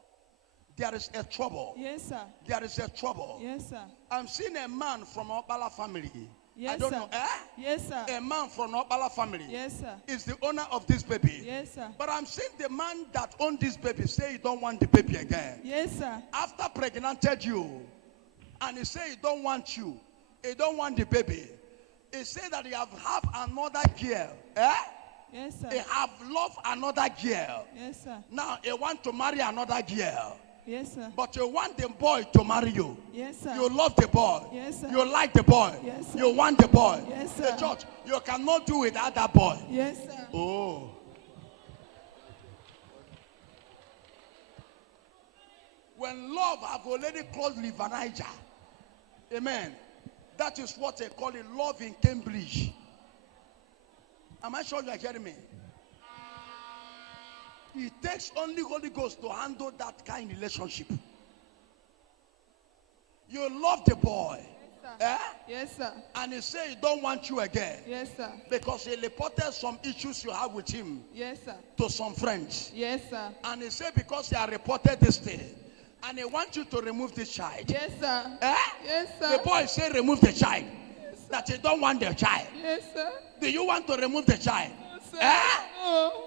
There is a trouble. Yes, sir. There is a trouble. Yes, sir. I'm seeing a man from Obala family. Yes, I don't sir. know. Eh? Yes, sir. A man from Obala family. Yes, sir. Is the owner of this baby. Yes, sir. But I'm seeing the man that owned this baby say he don't want the baby again. Yes, sir. After pregnanted you, and he say he don't want you, he don't want the baby. He say that he have another girl. Eh? Yes, sir. He have loved another girl. Yes, sir. Now he want to marry another girl. Yes, sir. But you want the boy to marry you. Yes, sir. You love the boy. Yes, sir. You like the boy. Yes, sir. You want the boy. Yes, The sir. church, you cannot do without that boy. Yes, sir. Oh. When love have already closed Livanija, amen. That is what they call it, love in Cambridge. Am I sure you are hearing me? It takes only Holy Ghost to handle that kind of relationship. You love the boy. Yes, sir. Eh? Yes, sir. And he say he don't want you again. Yes, sir. Because he reported some issues you have with him Yes, sir. to some friends. Yes, sir. And he said because he had reported this thing, and he wants you to remove this child. Yes, sir. Eh? Yes, sir. The boy say remove the child. That he don't want the child. Yes, sir. Do you want to remove the child? Yes, sir. Eh? Oh.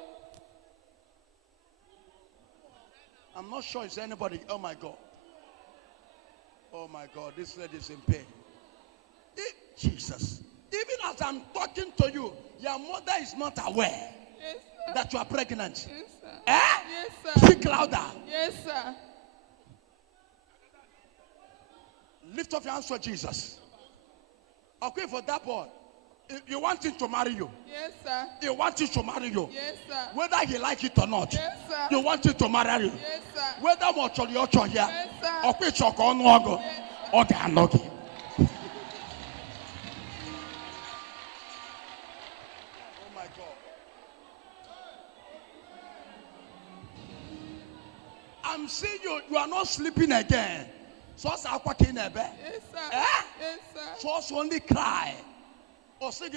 I'm not sure it's anybody. Oh my God. Oh my God. This lady is in pain. Jesus. Even as I'm talking to you, your mother is not aware Yes, sir. that you are pregnant. Yes, sir. Eh? Yes, sir. Speak louder. Yes, sir. Lift up your hands for Jesus. Okay, for that boy. You want him to marry you. Yes, sir. You want him to marry you. Yes, sir. Whether he like it or not. Yes, sir. You want him to marry you. Yes, sir. Whether much or your here. Yes, sir. Okay, choko onuogo. Okay, anogi. Oh my God. I'm seeing you are not sleeping again. So what's aquakin ebe? Yes, sir. Eh? Yes, sir. So what's only cry. Or say,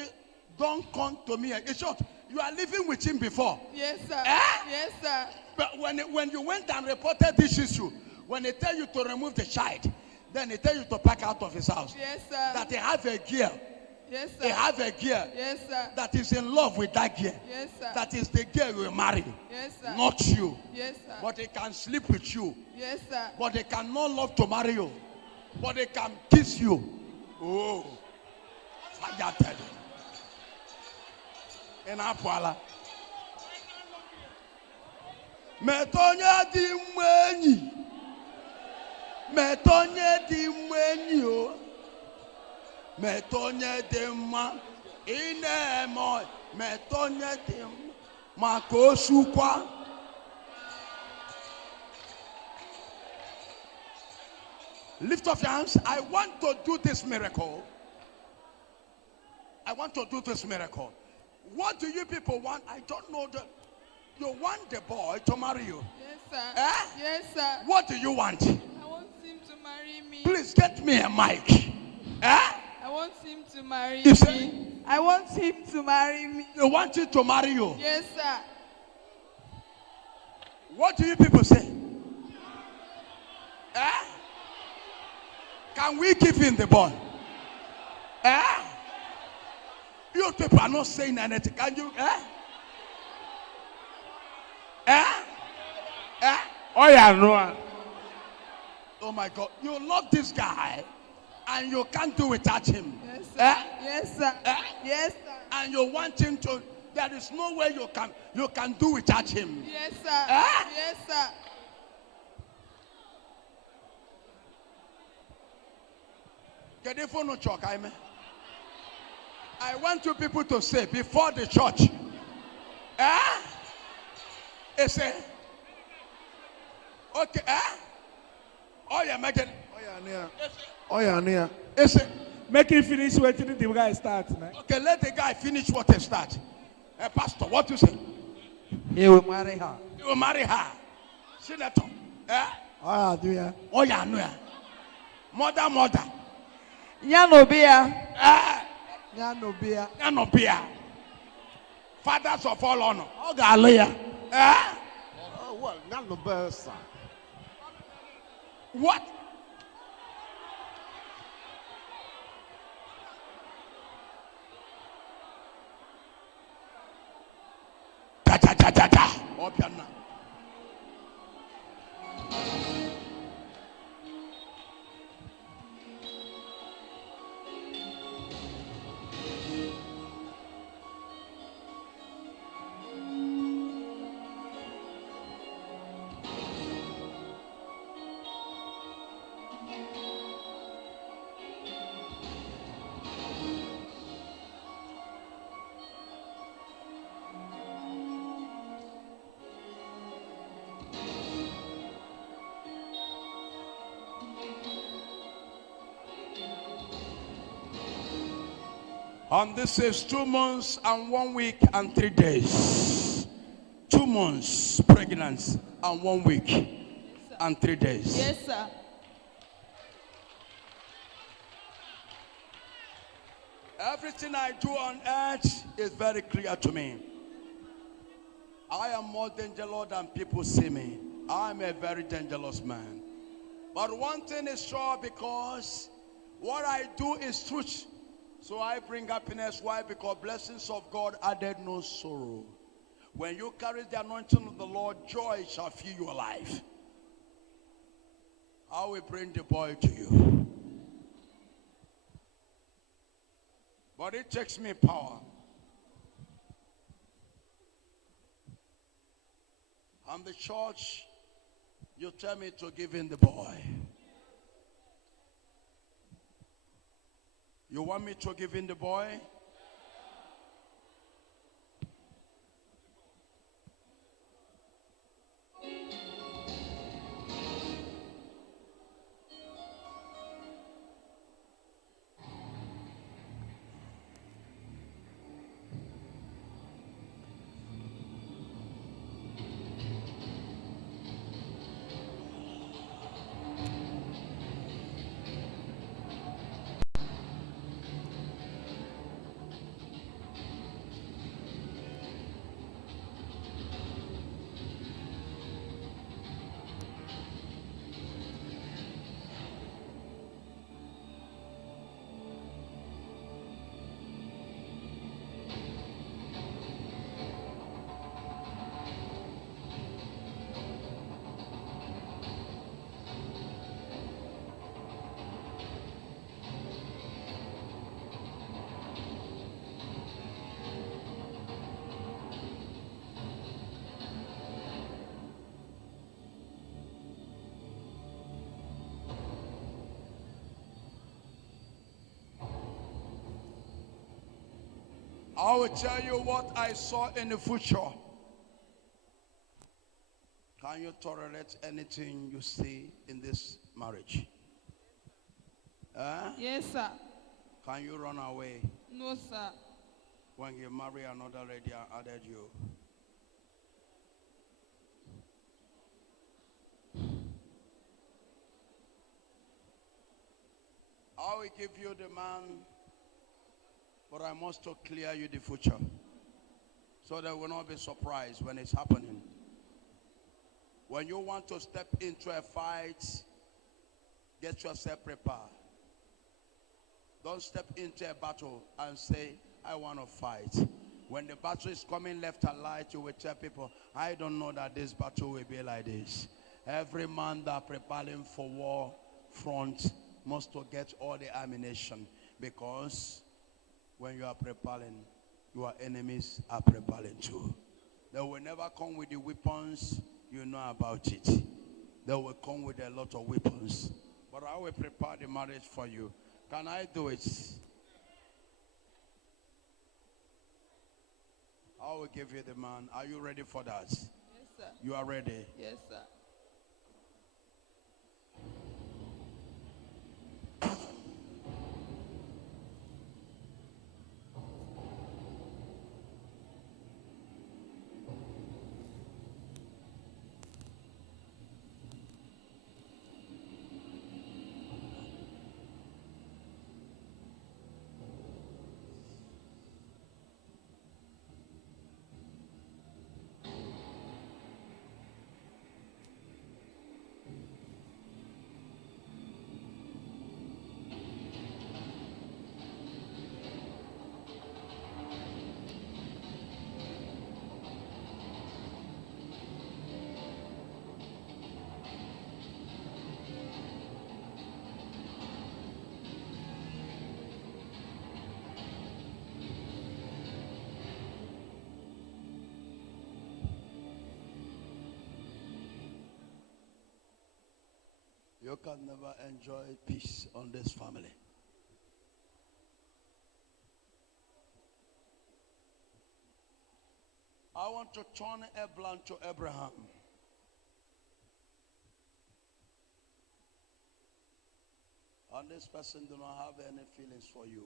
don't come to me. In short, you are living with him before. Yes, sir. Eh? Yes, sir. But when you went and reported this issue, when they tell you to remove the child, then they tell you to pack out of his house. Yes, sir. That they have a girl Yes, He sir. has a girl Yes, sir. that is in love with that girl. Yes, sir. That is the girl you will marry, Yes, sir. not you. Yes, sir. But he can sleep with you. Yes, sir. But they cannot love to marry you. But they can kiss you. Oh. Fire tell you. In Apuala. Metonya di mweni. Metonya di mweni o. Metonya di ma. Ine mo. Metonya di ma. Makosu kwa. Lift up your hands. I want to do this miracle. I want to do this miracle. What do you people want? I don't know. You want the boy to marry you. Yes, sir. Eh? Yes, sir. What do you want? I want him to marry me. Please get me a mic. Eh? I want him to marry You say- me. I want him to marry me. You want him to marry you. Yes, sir. What do you people say? Eh? Can we give him the boy? Eh? You people are not saying anything. Can you? Eh? Eh? Eh? Oh yeah, no. Oh my God. You love this guy and you can't do without him. Yes, sir. Eh? Yes, sir. Eh? Yes, sir. And you want him to. There is no way you can do without him. Yes, sir. Eh? Yes, sir. Get the phone no chalk, I want you people to say before the church. Eh? They say. Okay, eh? Oh yeah, make it. Oh yeah, near. They say. Make him finish waiting the guy start, man. Okay, let the guy finish what he start. Pastor, what you say? He will marry her. You will marry her. Senator. Eh? Oh, do you? Oh yeah, no. Mother. Nyanobia. Eh? Nyanobia. Nyanobia. Fathers of all honor. Oh, Galia. Eh? Oh, well, Nanobia, sir. What? Da. Opiana. And this is 2 months and 1 week and 3 days. 2 months pregnancy and 1 week and 3 days. Yes, sir. Everything I do on earth is very clear to me. I am more dangerous than people see me. I'm a very dangerous man. But one thing is sure, because what I do is truth. So I bring happiness. Why? Because blessings of God added no sorrow. When you carry the anointing of the Lord, joy shall fill your life. I will bring the boy to you. But it takes me power. I'm the church. You tell me to give in the boy. You want me to give in the boy? I will tell you what I saw in the future. Can you tolerate anything you see in this marriage? Yes, sir. Can you run away No, sir. when you marry another lady and added you? I will give you the man, but I must to clear you the future, so that will not be surprised when it's happening. When you want to step into a fight, get yourself prepared. Don't step into a battle and say, I want to fight. When the battle is coming left and right, you will tell people, I don't know that this battle will be like this. Every man that preparing for war front must to get all the ammunition, because when you are preparing, your enemies are preparing too. They will never come with the weapons, you know about it. They will come with a lot of weapons. But I will prepare the marriage for you. Can I do it? I will give you the man. Are you ready for that? Yes, sir. You are ready? Yes, sir. You can never enjoy peace on this family. I want to turn Abraham to Abraham. And this person do not have any feelings for you.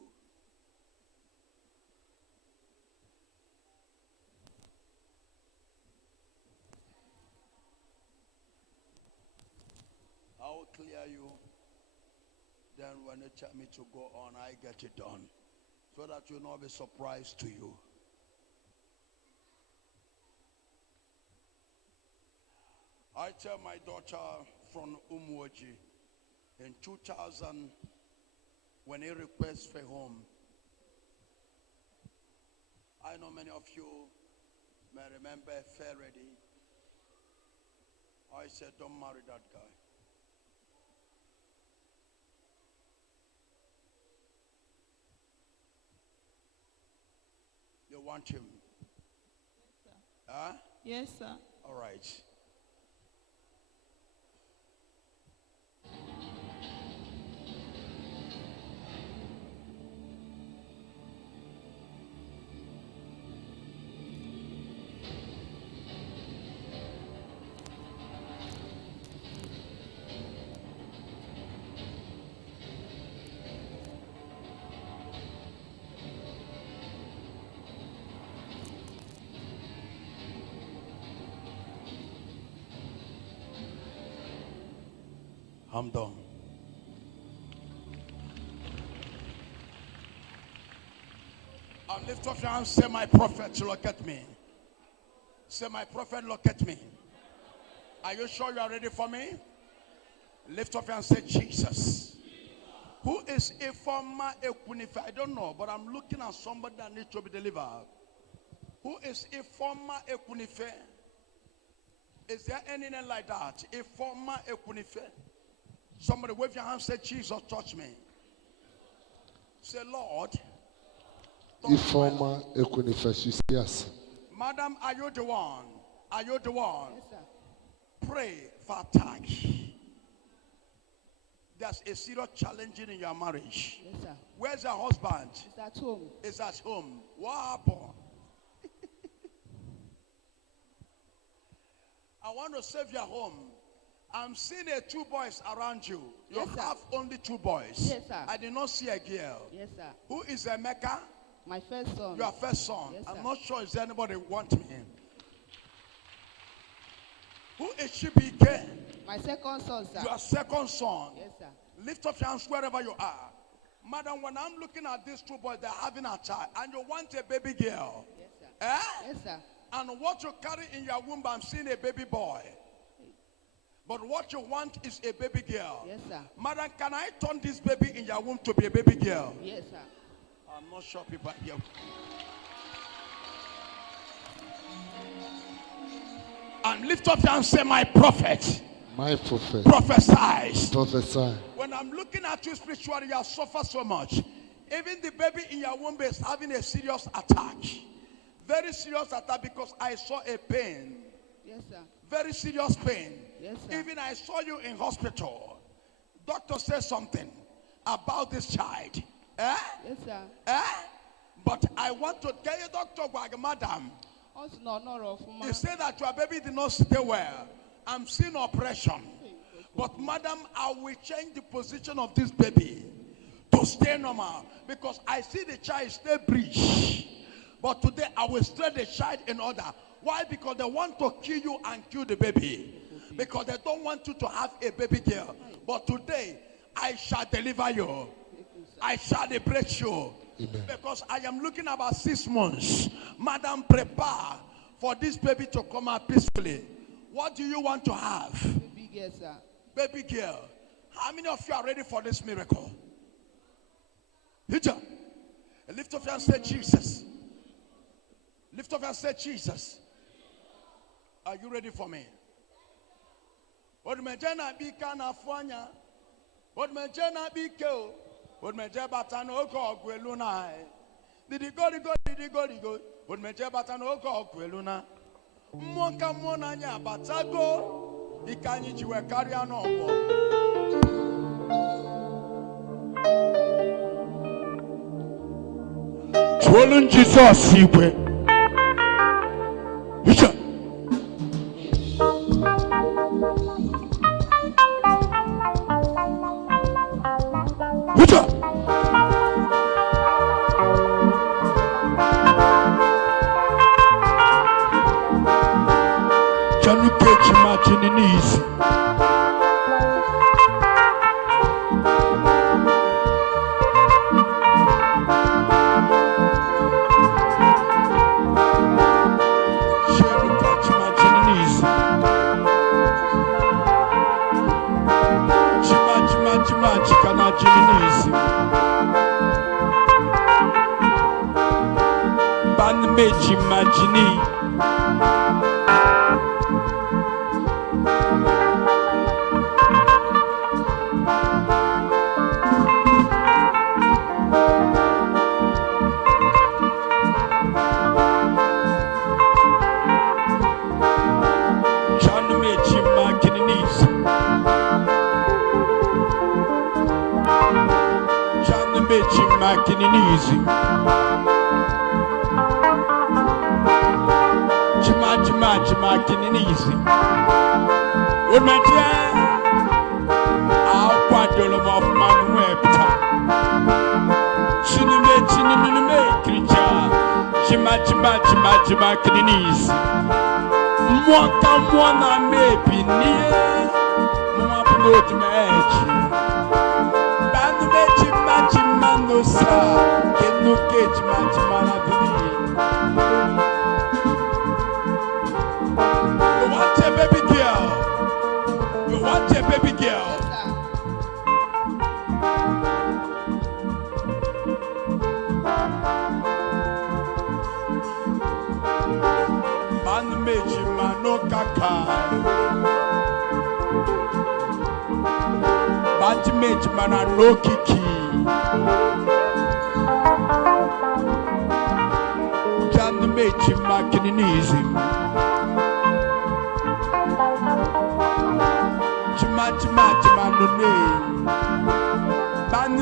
I will clear you. Then when you tell me to go on, I get it done. So that you will not be surprised to you. I tell my daughter from Odumeje in 2000, when he requests for home, I know many of you may remember Fair Ready. I said, don't marry that guy. You want him? Yes, sir. Huh? Yes, sir. All right. I'm done. And lift up your hands, say, my prophet, look at me. Say, my prophet, look at me. Are you sure you are ready for me? Lift up your hands and say, Jesus. Who is a former Ekunife? I don't know, but I'm looking at somebody that needs to be delivered. Who is a former Ekunife? Is there any name like that? A former Ekunife? Somebody wave your hand, say, Jesus, touch me. Say, Lord. Ifoma Ekunife, yes. Madam, are you the one? Are you the one? Yes, sir. Pray for attack. there's a serious challenge in your marriage. Yes, sir. Where's your husband? He's at home. Is at home. What happened? I want to save your home. I'm seeing 2 boys around you. You Yes, sir. have only 2 boys. Yes, sir. I did not see a girl. Yes, sir. Who is Emeka? My first son. Your first son. Yes, I'm sir. not sure if anybody want me. Who is Chibike? My second son, sir. Your second son. Yes, sir. Lift up your hands wherever you are. Madam, when I'm looking at these 2 boys, they're having a child, and you want a baby girl. Yes, sir. Eh? Yes, sir. And what you carry in your womb, I'm seeing a baby boy. But what you want is a baby girl. Yes, sir. Madam, can I turn this baby in your womb to be a baby girl? Yes, sir. I'm not sure people are here. And lift up your hand and say, my prophet. My prophet. Prophesies. Prophesy. When I'm looking at you spiritually, you have suffered so much. Even the baby in your womb is having a serious attack. Very serious attack because I saw a pain. Yes, sir. Very serious pain. Yes, sir. Even I saw you in hospital. Doctor said something about this child. Eh? Yes, sir. Eh? But I want to tell you, Dr. Madam, Also, no, they say that your baby did not stay well. I'm seeing oppression. But madam, I will change the position of this baby to stay normal. Because I see the child stay breach. But today I will straight the child in order. Why? Because they want to kill you and kill the baby. Because they don't want you to have a baby girl. But today, I shall deliver you. I shall liberate you. Amen. Because I am looking about 6 months. Madam, prepare for this baby to come out peacefully. What do you want to have? Baby girl, sir. Baby girl. How many of you are ready for this miracle? Lift up your hand and say, Jesus. Lift up your hand and say, Jesus. Are you ready for me? Odumeje na bika na fuanya. Odumeje na bike. Odumeje bata no ko ogwelu na. Didi go. Odumeje bata no ko ogwelu na. Mmụọ ka mmụọ n'anya abatago. Ike anyị ji wee karịa n'ọgbọ. Tụọlụ Jizọs igwe. Iche. Iche. Can you catch imagine in easy?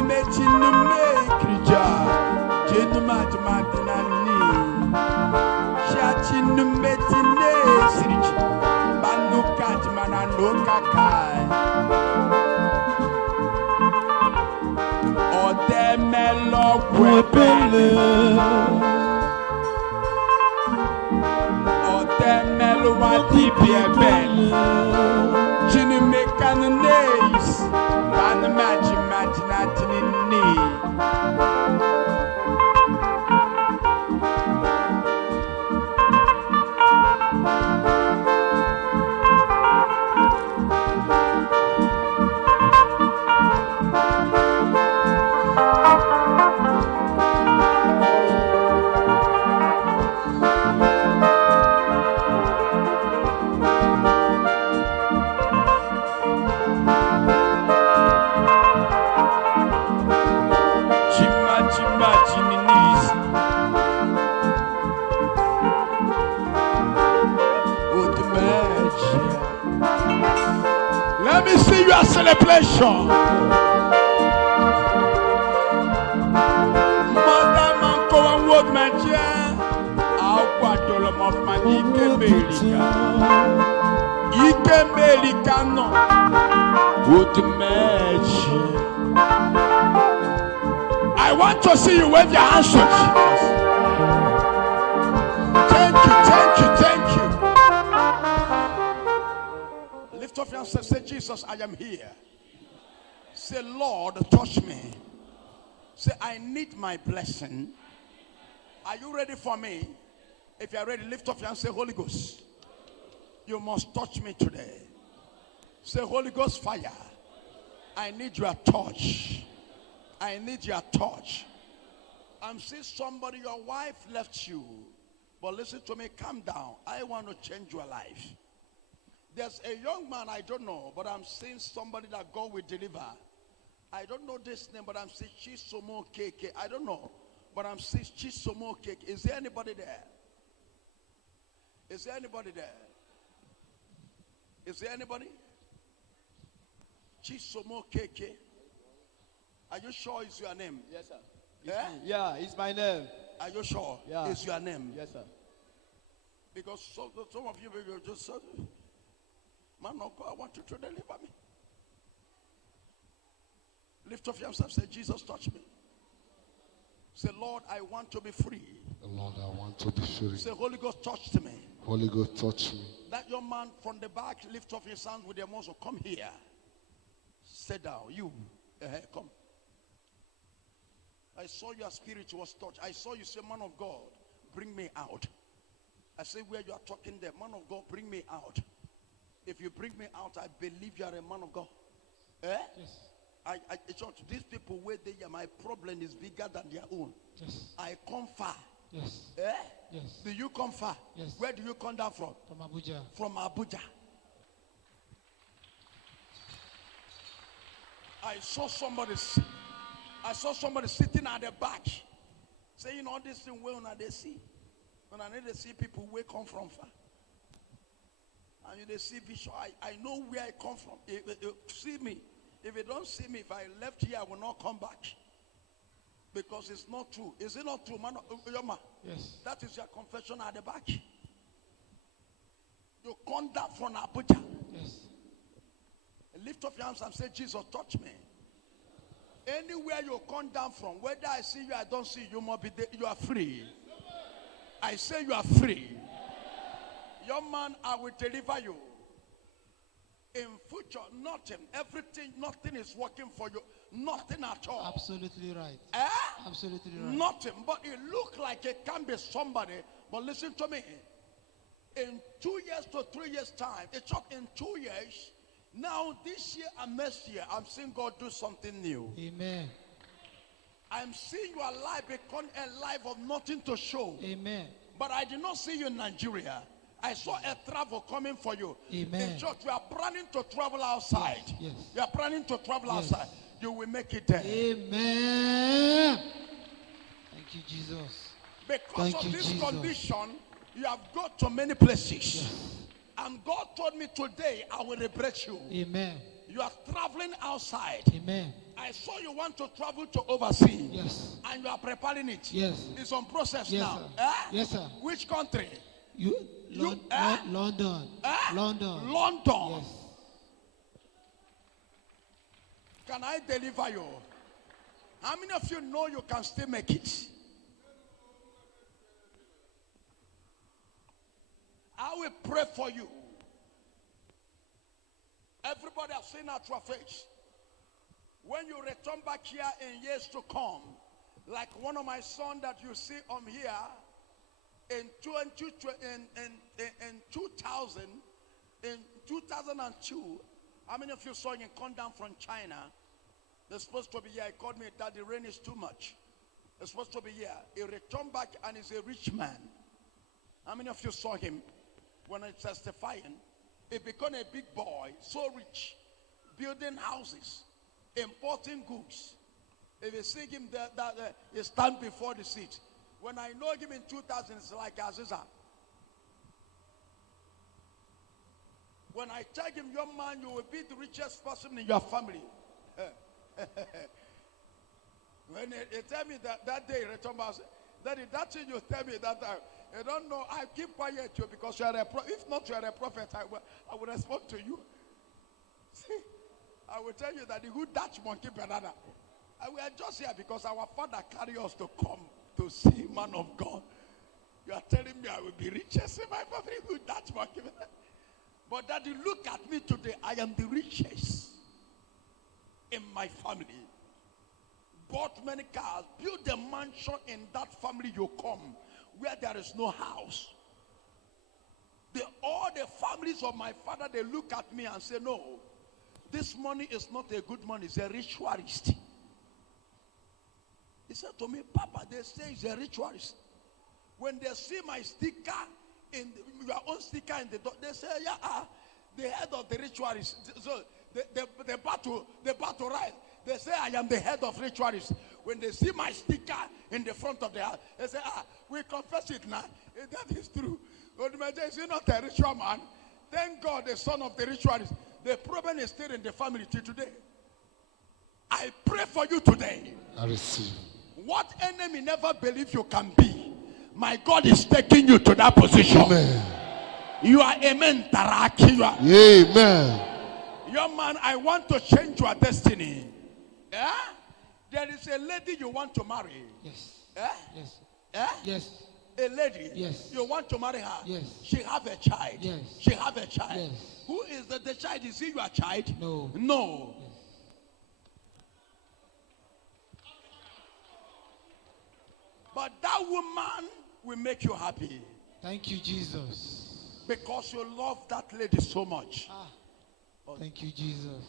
me chinu me krija chinu ma na ni sha chinu me tine sirich banu kajmana no kakai odemelo kwepele odemelo wati bieben chinu me kananes banu na tinini Let me see your celebration. Madam Uncle and Odumeje, I'll quadrillum of my Ike no. Odumeje. I want to see you wave your hands to Jesus. Thank you. Lift up your hands and say, Jesus, I am here. Say, Lord, touch me. Say, I need my blessing. Are you ready for me? If you are ready, lift up your hands and say, Holy Ghost, you must touch me today. Say, Holy Ghost fire, I need your touch. I need your touch. I'm seeing somebody, your wife left you. But listen to me, calm down. I want to change your life. There's a young man, I don't know, but I'm seeing somebody that God will deliver. I don't know this name, but I'm seeing Chisomo Keke. I don't know, but I'm seeing Chisomo Keke. Is there anybody there? Is there anybody there? Is there anybody? Chisomo Keke. Are you sure it's your name? Yes, sir. Yeah, it's my name. Are you sure it's your name? Yes, sir. Because some of you will just say, man of God, I want you to deliver me. Lift up your hands and say, Jesus, touch me. Say, Lord, I want to be free. Lord, I want to be free. Say, Holy Ghost, touch me. Holy Ghost, touch me. That young man from the back, lift up his hands with your muscle. Come here. Sit down. You, come. I saw your spirit was touched. I saw you say, man of God, bring me out. I say, where you are talking there, man of God, bring me out. If you bring me out, I believe you are a man of God. Yes. Church, these people where they are, my problem is bigger than their own. Yes. I come far. Yes. Yes. Do you come far? Yes. Where do you come down from? From Abuja. From Abuja. I saw somebody sitting at the back saying all this thing where they see. When I need to see people where come from far. And they see vision. I know where I come from. See me. If you don't see me, if I left here, I will not come back. Because it's not true. Is it not true, man? Yes. That is your confession at the back. You come down from Abuja. Yes. Lift up your hands and say, Jesus, touch me. Anywhere you come down from, whether I see you, I don't see you, must be there, you are free. I say you are free. Young man, I will deliver you. In future, nothing, everything, nothing is working for you. Nothing at all. Absolutely right. Absolutely right. Nothing. But it looks like it can be somebody. But listen to me. In 2 years to 3 years time, it's not in 2 years. Now, this year and next year, I'm seeing God do something new. Amen. I'm seeing your life become a life of nothing to show. Amen. But I did not see you in Nigeria. I saw a travel coming for you. Amen. In church, we are planning to travel outside. Yes. We are planning to travel outside. You will make it there. Amen. Thank you, Jesus. Because of this condition, you have got to many places. Yes. And God told me today, I will liberate you. Amen. You are traveling outside. Amen. I saw you want to travel to overseas. Yes. And you are preparing it. Yes. It's on process Yes, now. sir. Yes, sir. Which country? London. London. London. Yes. Can I deliver you? How many of you know you can still make it? I will pray for you. Everybody has seen our face. When you return back here in years to come, like one of my sons that you see on here, in 2002, how many of you saw him come down from China? They're supposed to be here. He called me, "Daddy, rain is too much." They're supposed to be here. He returned back and he's a rich man. How many of you saw him when he's testifying? He became a big boy, so rich, building houses, importing goods. If you see him there, he stand before the seat. When I know him in 2000, it's like Aziza. When I tell him, "Young man, you will be the richest person in your family." When he tell me that day, he returned back, "Daddy, that thing you tell me that time, I don't know. I keep quiet too because you are a prophet. If not, you are a prophet. I will respond to you." See, I will tell you that the good Dutch monkey banana. We are just here because our father carried us to come to see man of God. You are telling me I will be richest in my family, good Dutch monkey banana. But Daddy, look at me today. I am the richest in my family. Bought many cars, built a mansion in that family you come, where there is no house. All the families of my father, they look at me and say, "No, this money is not a good money, it's a ritualist." He said to me, "Papa, they say it's a ritualist. When they see my sticker, your own sticker in the door, they say, yeah, the head of the ritualist." So the battle rise. They say, "I am the head of ritualists." When they see my sticker in the front of the house, they say, "We confess it now. That is true. Odumeje is not a ritual man. Thank God, the son of the ritualist." The problem is still in the family till today. I pray for you today. I receive. What enemy never believed you can be, my God is taking you to that position. Amen. You are amen, Taraki. Amen. Young man, I want to change your destiny. Yeah? There is a lady you want to marry. Yes. Yeah? Yes. Yeah? Yes. A lady. Yes. You want to marry her. Yes. She have a child. Yes. She have a child. Yes. Who is the child? Is he your child? No. No. Yes. But that woman will make you happy. Thank you, Jesus. Because you love that lady so much. Thank you, Jesus.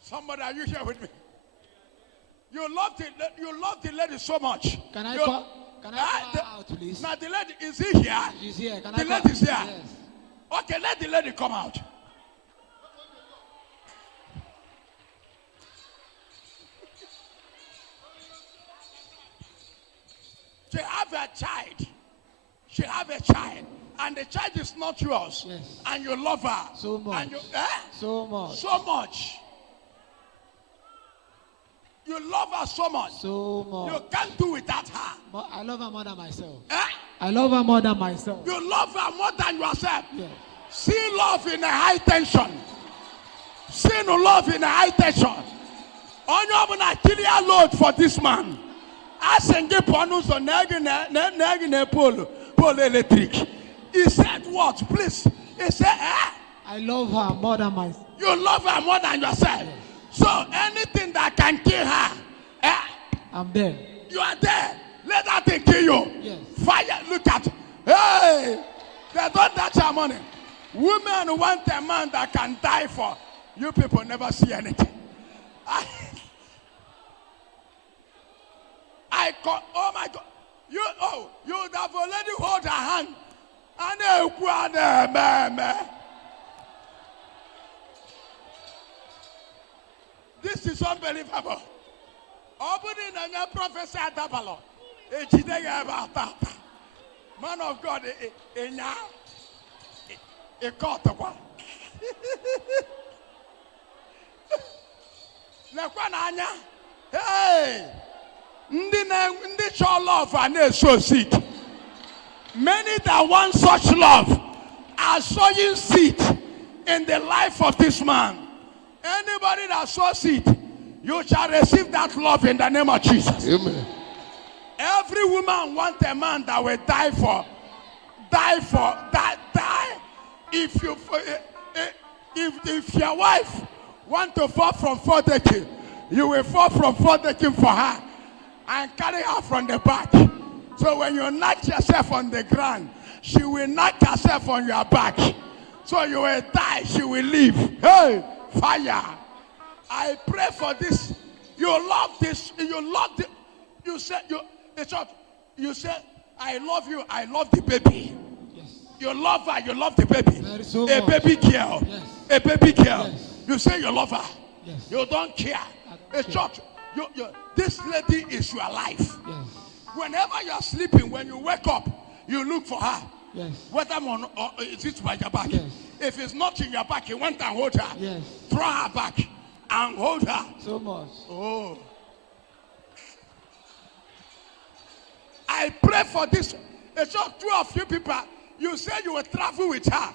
Somebody, are you here with me? You love the lady so much. Can I call her out, please? Now the lady, is he here? She's here. Can The I lady is here. Yes. Okay, let the lady come out. She have a child. She have a child. And the child is not yours. Yes. And you love her. So much. And you, So much. so much. You love her so much. So much. You can't do without her. I love her more than myself. Eh? I love her more than myself. You love her more than yourself. Yes. See love in a high tension. See no love in a high tension. On your clear load for this man. Asenge ponus on nagine pole electric. He said what? Please. He said, I love her more than myself. You love her more than yourself. Yes. So anything that can kill her, I'm there. you are there. Let that thing kill you. Yes. Fire, look at. Hey, they don't touch our money. Women want a man that can die for. You people never see anything. Oh my God. You would have already hold her hand. This is unbelievable. Opening a prophecy at Dabalo. Man of God, A court of what? Hey, ndị show love and they sow seed. Many that want such love are sowing seed in the life of this man. Anybody that sows seed, you shall receive that love in the name of Jesus. Amen. Every woman wants a man that will die. If your wife want to fall from fortune, you will fall from fortune for her and carry her from the back. So when you knock yourself on the ground, she will knock herself on your back. So you will die, she will live. Hey, fire. I pray for this. You love this. You love the. You said you said, I love you. I love the baby. Yes. You love her. You love the baby. So a much. Baby girl. Yes. A baby girl. Yes. You say you love her. Yes. You don't care. I don't care. This lady is your life. Yes. Whenever you are sleeping, when you wake up, you look for her. Yes. Whether or is it by your back? Yes. If it's not in your back, you want to hold her. Yes. Throw her back and hold her. So much. Oh. I pray for this. It's just two of you people. You say you will travel with her.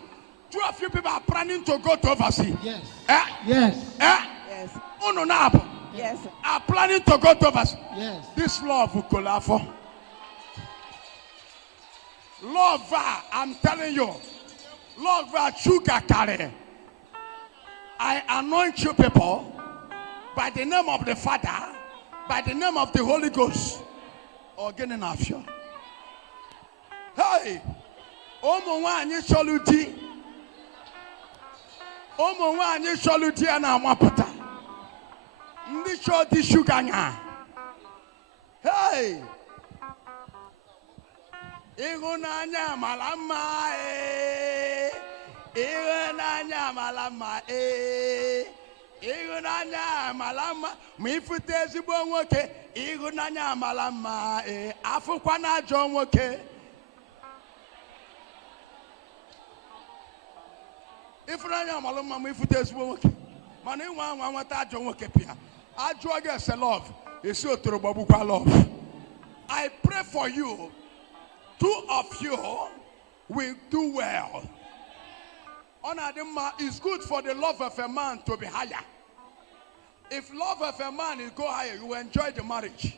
Two of you people are planning to go to overseas. Yes. Eh? Yes. Eh? Yes. Uno nabo. Yes. Are planning to go to overseas. Yes. This love will collapse. Love, I'm telling you. Love, sugar carry. I anoint you people by the name of the Father, by the name of the Holy Ghost. Again in Afia. Hey, Omo soluti. Omo soluti ana amapata. Ndi show di sugar nya. Hey. Ihunanya malama Ihunanya malama Ihunanya malama Mifute ezigbo nwoke Ihunanya malama Afụkwa na ajọ nwoke. Ihunanya malama mifute ezigbo nwoke. Mana inwa nwata ajọ nwoke pia. Ajọ ga love. Esi otoro gbabukwa love. I pray for you. Two of you will do well. It's good for the love of a man to be higher. If love of a man is go higher, you will enjoy the marriage.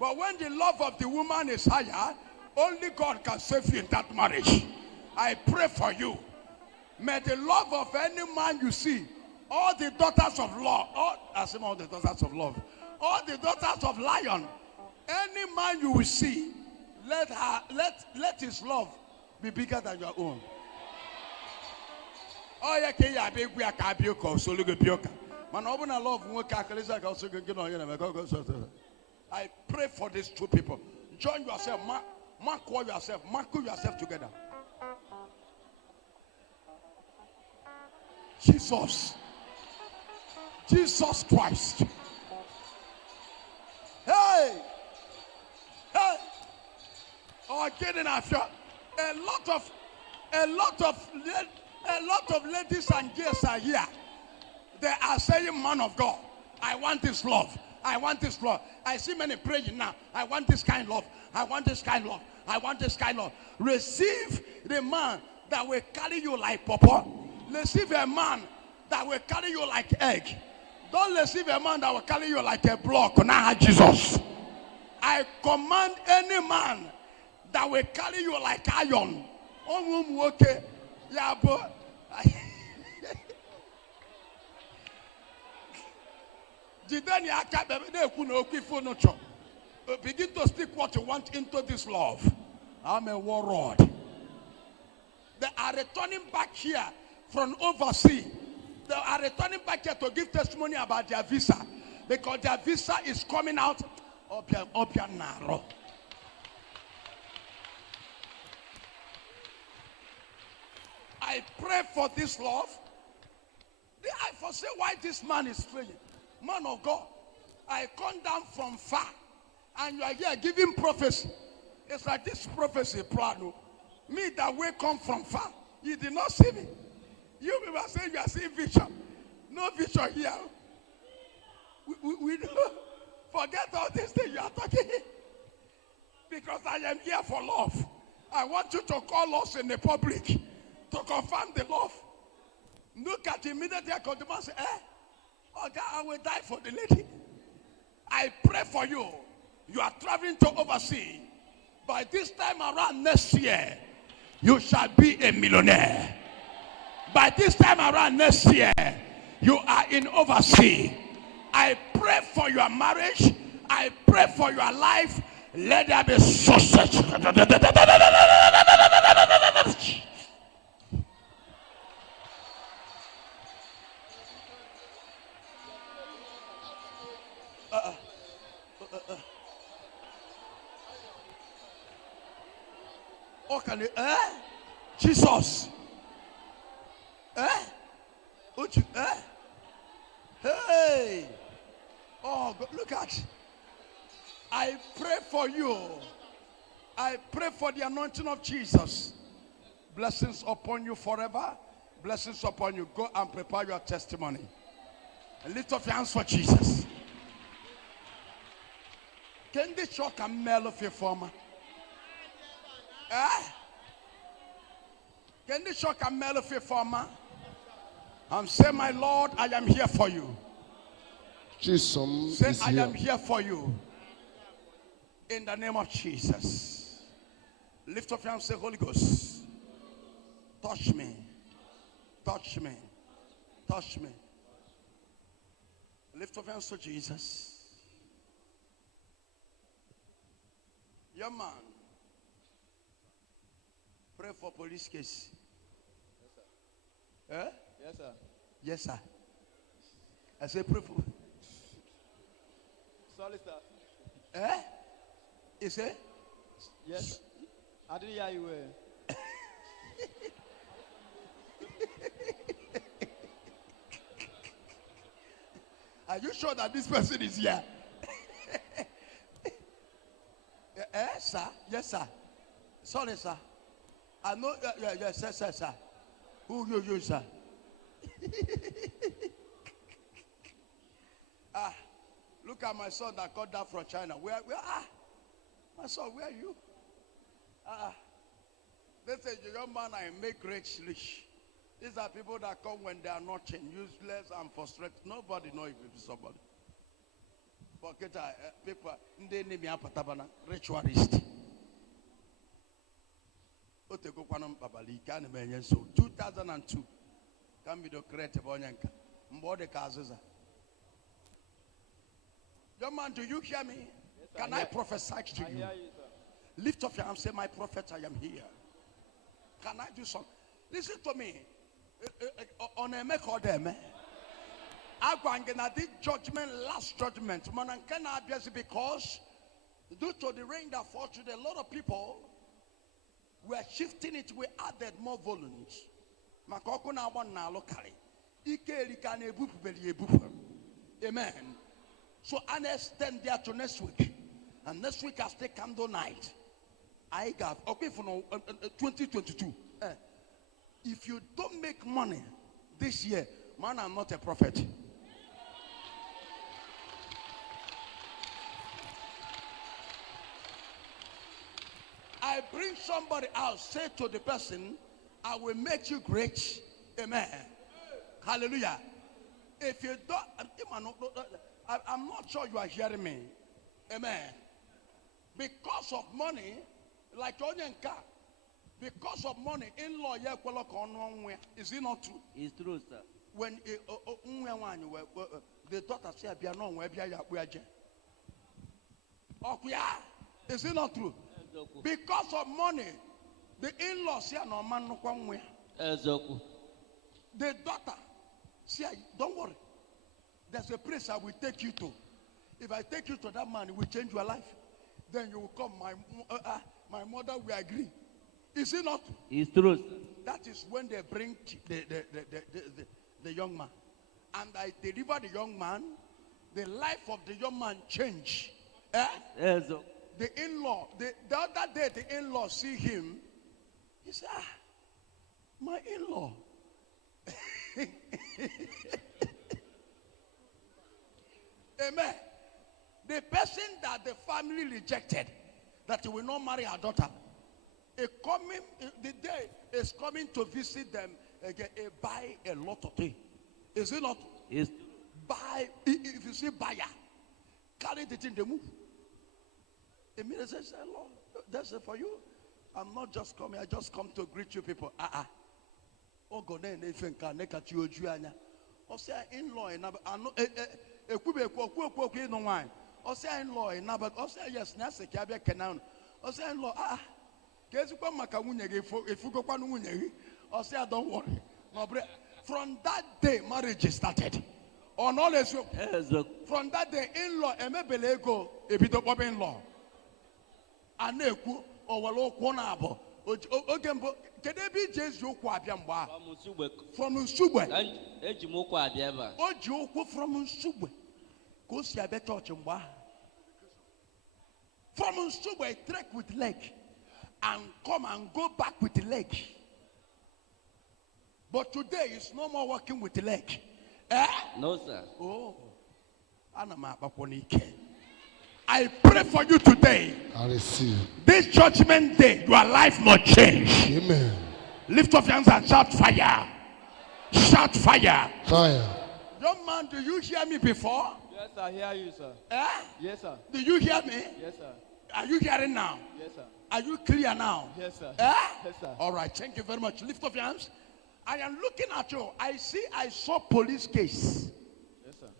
But when the love of the woman is higher, only God can save you in that marriage. I pray for you. May the love of any man you see, all the daughters of love, all the daughters of love, all the daughters of lion, any man you will see, let his love be bigger than your own. Oh yeah, can you be a cabioco, so look at Bioka. Man, open a love, I pray for these two people. Join yourself, mark yourself together. Jesus Christ. Hey! Hey! Oh, getting after a lot of ladies and girls are here. They are saying, man of God, I want this love. I want this love. I see many praying now. I want this kind of love. I want this kind of love. I want this kind of love. Receive the man that will carry you like pawpaw. Receive a man that will carry you like egg. Don't receive a man that will carry you like a block. Now, Jesus. I command any man that will carry you like iron. Okay. Yeah, but begin to speak what you want into this love. I'm a warlord. They are returning back here from overseas. They are returning back here to give testimony about their visa. Because their visa is coming out narrow. I pray for this love. I foresee why this man is praying. Man of God, I come down from far, and you are here giving prophecy. It's like this prophecy plan. Me that will come from far. You did not see me. You people are saying you are seeing vision. No vision here. We don't forget all these things you are talking. Because I am here for love. I want you to call us in the public to confirm the love. Look at immediately I come to and say, okay, I will die for the lady. I pray for you. You are traveling to overseas. By this time around next year, you shall be a millionaire. By this time around next year, you are in overseas. I pray for your marriage. I pray for your life. Let there be success. Okay, Jesus. Would you, Hey. Oh, God, look at. I pray for you. I pray for the anointing of Jesus. Blessings upon you forever. Blessings upon you. Go and prepare your testimony. And lift up your hands for Jesus. Can they shock a male of your former? Can they shock a male of your former? I'm saying, my Lord, I am here for you. Jesus Say, is I here. am here for you. In the name of Jesus. Lift up your hands and say, Holy Ghost, touch me. Touch me. Touch me. Lift up your hands to Jesus. Young man, pray for police case. Yes, sir. Yes, sir. I say pray for. Sorry, sir. You say? Yes. I didn't hear you well. Are you sure that this person is here? Sir? Yes, sir. Sorry, sir. I know. Yes, sir. Who you, sir? Look at my son that got that from China. Where? My son, where are you? They say, you young man, I make great rich. These are people that come when they are nothing, useless and frustrated. Nobody knows if it's somebody. Forget people, they name me Apatabana, ritualist. 2002. Can be the creative onyanka. Mbode kazuza. Young man, do you hear me? Yes, Can I prophesy to you? I hear you, sir. Lift up your hand, say, my prophet, I am here. Can I do something? Listen to me. Ohanemere or them. I'm going to do judgment, last judgment. Because due to the rain that falls today, a lot of people were shifting it. We added more volumes. Amen. So I extend there to next week. And next week I stay candle night. I got okay for 2022. If you don't make money this year, man, I'm not a prophet. I bring somebody out, say to the person, I will make you great. Amen. Hallelujah. If you don't, I'm not sure you are hearing me. Amen. Because of money, like Onyenka, because of money, in-law, is it not true? It's true, sir. When the daughter said, is it not true? Because of money, the in-law said, no man, no one. The daughter said, don't worry. There's a place I will take you to. If I take you to that man, it will change your life. Then you will come. My mother will agree. Is it not? It's true, sir. That is when they bring the young man. And I deliver the young man. The life of the young man change. Yes, sir. The in-law, the other day the in-law see him. He said, My in-law. Amen. The person that the family rejected, that he will not marry her daughter, the day is coming to visit them again. Buy a lot of things. Is it not? Yes. Buy, if you see buyer, carry the thing, they move. Immediately say, Lord, that's it for you. I'm not just coming, I just come to greet you people. Oh, God, then if you can make at you, or say in-law, and or say in-law, or say yes, Nasa Cabia Canan, or say in-law, if you go or say don't worry. No, from that day, marriage started. On all from that day, in-law, Emebelego, a bit of in-law. And Neku, or Wallo, Ogembo, can they be just you from Usubwe? Ojo from Usubwe. Go see a better church. From Usubwe, trek with leg and come and go back with the leg. But today it's no more working with the leg. No, sir. Oh, I pray for you today. I receive. This judgment day, your life must change. Amen. Lift up your hands and shout fire. Shout fire. Fire. Young man, do you hear me before? Yes, I hear you, sir. Yes, sir. Do you hear me? Yes, sir. Are you hearing now? Yes, sir. Are you clear now? Yes, sir. Yes, sir. All right, thank you very much. Lift up your hands. I am looking at you. I saw police case. Yes, sir.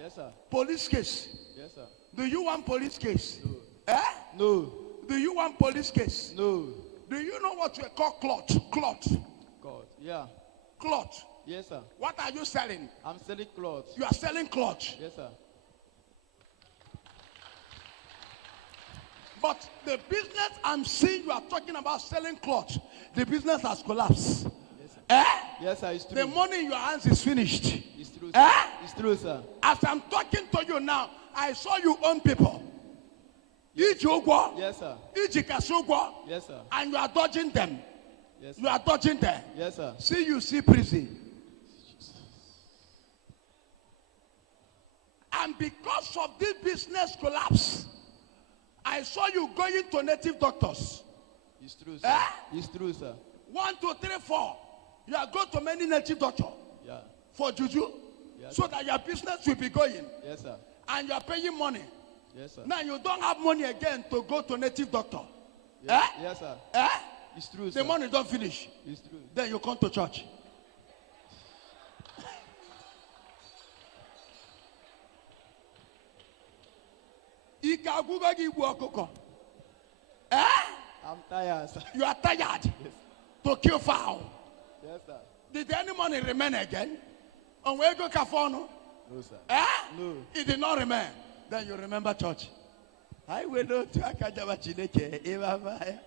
Yes, sir. Police case. Yes, sir. Do you want police case? No. No. Do you want police case? No. Do you know what we call cloth? Cloth. God. Yeah. Cloth. Yes, sir. What are you selling? I'm selling clothes. You are selling cloth. Yes, sir. But the business I'm seeing you are talking about selling cloth, the business has collapsed. Yes, sir. Yes, sir. It's true. The money in your hands is finished. It's true, sir. It's true, sir. As I'm talking to you now, I saw you own people. Yes, sir. Yes, sir. And you are dodging them. Yes, sir. You are dodging them. Yes, sir. See prison. And because of this business collapse, I saw you going to native doctors. It's true, sir. It's true, sir. 1, 2, 3, 4. You are going to many native doctors. Yeah. For juju. Yes, so that your business will be going. Yes, sir. And you are paying money. Yes, sir. Now you don't have money again to go to native doctor. Yes, yes sir. It's true, sir. The money don't finish. It's true. Then you come to church. I'm tired, sir. You are tired. Yes. To kill fowl. Yes, sir. Did any money remain again? On where go kafono? No, sir. No. It did not remain. Then you remember church. I will not to Akajaba Chineke.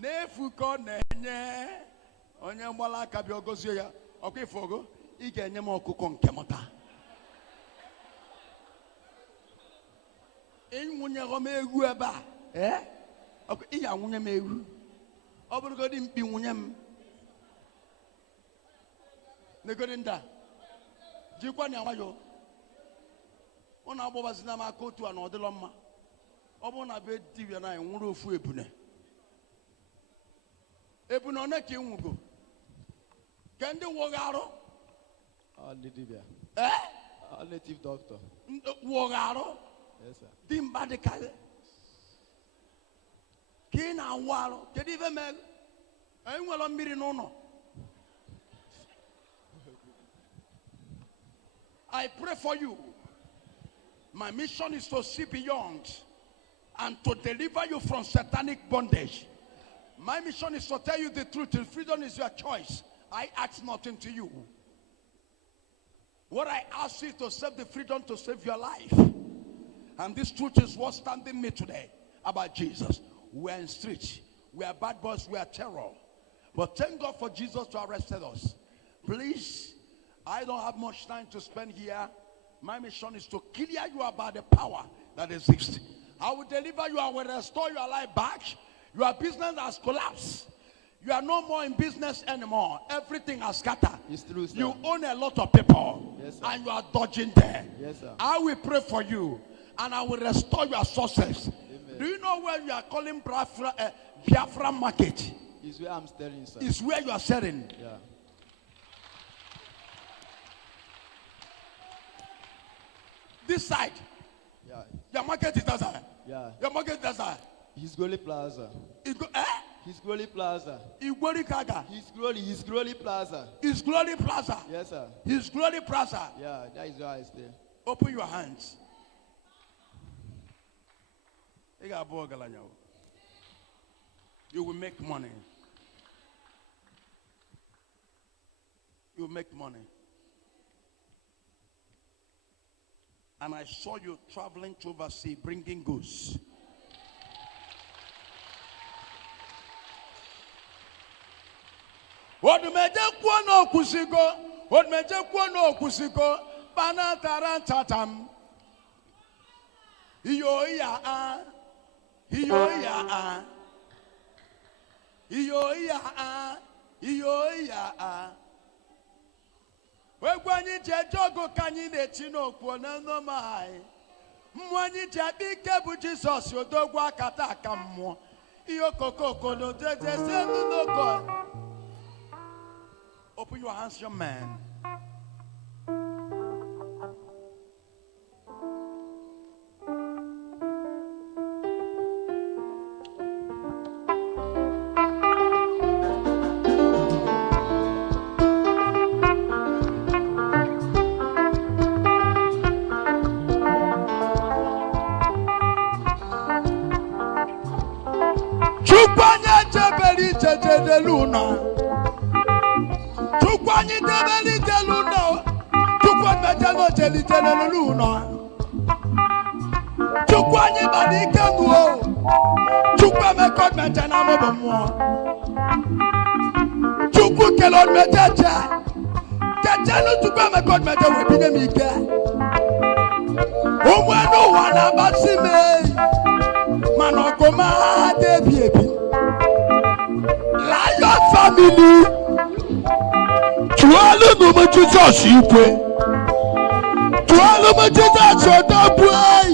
Nefuko nenye. Onye mwala kabio gozio ya. Okay, fogo. Ike nyemo kukon kemota. Nwunye gome egwu ebe a. Okay, iya nwunye m egwu. Ọ bụrụgodị mkpi nwunye m. Negodi nda. Jikwa na nwayo. Ọ na-agbọbazi na aka otu a na ọdịlọ mma. Ọ bụrụ na be dibịa na nwụrụ ofu ebune. Ebune one ka ịnwugo. Ka ndị wọgarụ. All the dibịa. All native doctor. Wọgarụ. Yes, sir. Dimba de kale. Kina walo. Kedu ife mel? Anyị nwere mmiri n'ụlọ. I pray for you. My mission is to see beyond and to deliver you from satanic bondage. My mission is to tell you the truth. The freedom is your choice. I ask nothing to you. What I ask you is to save the freedom to save your life. And this truth is what's standing me today about Jesus. We are in streets. We are bad boys. We are terror. But thank God for Jesus to arrest us. Please, I don't have much time to spend here. My mission is to clear you about the power that exists. I will deliver you. I will restore your life back. Your business has collapsed. You are no more in business anymore. Everything has scattered. It's true, sir. You own a lot of people. Yes, sir. And you are dodging there. Yes, sir. I will pray for you. And I will restore your sources. Amen. Do you know where you are calling Biafra market? It's where I'm staring, sir. It's where you are selling. Yeah. This side. Yeah. Your market is that side. Yeah. Your market is that side. His Glory Plaza. His Glory Plaza. Igwori Kaga. His Glory Plaza. His Glory Plaza. Yes, sir. His Glory Plaza. Yeah, that is where I stay. Open your hands. You will make money. You will make money. And I saw you traveling to overseas, bringing goods. Odumeje kwano kusigo, Odumeje kwano kusigo, bana tarantatam. Iyo ya a, iyo ya a, iyo ya a, iyo ya a. Wegwanyi jejogo kanyi nechi n'okwu n'ano mai. Mwanyi jabi kebu Jesus odogwa kata aka mmụọ. Iyo kokoko no jeje senu n'oko. Open your hands, young man. Chupanya jebeli jeje luna. Chukwani debeli teluna, Chukwan metano jeli teleluna. Chukwani badike nuo, Chukwa mekot metana mobomo. Chukwu kelon meteche, Ketenu chukwa mekot mete webine mike. Umwenu wana basime, Manokoma debiebi. Lion family. Tualu no mo Jesus ikwe. Tualu mo Jesus odabui.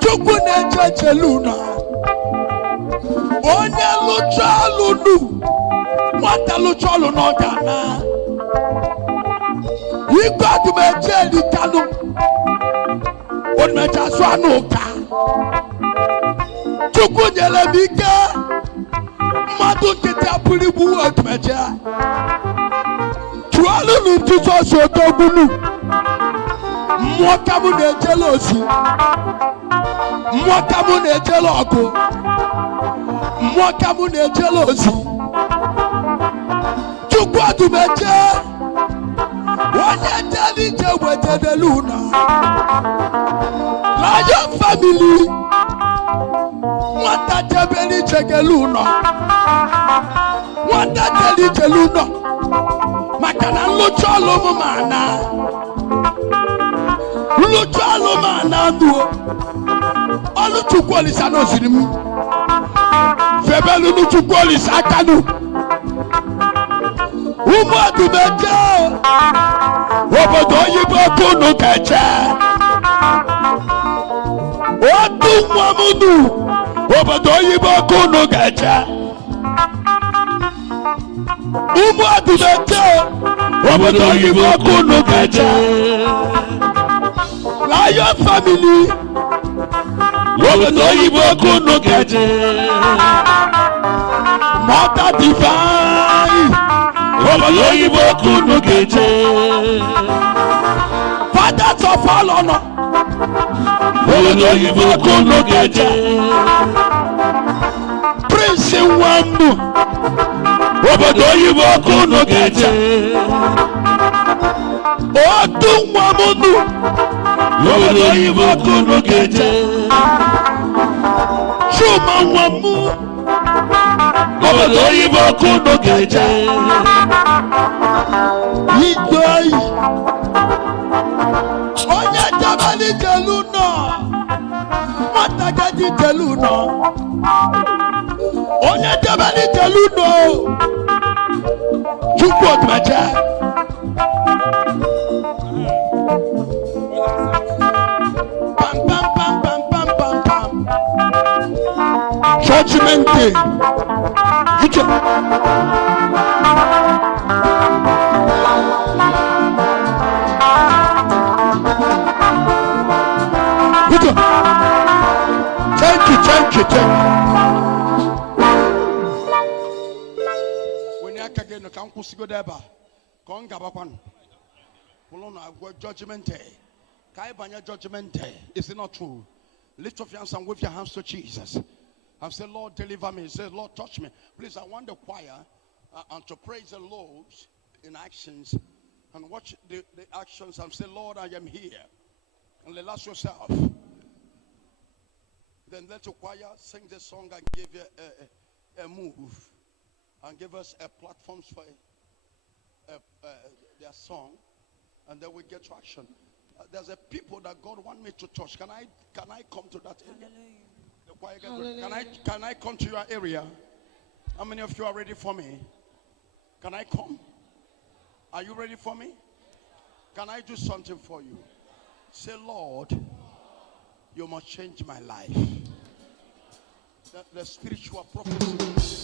Chukwu na-echeche luna. Onye lucha lunu. Nwata lucha lunu ọgana. Igwe Odumeje likanu. Odumeje asụ anụ ụka. Chukwu nyere m ike. Mmadụ nkịtị apụrụ igbu Odumeje. Tualu no Jesus odogunu. Mwaka mu na-ejele ozi. Mwaka mu na-ejele ọgụ. Mwaka mu na-ejele ozi. Chukwu Odumeje. Onye jeli je wetede luna. Lion family. Nwata jebeli chege luna. Nwata jeli je luna. Makana nlucha olumu mana. Nlucha olumu mana nduo. Olu Chukwu Olisa no sirimu. Febelu nu Chukwu Olisa kanu. Umu Odumeje. Obodo oyibo kunu keche. Odu nwamudu. Obodo oyibo kunu keche. Umu Odumeje. Obodo oyibo kunu keche. Lion family. Obodo oyibo kunu keche. Mother divine. Obodo oyibo kunu keche. Fathers of all honor. Obodo oyibo kunu keche. Prince Nwambu. Obodo oyibo kunu keche. Odu Nwamudu. Obodo oyibo kunu keche. Chuma Nwamu. Obodo oyibo kunu keche. Igwe. Onye jabali jeluna. Matagadi jeluna. Onye Edebani Teluno. Chukwu Odumeje. Pam pam pam pam pam pam pam. Judgement Day. Thank you. When you again, you can't go there. Come Gabakwan. Judgment Day. Kaibanya Judgment Day. Is it not true? Lift up your hands and wave your hands to Jesus. And say, Lord, deliver me. Say, Lord, touch me. Please, I want the choir and to praise the Lord in actions. And watch the actions and say, Lord, I am here. And relax yourself. Then let the choir sing the song and give you a move. And give us a platform for their song. And then we get to action. There's a people that God want me to touch. Can I come to that area? The choir can I come to your area? How many of you are ready for me? Can I come? Are you ready for me? Can I do something for you? Say, Lord, you must change my life. The spiritual prophecy.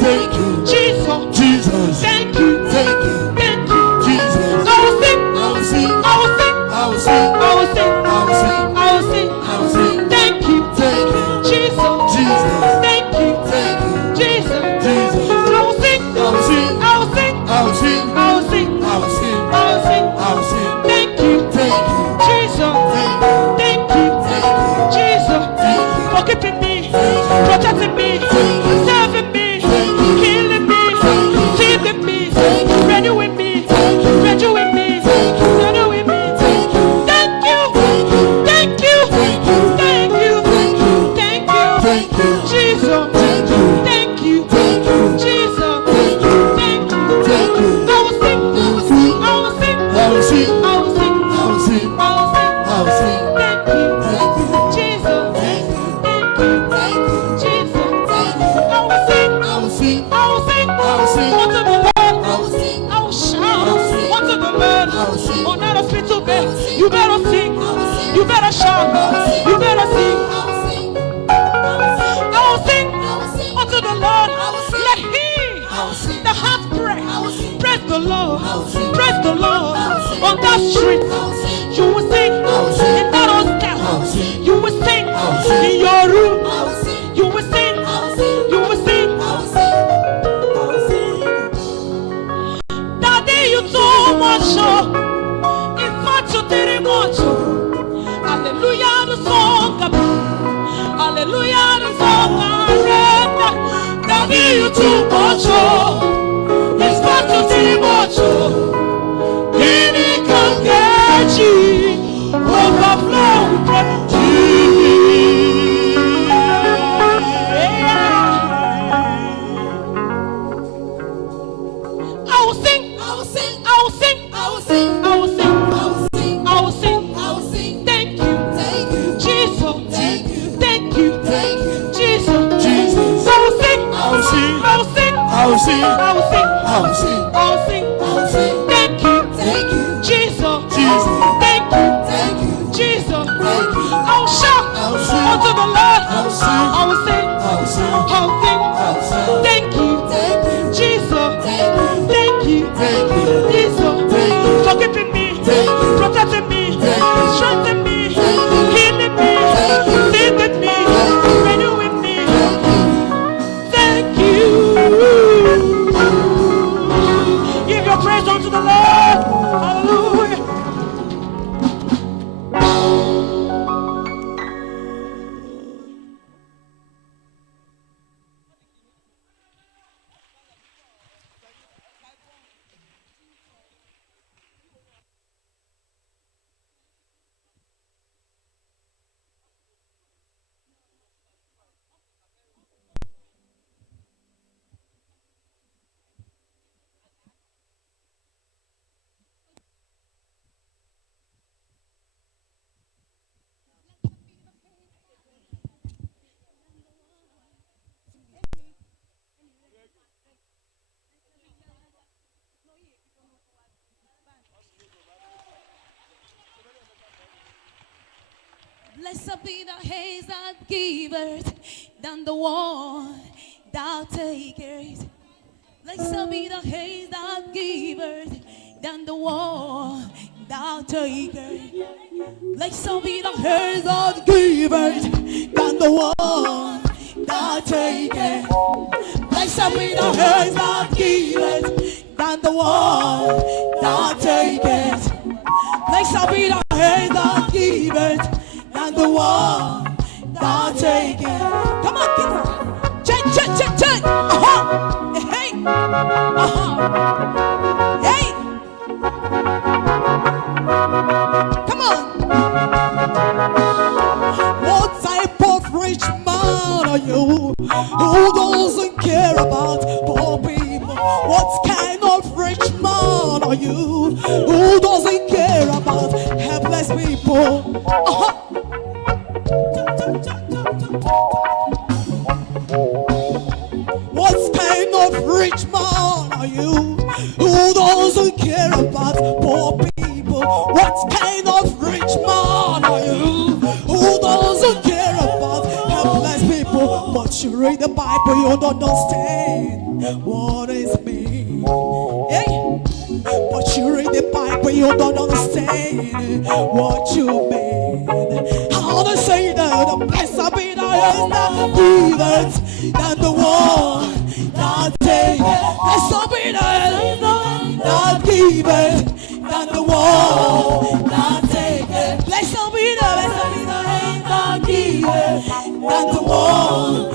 Thank you, Jesus. Thank you. protecting me, saving me, healing me, feeding me, renewing me, renewing me, renewing me. Thank you, thank you, thank you, thank you, Jesus. Thank you, Jesus. Thank you. I will sing, I will sing, I will sing, I will sing, I will sing, I will sing, I will sing. Thank you, Jesus. Thank you, Jesus. I will sing, I will sing, I will sing, I will sing. Unto the Lord, I will sing, I will shout. Unto the Lord, on that hospital bed, you better sing, you better shout, you better sing. I will sing unto the Lord. Let the heart pray. Praise the Lord. Praise the Lord. On that street, you will sing. In that hostel, you will sing. In your room, you will sing. You will sing. Daddy, you too much. In fact, you did much. Hallelujah, the song. Hallelujah, the song. Daddy, you too much. It's not to see much. Any can get you. Overflow. I will sing. I will sing. I will sing. I will sing. I will sing. I will sing. I will sing. I will sing. Thank you. Thank you. Jesus. Thank you. Thank you. Thank you. Jesus. Jesus. I will sing. I will sing. I will sing. I will sing. I will sing. I will sing. I will sing. I will sing. Thank you. Thank you. Jesus. Jesus. Thank you. Thank you. Jesus. Thank you. I will shout unto the Lord. I will sing. I will sing. I will sing. I will sing. I will sing. Thank you. Thank you. Jesus. Thank you. Thank you. Thank you. Jesus. Thank you. For keeping me. Thank you. Protecting me. Thank you. Strengthening me. Thank you. Healing me. Thank you. Feeding me. Renewing me. Thank you. Give your praise unto the Lord. Hallelujah. Blessed be the hands that giveth, than the one thou takest. Blessed be the hands that giveth, than the one thou takest. Blessed be the hands that giveth, than the one thou takest. Blessed be the hands that giveth, than the one thou takest. Blessed be the hands that giveth, than the one thou takest. Come on, get it. Check, check, check, check. Hey. Hey. Come on. What type of rich man are you who doesn't care about poor people? What kind of rich man are you who doesn't care about helpless people? What kind of rich man are you who doesn't care about poor people? What kind of rich man are you who doesn't care about helpless people? But you read the Bible, you don't understand what it means. Hey? But you read the Bible, you don't understand what you mean. How to say that the blessed be the hand that giveth, than the one that taketh. Blessed be the hand that giveth, than the one that taketh. Blessed be the hand that giveth, than the one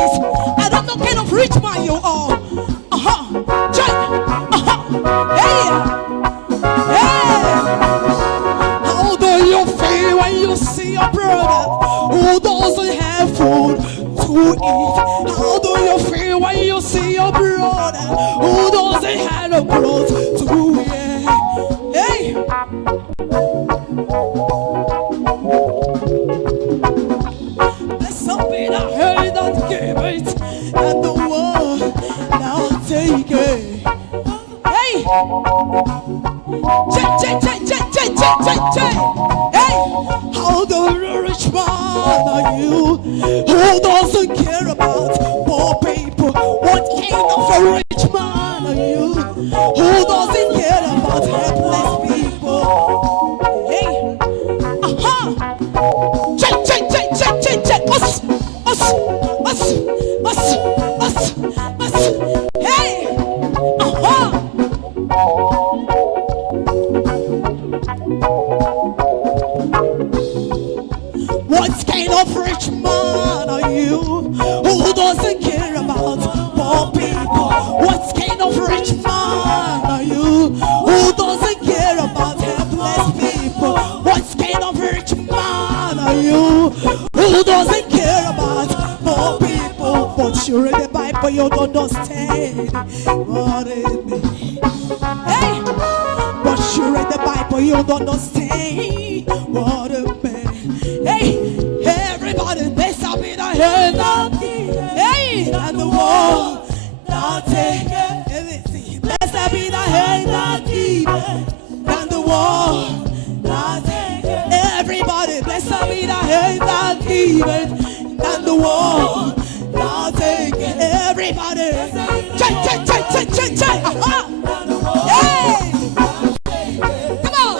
place. I don't know kind of rich man you are. Hey. How do you feel when you see your brother who doesn't have food to eat? How do you feel when you see your brother who doesn't have a clothes to wear? Hey. Blessed be the hand that gave it, and the one now take it. Hey. Hey, how the rich man are you who doesn't care about poor people? What kind of a rich man are you who doesn't care about helpless people? Hey, us. Hey, what kind of rich man are you who doesn't care about poor people? What kind of rich man are you who doesn't care about helpless people? What kind of rich man are you who doesn't care about poor people? But you read the Bible, you don't understand what it means. Hey, but you read the Bible, you don't understand what it means. Hey, everybody, bless up in our hand. Hey, and the world, now take everything. Bless up in our hand, and the world, now take everybody, bless up in our hand, and the world, now take everybody. Check. Hey, come on.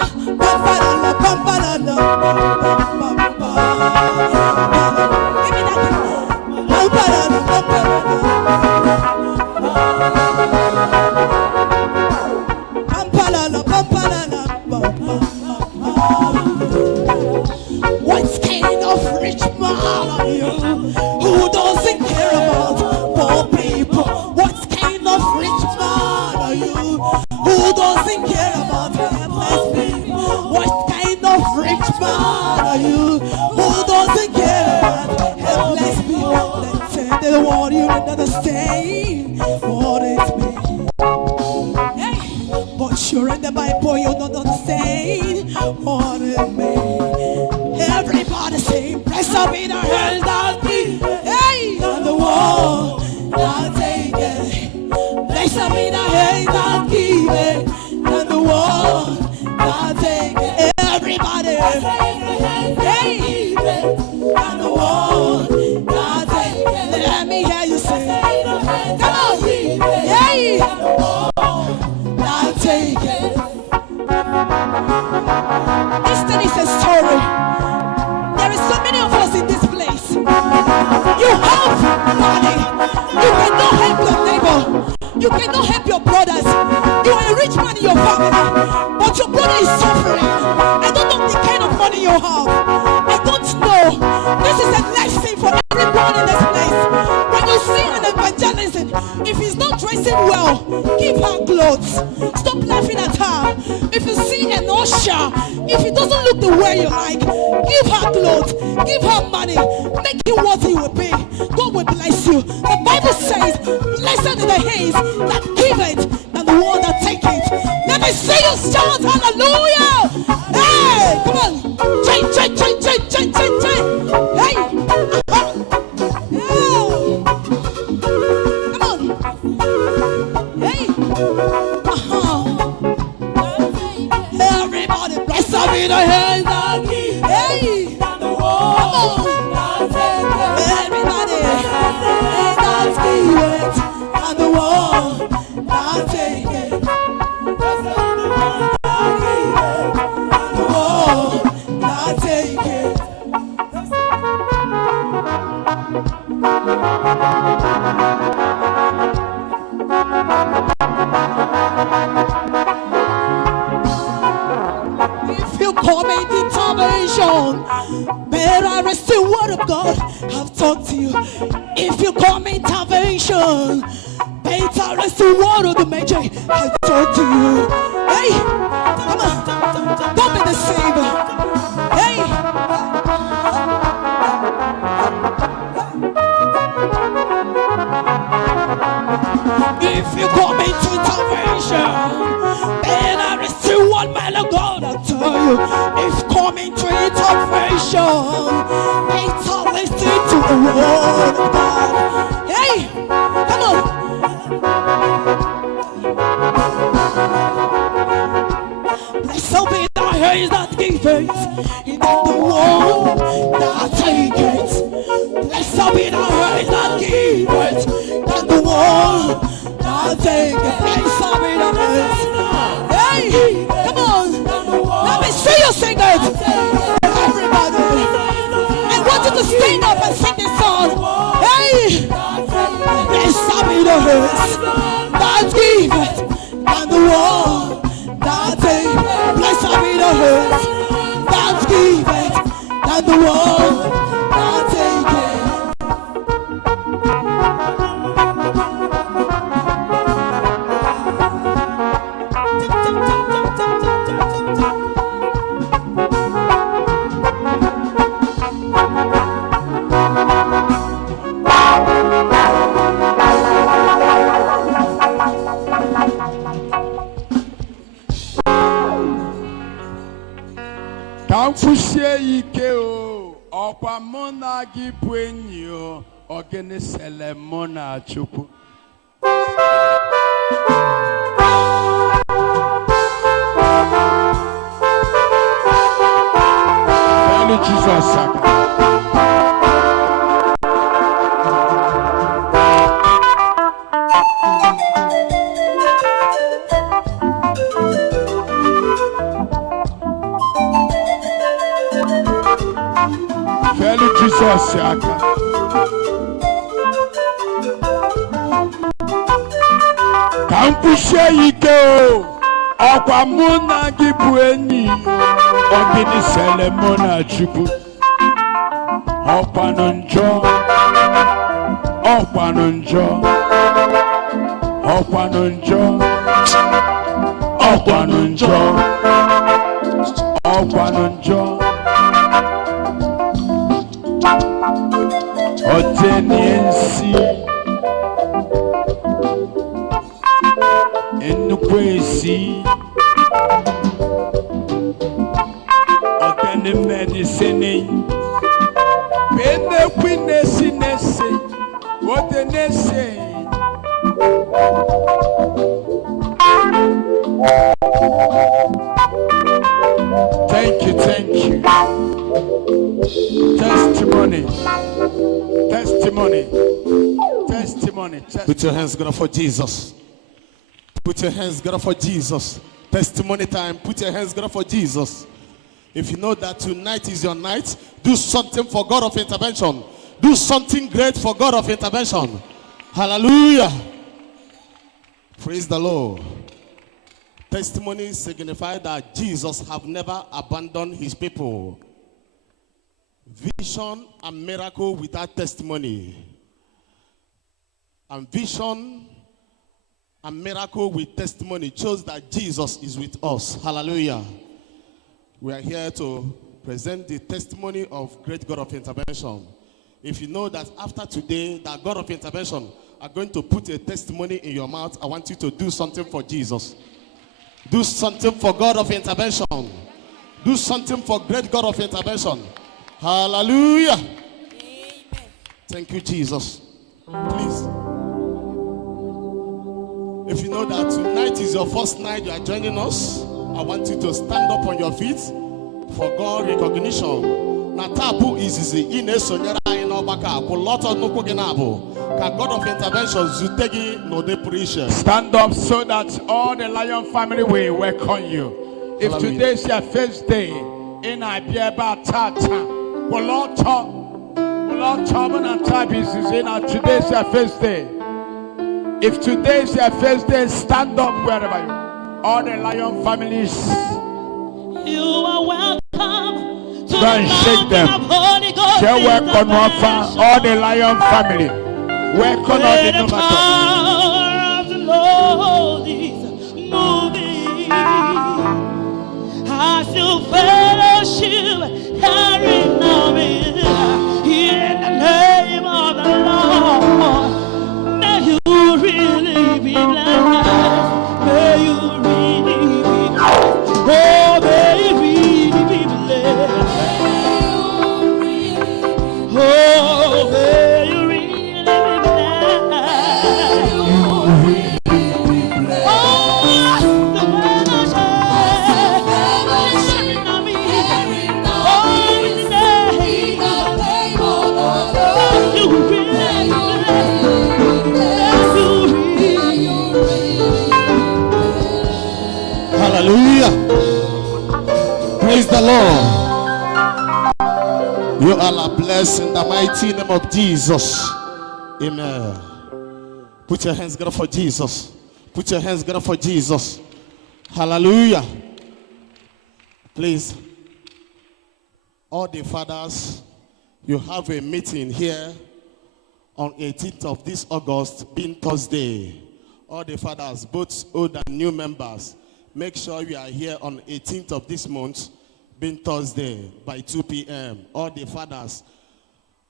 What kind of rich man are you who doesn't care about poor people? What kind of rich man are you who doesn't care about helpless people? What kind of rich man are you who doesn't care about helpless people? Let's say the word you don't understand what it means. Hey, but you're in the Bible, you don't understand what it means. Everybody say, bless up in our hands, hey, on the wall, now take it. Bless up in our hands, I'll keep it. On the wall, now take it. Everybody, hey, on the wall, now take it. Let me hear you say, come on, hey, now take it. This thing is a story. There is so many of us in this place. You have money. You cannot help your neighbor. You cannot help your brothers. You are a rich man in your family, but your brother is suffering. I don't know the kind of money you have. I don't know. This is a lesson for everyone in this place. When you see an evangelism, if he's not dressing well, give her clothes. Stop laughing at her. If you see an usher, if he doesn't look the way you like, give her clothes, give her money, make him what he will pay. God will bless you. The Bible says, blessed are the hands that give it and the one that take it. Let me see you shout hallelujah. Hey, come on. Change. Hey. Come on. Hey. Everybody bless up in the hands and hey. Come on. Everybody let's give it and the world now take it. The world now take it. If you come in determination, better rest the word of God. I've talked to you. If you come some intervention. Better is the word of the Odumeje has told to you. Hey, come on, don't be deceived. Hey. If you come into intervention, better is the word, man of God, I tell you. If coming to intervention, better listen to the word of God. Hey, come on. Blessed be the hands that give it, and not the one that take it. Blessed be the hands that give it, not the one that take it. Blessed be the hands. Hey, come on. Let me see you sing it. Everybody. I want you to stand up and sing this song. Hey, blessed be the hands that give it, and the one that take it. Blessed be the hands that give it, and the one that take it. Kamfushie ike o, ọkwa mụ na gị bụ enyi o, ogene sele mụ na Chukwu. Only Jesus saka. Jesus saka. Kamfushie ike o, ọkwa mụ na gị bụ enyi o, ogene sele mụ na Chukwu. Ọkwanụ njọ, ọkwanụ njọ, ọkwanụ njọ, ọkwanụ njọ, ọkwanụ njọ. Oteniensi Enukwesi Oteni medicine Pene kwinesi nesi Otenesi Thank you. Testimony. Put your hands together for Jesus. Put your hands together for Jesus. Testimony time. Put your hands together for Jesus. If you know that tonight is your night, do something for God of intervention. Do something great for God of intervention. Hallelujah. Praise the Lord. Testimony signifies that Jesus have never abandoned his people. Vision and miracle without testimony. And vision and miracle with testimony shows that Jesus is with us. Hallelujah. We are here to present the testimony of great God of intervention. If you know that after today, that God of intervention are going to put a testimony in your mouth, I want you to do something for Jesus. Do something for God of intervention. Do something for great God of intervention. Hallelujah. Amen. Thank you, Jesus. Please. If you know that tonight is your first night you are joining us, I want you to stand up on your feet for God recognition. Natabu is in a sonyara in Obaka. Kuloto nuku ginabo. Ka God of intervention zutegi no de pressure. Stand up so that all the Lion family will welcome you. If today is your first day in Ibiaba Tata, Kuloto Chobana Tabis is in today's your first day. If today is your first day, stand up wherever you are. All the Lion families. You are welcome to go and shake them. All the Lion family. Welcome on the number. power of the Lord is moving. I feel fellowship carrying on me. In the name of the Lord, may you really be blessed. May you really be blessed. Oh, may you really be blessed. Oh, may you really be blessed. Oh, the fellowship carrying on me. Oh, in the name of the Lord, you really be blessed. You really. Hallelujah. Praise the Lord. You all are blessed in the mighty name of Jesus. Amen. Put your hands together for Jesus. Put your hands together for Jesus. Hallelujah. Please, all the fathers, you have a meeting here on 18th of this August, being Thursday. All the fathers, both old and new members, make sure you are here on 18th of this month, being Thursday, by 2 p.m. All the fathers,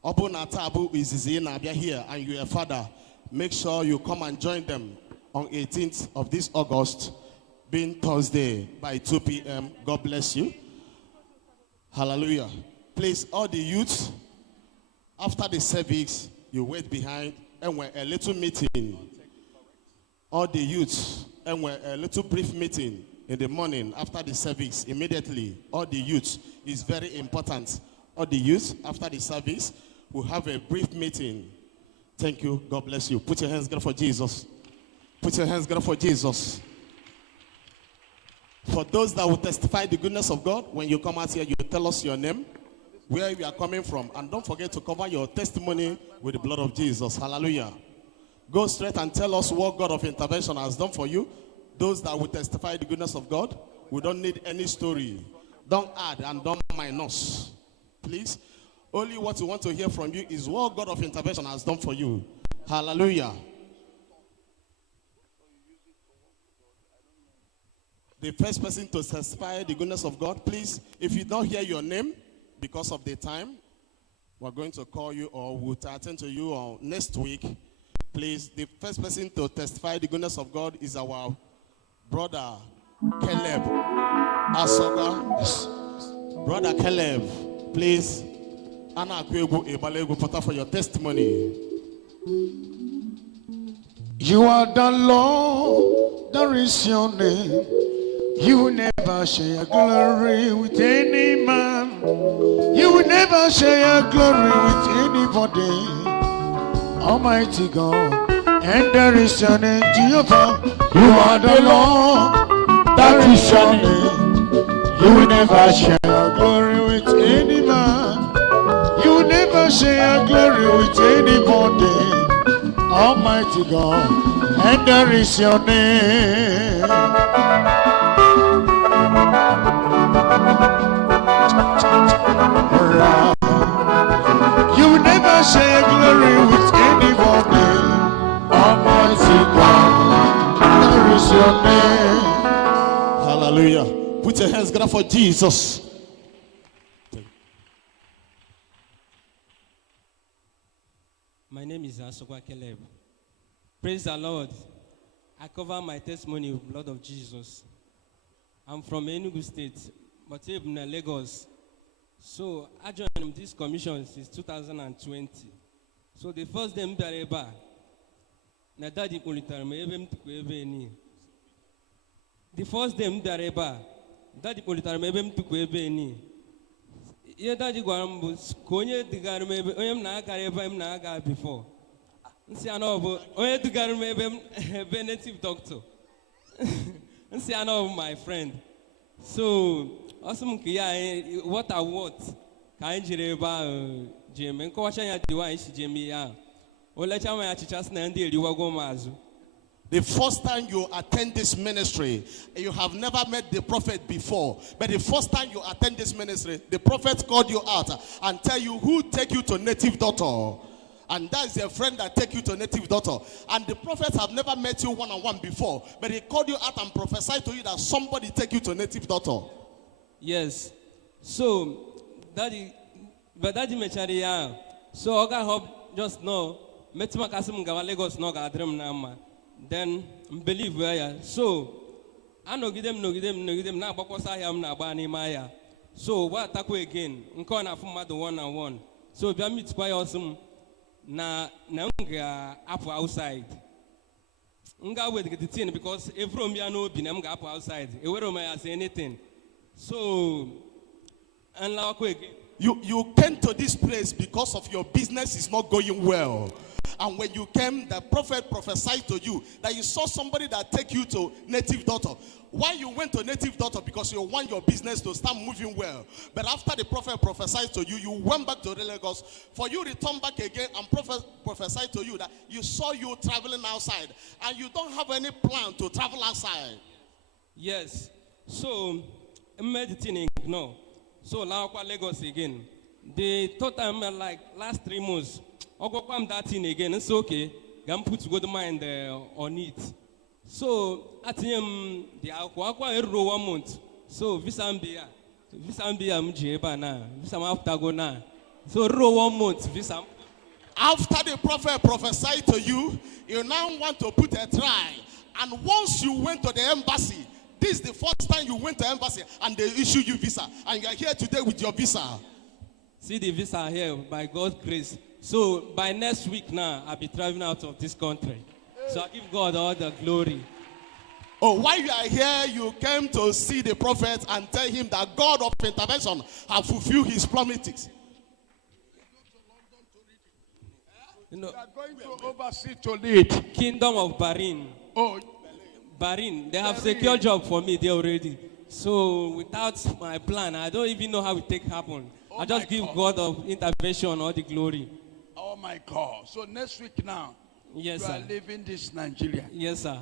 Open Atabu is here, and you're a father. Make sure you come and join them on 18th of this August, being Thursday, by 2 p.m. God bless you. Hallelujah. Please, all the youths, after the service, you wait behind, and we're a little meeting. All the youths, and we're a little brief meeting in the morning after the service. Immediately, all the youths is very important. All the youths, after the service, will have a brief meeting. Thank you. God bless you. Put your hands together for Jesus. Put your hands together for Jesus. For those that will testify the goodness of God, when you come out here, you tell us your name, where you are coming from, and don't forget to cover your testimony with the blood of Jesus. Hallelujah. Go straight and tell us what God of intervention has done for you. Those that will testify the goodness of God, we don't need any story. Don't add and don't minus. Please. Only what we want to hear from you is what God of intervention has done for you. Hallelujah. The first person to testify the goodness of God, please, if you don't hear your name because of the time, we're going to call you or we'll attend to you on next week. Please, the first person to testify the goodness of God is our brother Caleb Asoga. Brother Caleb, please. Anna Akwegu Ebalegu Pota for your testimony. You are the Lord, there is your name. You will never share your glory with any man. You will never share your glory with anybody. Almighty God, and there is your name, Jehovah. You are the Lord, there is your name. You will never share your glory with any man. You will never share your glory with anybody. Almighty God, and there is your name. You will never share glory with anybody. Almighty God, there is your name. Hallelujah. Put your hands together for Jesus. My name is Asokwa Caleb. Praise the Lord. I cover my testimony with the blood of Jesus. I'm from Enugu State, but I'm in Lagos. So I joined this commission since 2020. So the first day I'm there, na daddy politar me evem tukwe ni. The first day I'm there, daddy politar me evem tukwe ni. Ye daddy gwarambu konye digar me oyem na akareba em na aga before. Nsi anobo oye digar me be native doctor. Nsi anobo my friend. So awesome kia what I want kan jireba jeme nko wacha ya diwa ishi jeme ya. Olecha ma ya chichas na ndi eriwa go mazu. The first time you attend this ministry, you have never met the prophet before. But the first time you attend this ministry, the prophet called you out and tell you who take you to native doctor. And that is a friend that take you to native doctor. And the prophets have never met you one-on-one before, but he called you out and prophesied to you that somebody take you to native doctor. Yes. So, daddy mechari so oga hope just know metima kasim gawa Lagos no ga dream na ma. Then believe where ya. So anogidem na agbakwasa ya m na agba n'ime ya. So what attack again? Nko na fu mmadụ one on one. So bia meet kwa awesome na nga apụ outside. Nga wait get the thing because every me no be na nga apụ outside. Ewero me say anything. So and again. You came to this place because of your business is not going well. And when you came, the prophet prophesied to you that you saw somebody that take you to native daughter. Why you went to native daughter? Because you want your business to start moving well. But after the prophet prophesied to you, you went back to Lagos. For you return back again and prophet prophesied to you that you saw you traveling outside. And you don't have any plan to travel outside. Yes. So, meditating, no. So now Lagos again. The total like last 3 months. I go come that thing again. It's okay. Gam put good mind on it. So at him the aqua every 1 month. So Visambia mjeba na. Visam after go na. So 1 month Visam. After the prophet prophesied to you, you now want to put a try. And once you went to the embassy, this is the first time you went to embassy and they issue you visa. And you are here today with your visa. See the visa here by God's grace. So by next week now, I'll be traveling out of this country. So I give God all the glory. Oh, while you are here, you came to see the prophet and tell him that God of intervention has fulfilled his promises. You are going to oversee to lead. Kingdom of Bahrain. Oh, Bahrain, they have secure job for me there already. So without my plan, I don't even know how it take happen. I just give God of intervention all the glory. Oh my God. So next week now, yes, you sir. are leaving this Nigeria. Yes, sir.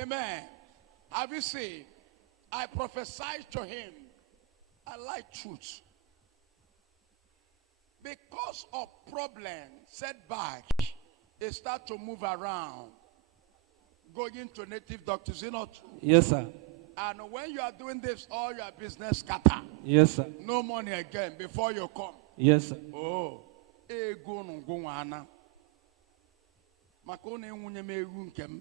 Amen. Have you seen? I prophesied to him. I like truth. Because of problem, setback, they start to move around. Going to native doctors, you know. Yes, sir. And when you are doing this, all your business scatter. Yes, sir. No money again before you come. Yes, sir. Oh, ego nungu wana. Makone unye me unkem.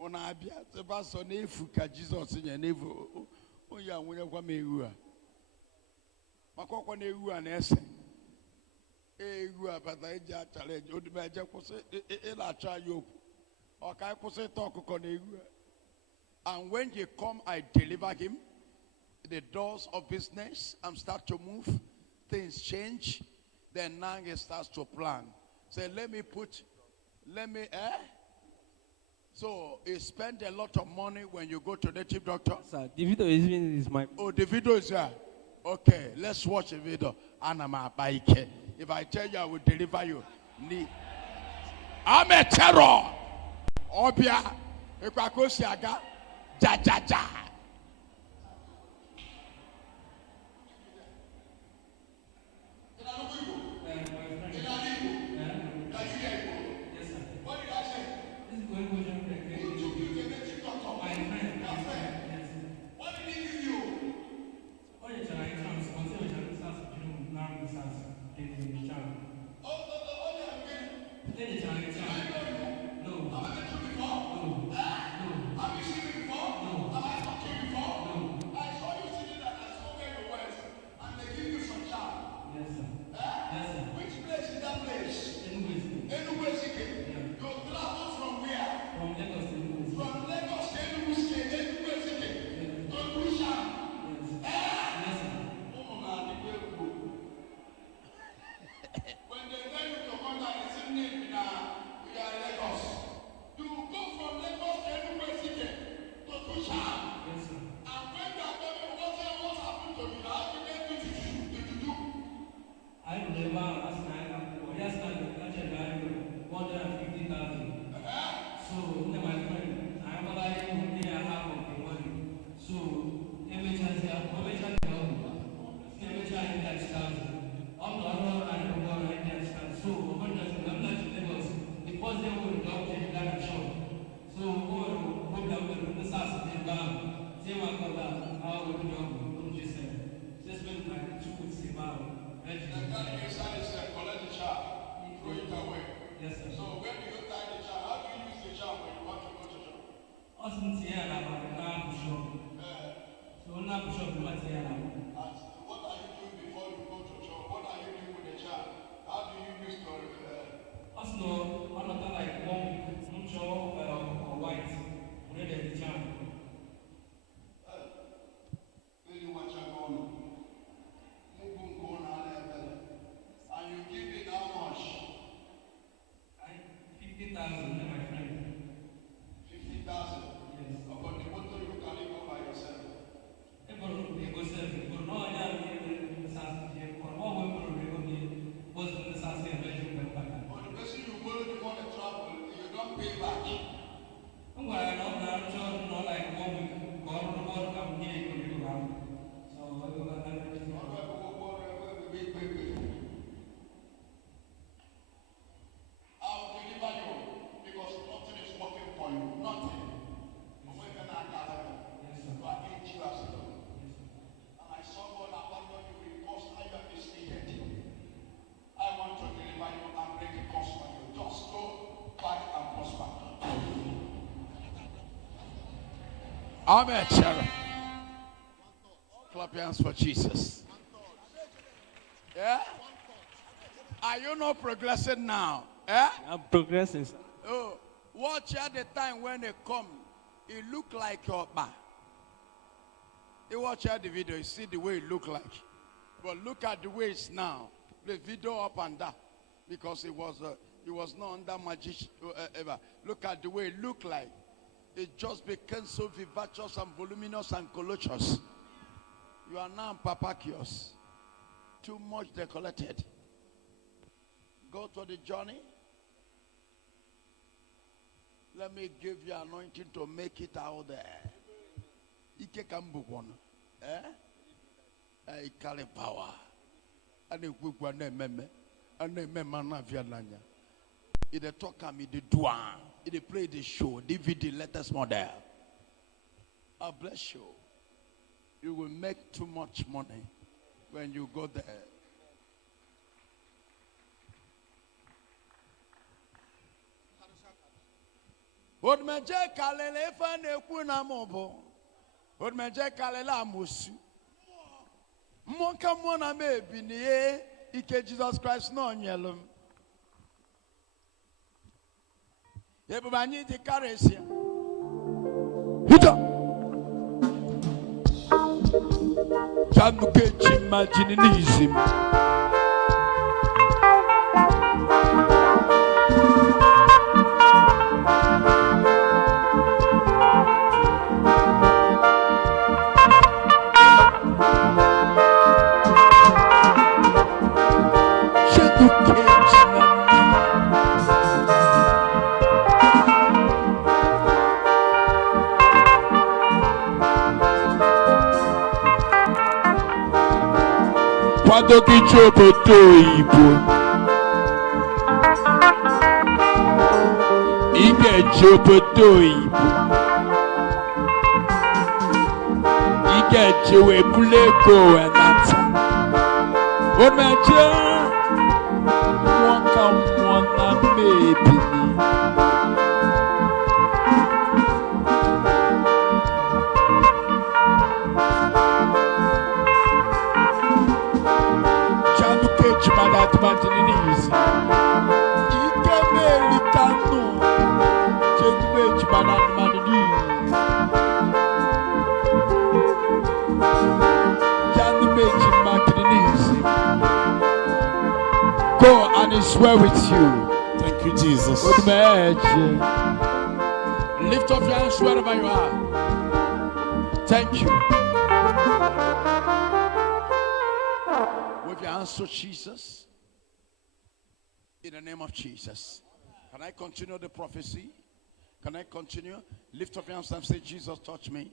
Ona abia seba so na efuka Jesus nya na evu. Oya unye kwa me ewu. Makoko na ewu na ese. Ewu abata eja challenge. Odumeje kwose e la cha yoku. Okay, and when you come, I deliver him. The doors of business start to move. Things change. Then now he starts to plan. Say, So you spend a lot of money when you go to the native doctor. Sir, the video is my. Oh, the video is there. Okay, let's watch the video. If I tell you, I will deliver you. I'm a terror. Obia, Ekwakosiaga, ja. Amen, Cherry. Clap your hands for Jesus. Yeah? Are you not progressing now? Eh? I'm progressing, sir. Oh, watch at the time when they come. It look like your back. You watch out the video, you see the way it look like. But look at the way it's now. The video up and down. Because it was not under magic ever. Look at the way it looked like. It just became so vivacious and voluminous and colossus. You are now papacious. Too much decorated. Go to the journey. Let me give you anointing to make it out there. Ike kambukwana. I carry power. And the quick one meme. And the meme na viananya. It the talk am it the do it the play the show. DVD latest model. I bless you. You will make too much money when you go there. Odumeje kalele fa na-ekwu na mobo. Odumeje kalela amosu. Monka mo na me ebiniye ike Jesus Christ no nyelum. Yebubanyi di karesia. Hita. Januke chimajinism. Quando che ci potoibo Ike ci potoibo Ike ci webuleko enata Odumeje Wonka mwana mebini Go and I swear with you. Thank you, Jesus. Odumeje. Lift up your hands wherever you are. Thank you. With your hands to Jesus. In the name of Jesus. Can I continue the prophecy? Can I continue? Lift up your hands and say, Jesus, touch me.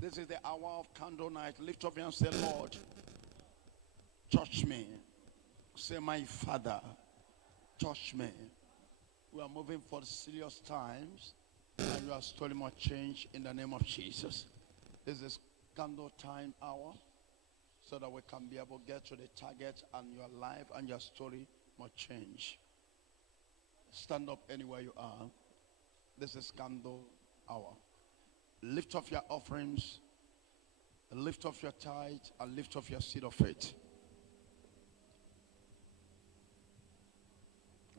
This is the hour of candle night. Lift up your hands and say, Lord, touch me. Say, my Father, touch me. We are moving for serious times, and you are story more change in the name of Jesus. This is candle time hour, so that we can be able to get to the target, and your life and your story more change. Stand up anywhere you are. This is candle hour. Lift off your offerings, lift off your tithe, and lift off your seed of faith.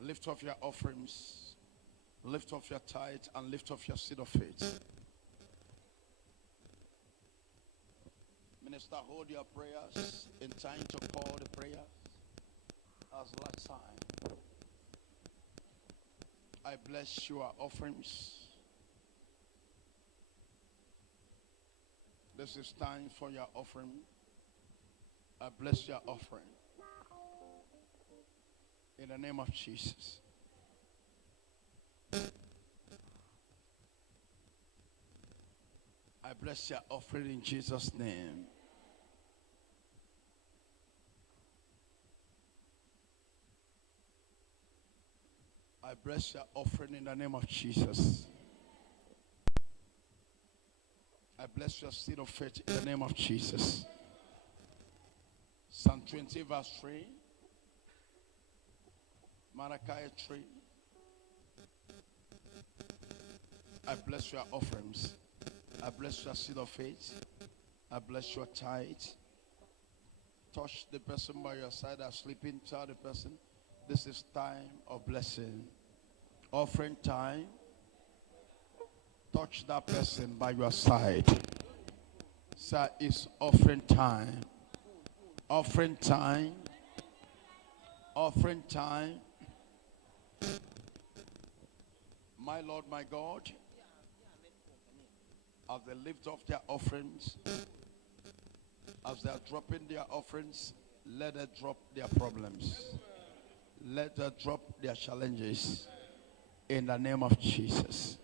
Lift off your offerings, lift off your tithe, and lift off your seed of faith. Minister, hold your prayers in time to call the prayer as last time. I bless your offerings. This is time for your offering. I bless your offering. In the name of Jesus. I bless your offering in Jesus' name. I bless your offering in the name of Jesus. I bless your seed of faith in the name of Jesus. Psalm 20 verse 3. Malachi 3. I bless your offerings I bless your seed of faith. I bless your tithe. Touch the person by your side that's sleeping. Tell the person, this is time of blessing. Offering time. Touch that person by your side. Sir, it's offering time. Offering time. Offering time. My Lord, my God, as they lift up their offerings, as they are dropping their offerings, let them drop their problems. Let them drop their challenges. In the name of Jesus.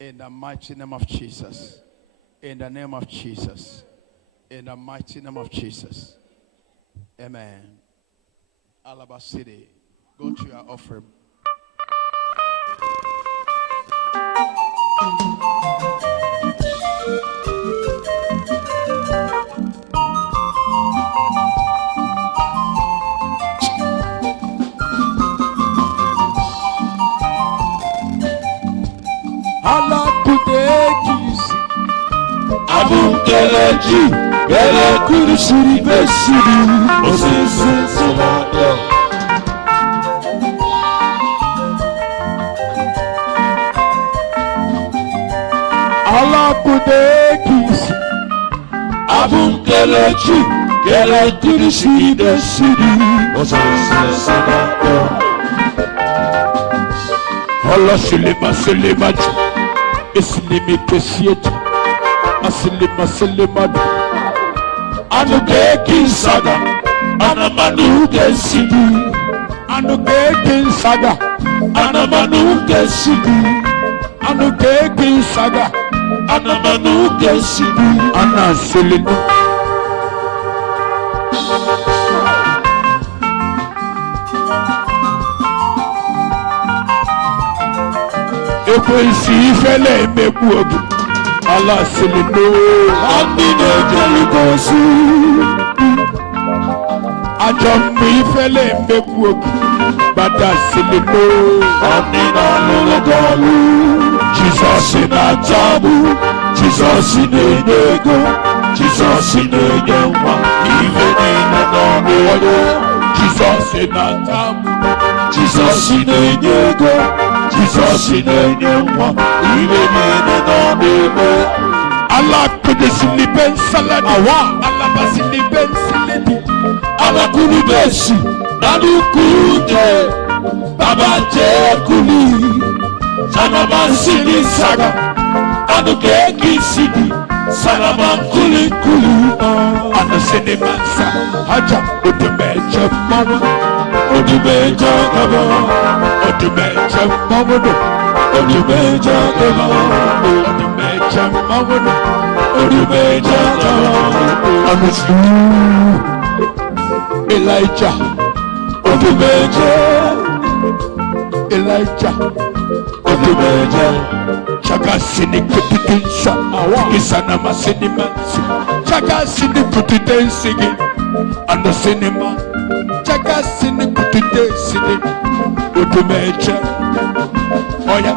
In the mighty name of Jesus. In the name of Jesus. In the mighty name of Jesus. Amen. Alaba City, go to your offering. Abukeleji, Bele Kurusuri Besiri, Osese Salado. Alakudekis, Abukeleji, Bele Kurusuri Besiri, Osese Salado. Allah Silima, Islimi Kesiet. Asilimad Anugekin Saga, Anamanuge Sidi, Anugekin Saga, Anamanuge Sidi, Anugekin Saga, Anamanuge Sidi, Anasilinu. Ekwesi fele mebuogi. Allah silino Amine Jelikosu Ajami fele mbekuoki Bada silino Amina Lulagalu Jesus in a tabu Jesus in a nego Jesus in a yama Even in a normal Jesus in a tabu Jesus in a nego Jesus in a yama Even in a normal Allah kudesili ben saladi Allah basili ben siledi Allah kulubesi Nadu kuje Baba Jekuli Sanaman Sidi Saga Anukeki Sidi Sanaman Kuli Kuli Anasini sa Haja Odumeje mawu Odumeje Gaba Odumeje mawu Odumeje Gaba Odumeje mawu Odumeje Gaba Anasu Elijah Odumeje Elijah Odumeje Chaga sini kututinsa Isana masini mansi Chaga sini kututensigi Ano sinima Chaga sini kututensigi Odumeje Oya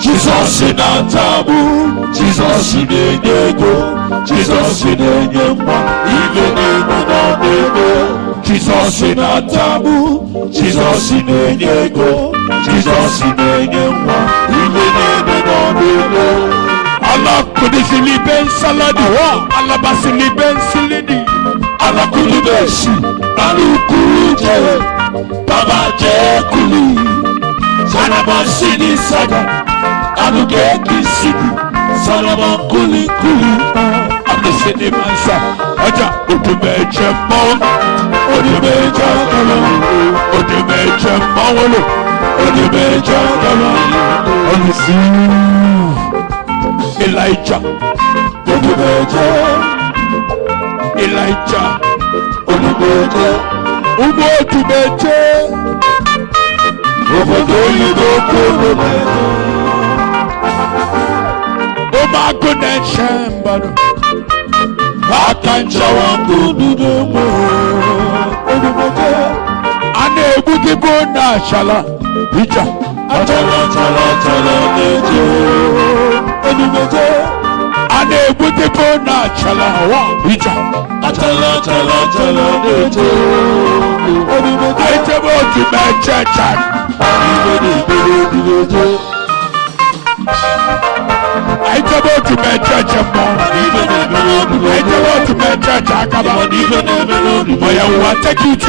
Jesus in a tabu Jesus in a nego Jesus in a yama Even in a nego Jesus in a tabu Jesus in a nego Jesus in a yama Even in a nego Allah kudisili ben saladi Allah basili ben silidi Allah kulubesi Alu kuluje Baba Jekuli Sanaba Sidi Saga Anugeki Sidi Sanaba Kuli Kuli Anasini mansa Aja Odumeje mawu Odumeje Gaba Odumeje mawu Odumeje Gaba Anasi Elijah Odumeje Elijah Odumeje Odumeje Obodo Yigo Odumeje Omagone Shembano Akancha wangu Dudemo Odumeje Anebugi bona shala Ija Achala Neje Odumeje na chala ija achala chala chala neto I tebo to my church I tebo to my church I tebo to my church akaba oya wa take it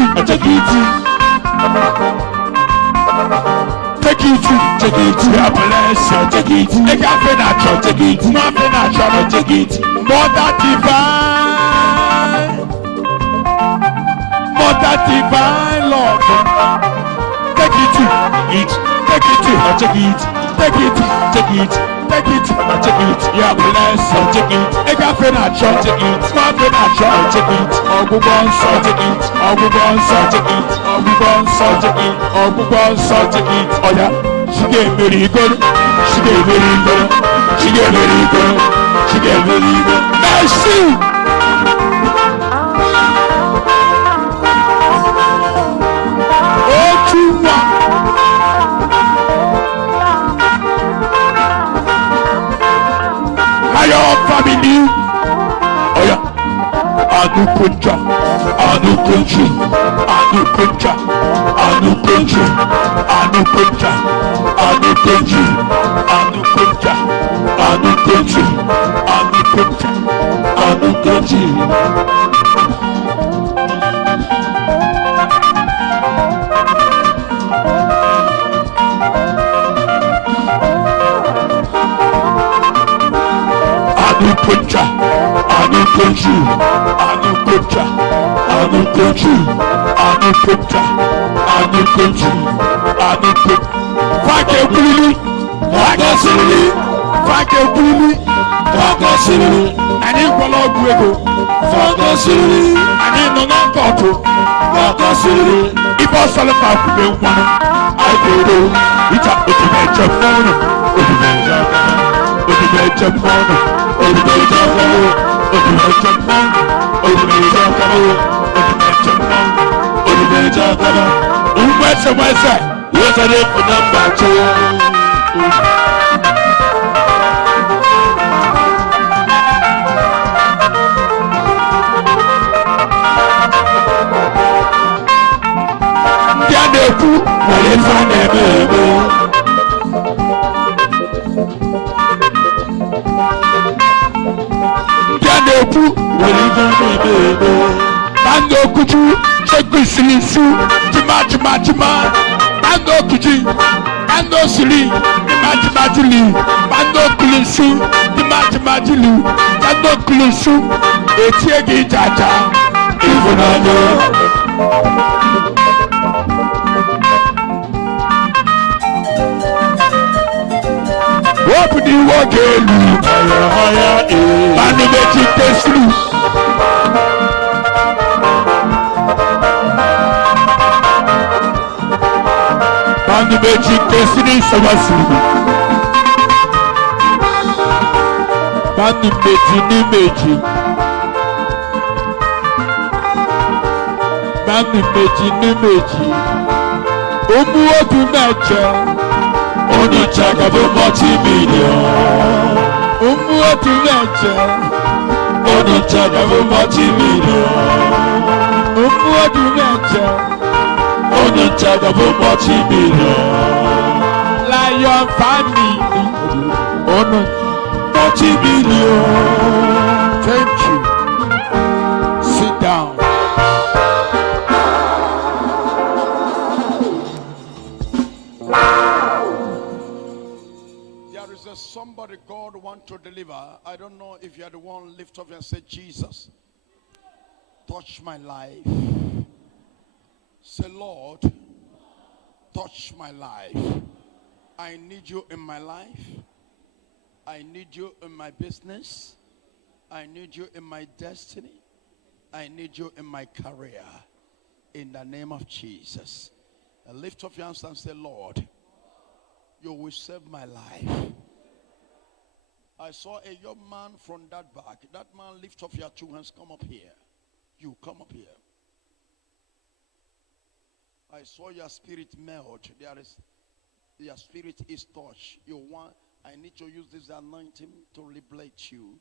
take it, you are blessed, take it, take it, natural, take it, nothing natural, take it, mother divine love, take it, take it, take it, take it, take it, take it, take it, you are blessed, take it, take it, natural, take it, nothing natural, take it, Ogugon salt, take it, Ogugon salt, take it, Ogugon salt, take it, Ogugon salt, take it, oh yeah. She gave very good. She gave very good. She gave very good. She gave very good. Mercy. Oh, Chuma. My own family. Oh yeah. Anu Punja, Anu Punji, Anu Punja, Anu Punji, Anu Punja, Anu Punji, Anu Punja, Anu Punji, Anu Punja, Anu Punji. Anu Punja, Anu Punji, Anu Punja, Anu Punji, Anu Punja, Anu Punji, Anu Punja. Fake Bulili, Fake Sili, Fake Bulili, Fake Sili. Ani kwala gwego, Fake Sili. Ani nona koto, Fake Sili. Ibo salfa kube wana, agodo. Ita Odumeje mono, Odumeje mono, Odumeje mono. Odumeje mono, Odumeje mono, Odumeje mono, Odumeje mono, Odumeje mono. Umwese mwese, wese de number 2. Ndianeku, walefa nebebe. Bando kuju, chekwi silisu, jima. Bando kuji, bando sili, jima. Bando kulisu, jima. Bando kulisu, etiegi jaja, ifunanyo. Open the wagelu, Bando meji teslu. Bando meji teslu sabasulu. Bando meji ni meji. Bando meji ni meji. Omu Odumeje. Oni chaka for multi-million. Odumeje. Oni chaka for multi-million. Odumeje. Oni chaka for multi-million. Lion family. Oni multi-million. Thank you. Sit down. Somebody God want to deliver. I don't know if you are the one. Lift up and say, Jesus, touch my life. Say, Lord, touch my life. I need you in my life. I need you in my business. I need you in my destiny. I need you in my career. In the name of Jesus. And lift up your hands and say, Lord, you will save my life. I saw a young man from that back. That man, lift up your two hands. Come up here. You come up here. I saw your spirit melt. Your spirit is touched. I need to use this anointing to liberate you.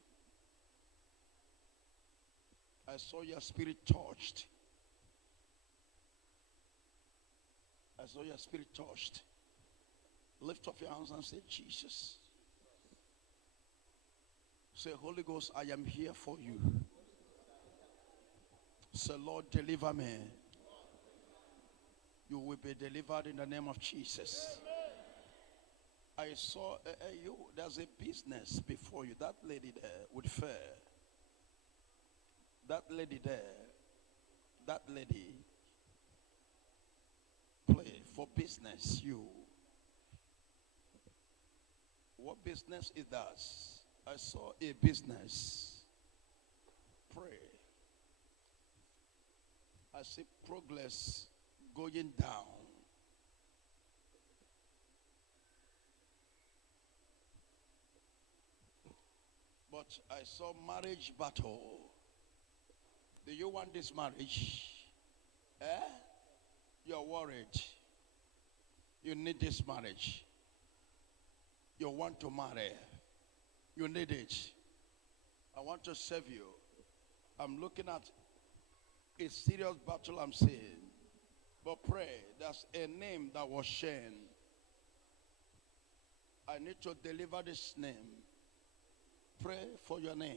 I saw your spirit touched. I saw your spirit touched. Lift up your hands and say, Jesus. Say, Holy Ghost, I am here for you. Say, Lord, deliver me. You will be delivered in the name of Jesus. I saw you. There's a business before you. That lady there with fair. That lady there. That lady. Play for business. You. What business is that? I saw a business. Pray. I see progress going down. But I saw marriage battle. Do you want this marriage? You're worried. You need this marriage. You want to marry. You need it. I want to serve you. I'm looking at a serious battle I'm seeing. But pray, there's a name that was shared. I need to deliver this name. Pray for your name.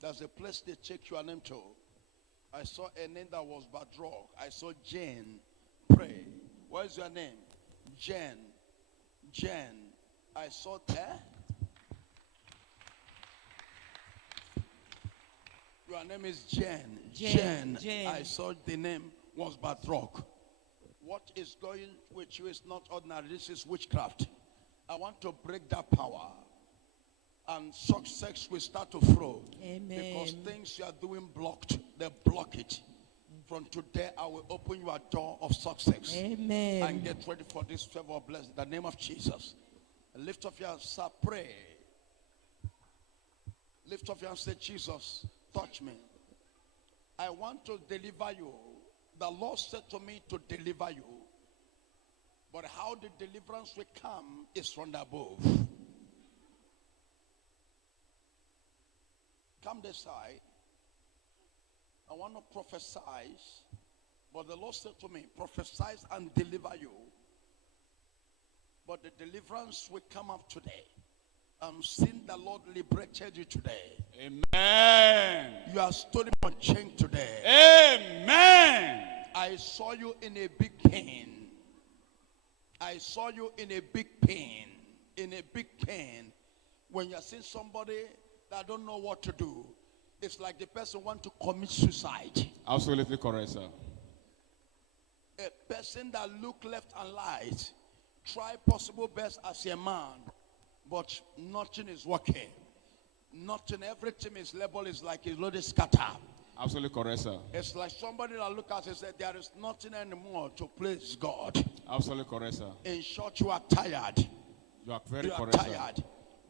There's a place they check your name to. I saw a name that was Badrock. I saw Jane. Pray. What is your name? Jane. Jane. I saw there. Your name is Jane. Jane. I saw the name was Badrock. What is going with you is not ordinary. This is witchcraft. I want to break that power. And success will start to flow. Amen. Because things you are doing blocked, they block it. From today, I will open your door of success. Amen. And get ready for this favor of blessing. In the name of Jesus. Lift up your hands, pray. Lift up your hands, say, Jesus, touch me. I want to deliver you. The Lord said to me to deliver you. But how the deliverance will come is from the above. Come this side. I want to prophesy. But the Lord said to me, prophesy and deliver you. But the deliverance will come up today. I'm seeing the Lord liberated you today. Amen. You are stood on chain today. Amen. I saw you in a big pain. I saw you in a big pain. In a big pain. When you're seeing somebody that don't know what to do, it's like the person want to commit suicide. Absolutely correct, sir. A person that look left and right, try possible best as a man, but nothing is working. Nothing, everything is labeled is like it's loaded scatter. Absolutely correct, sir. It's like somebody that look at it and said, there is nothing anymore to please God. Absolutely correct, sir. In short, you are tired. You are very you correct, are tired. Sir.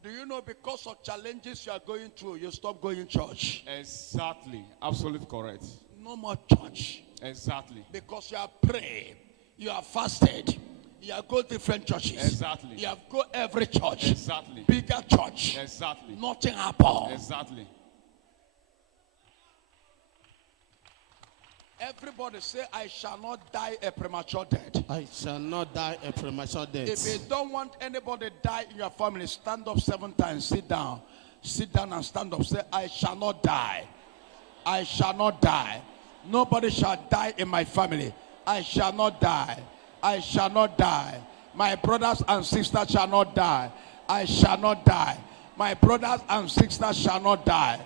Do you know because of challenges you are going through, you stop going to church? Exactly. Absolutely correct. No more church. Exactly. Because you are praying, you are fasted, you have go different churches. Exactly. You have go every church. Exactly. Bigger church. Exactly. Nothing happened. Exactly. Everybody say, I shall not die a premature death. I shall not die a premature death. If you don't want anybody to die in your family, stand up 7 times, sit down. Sit down and stand up. Say, I shall not die. I shall not die. Nobody shall die in my family. I shall not die. I shall not die. My brothers and sisters shall not die. I shall not die. My brothers and sisters shall not die.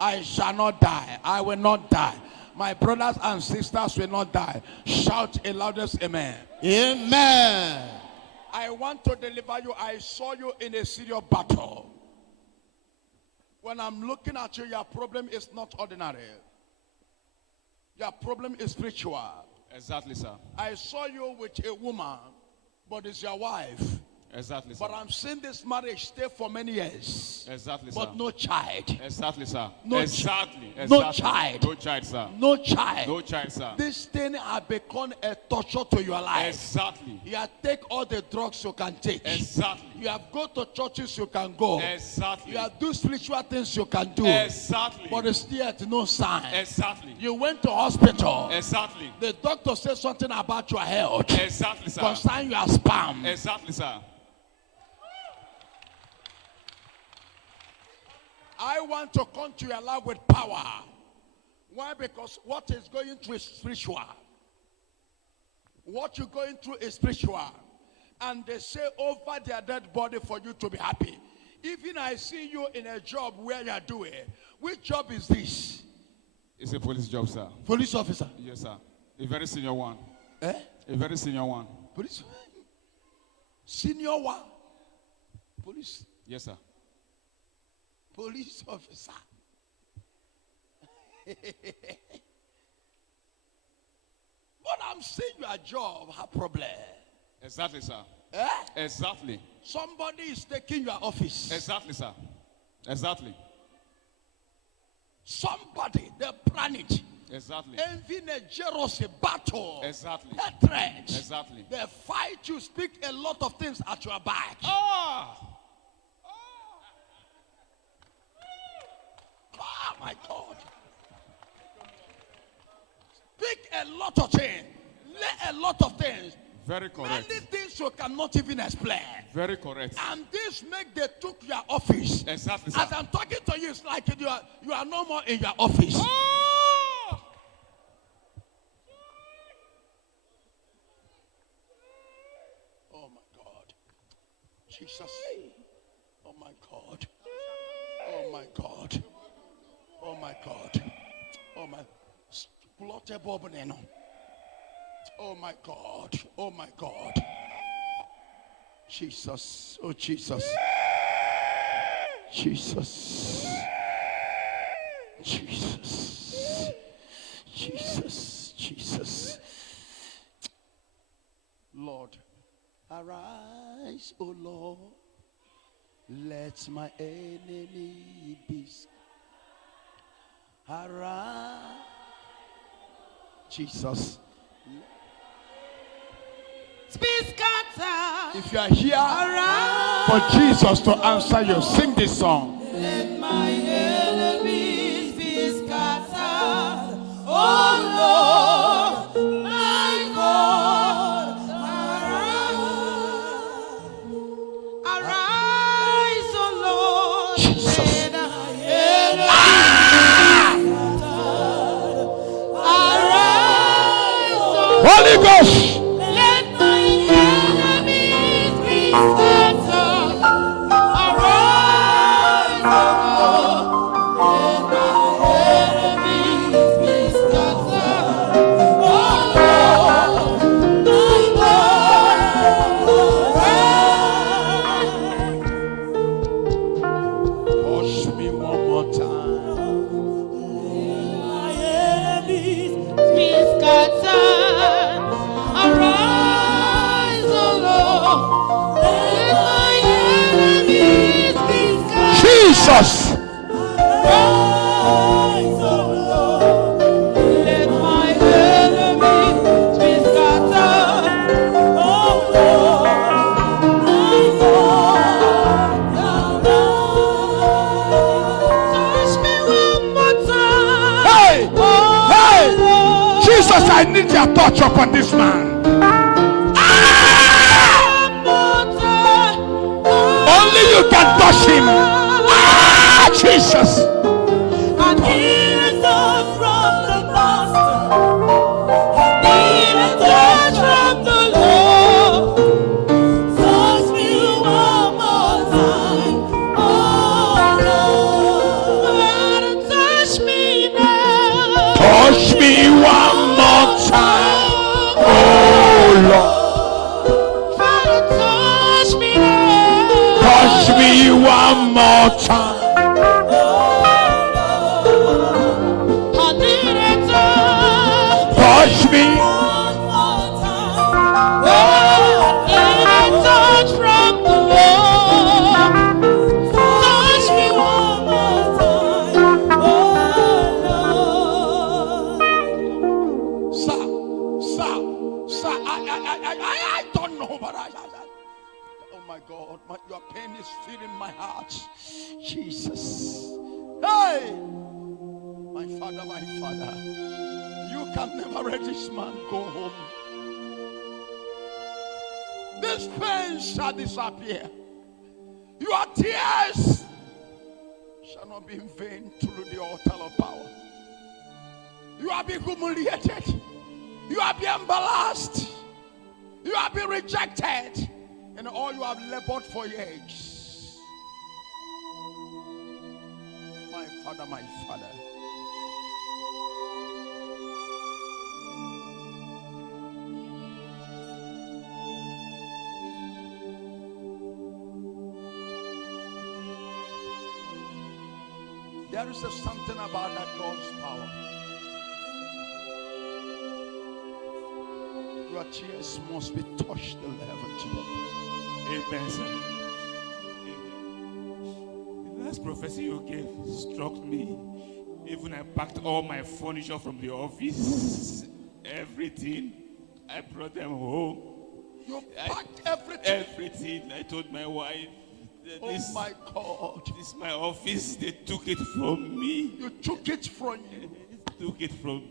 I shall not die. I will not die. My brothers and sisters will not die. Shout a loudest amen. Amen. I want to deliver you. I saw you in a serious battle. When I'm looking at you, your problem is not ordinary. Your problem is spiritual. Exactly, sir. I saw you with a woman, but it's your wife. Exactly, sir. But I'm seeing this marriage stay for many years. Exactly, sir. But no child. Exactly, sir. No exactly. No child. No child, sir. No child. No child, sir. This thing has become a torture to your life. Exactly. You take all the drugs you can take. Exactly. You You have go to churches you can go. Exactly. You have do spiritual things you can do. Exactly. But it's yet no sign. Exactly. You went to hospital. Exactly. The doctor said something about your health. Exactly, sir. Concern your spam. Exactly, sir. I want to come to your life with power. Why? Because what is going through is spiritual. What you're going through is spiritual. And they say over their dead body for you to be happy. Even I see you in a job where you're doing. Which job is this? It's a police job, sir. Police officer? Yes, sir. A very senior one. Eh? A very senior one. Police? Senior one? Police? Yes, sir. Police officer. But I'm saying your job have problem. Exactly, sir. Eh? Exactly. Somebody is taking your office. Exactly, sir. Exactly. Somebody, they plan it. Exactly. Envy, jealousy, battle. Exactly. Hatred. Exactly. They fight you, speak a lot of things at your back. Ah! Oh my God. Speak a lot of things. Lay a lot of things. Very correct. Many things you cannot even explain. Very correct. And this make they took your office. Exactly, sir. As I'm talking to you, it's like you are no more in your office. Oh! Oh my God. Jesus. Oh my God. Oh my God. Oh my God. Oh my. Oh my God. Oh my God. Jesus. Oh Jesus. Jesus. Jesus. Jesus. Jesus. Lord, arise, O Lord. Let my enemy be. Arise. Jesus. If you are here for Jesus to answer you, sing this song. Let my enemies be scattered. Oh Lord, my God, arise. Arise, oh Lord. Jesus. Let my enemies be scattered. Arise, oh Holy Ghost. let my enemies be scattered. Arise, O Lord. Let my enemies be scattered. Oh Lord, my God, arise. Push me one more time. My enemies be scattered. Arise, O Lord. Let my enemies be scattered. Jesus. Arise, O Lord. Let my enemies be scattered. Oh Lord, my God, touch me one more time. Hey! Oh Hey! Lord. Jesus, I need your touch upon this man. Only you can touch him. Jesus. And hear us from the Master. Hear us from the Lord. Touch me one more time. Oh Lord, touch me now. Touch me one more time. Oh Lord. Father, touch me now. Touch me one more time. Oh Hey! My Father, you can never let this man go home. This pain shall disappear. Your tears shall not be in vain through the altar of power. You are being humiliated. You are being embarrassed. You are being rejected. And all you have labored for years. My Father. There is something about that God's power. Your tears must be touched the level today. Amen, sir. Amen. The last prophecy you gave struck me. Even I packed all my furniture from the office, everything. I brought them home. You packed everything? Everything. I told my wife, oh my God. This is my office. They took it from me. You took it from you? Took it from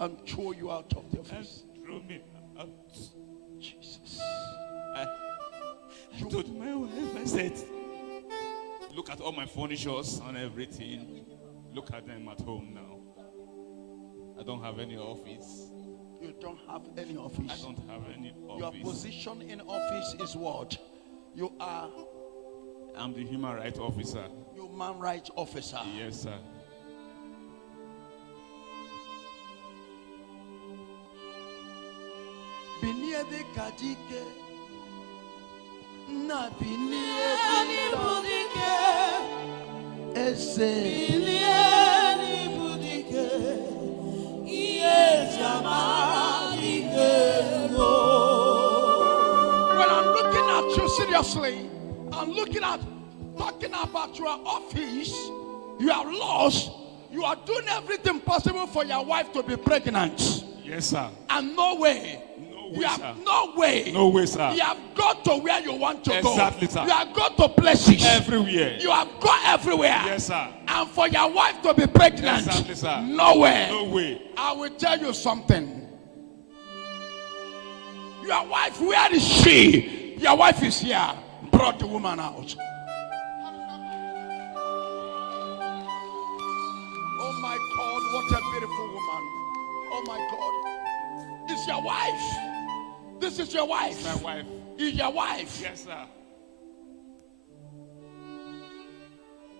and threw you out of the office. And threw me out. Jesus. I told my wife, I said, look at all my furnitures and everything. Look at them at home now. I don't have any office. You don't have any office? I don't have any office. Your position in office is what? You are? I'm the human rights officer. Human rights officer? Yes, sir. Biniede kadike na biniede budike ese biniede budike when I'm looking at you seriously, I'm looking at talking about your office. You are lost. You are doing everything possible for your wife to be pregnant. Yes, sir. And no way. You have no way. No way, sir. You have got to where you want to go. Exactly, sir. You have got to places. Everywhere. You have got everywhere. Yes, sir. And for your wife to be pregnant. Exactly, sir. Nowhere. No way. I will tell you something. Your wife, where is she? Your wife is here. Brought the woman out. Oh my God, what a beautiful woman. Oh my God. It's your wife. This is your wife. My wife. Is your wife. Yes, sir.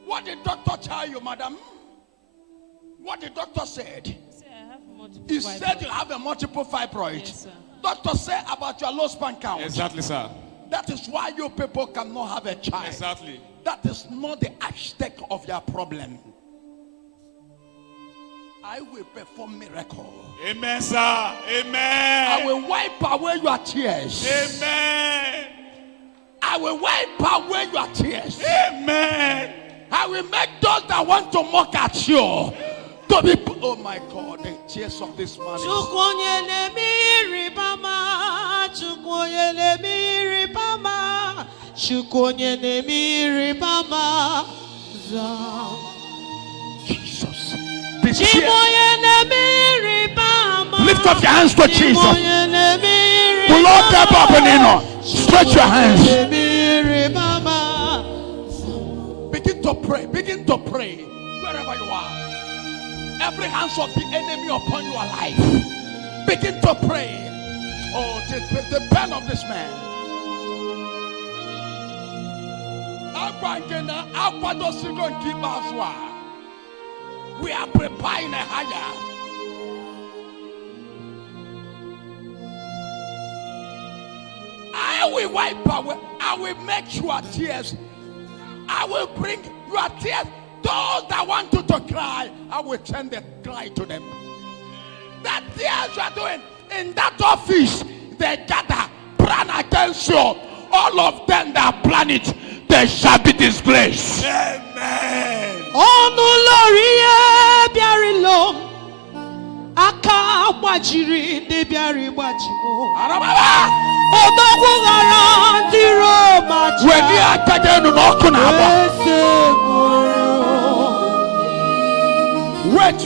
What did doctor tell you, madam? What the doctor said? He said you have a multiple fibroid. Yes, sir. Doctor said about your low sperm count. Exactly, sir. That is why you people cannot have a child. Exactly. That is not the aspect of your problem. I will perform miracle. Amen, sir. Amen. I will wipe away your tears. Amen. I will wipe away your tears. Amen. I will make those that want to mock at you to be. Oh my God, the tears of this man. Jesus. Lift up your hands to Jesus. Stretch your hands. Begin to pray. Begin to pray. Wherever you are. Every hands of the enemy upon your life. Begin to pray. Oh, the pen of this man. We are preparing a higher. I will wipe away. I will make your tears. I will bring your tears. Those that want you to cry, I will send the cry to them. That tears you are doing in that office, they gather, plan against you. All of them that plan it, they shall be disgraced. Amen. Wait.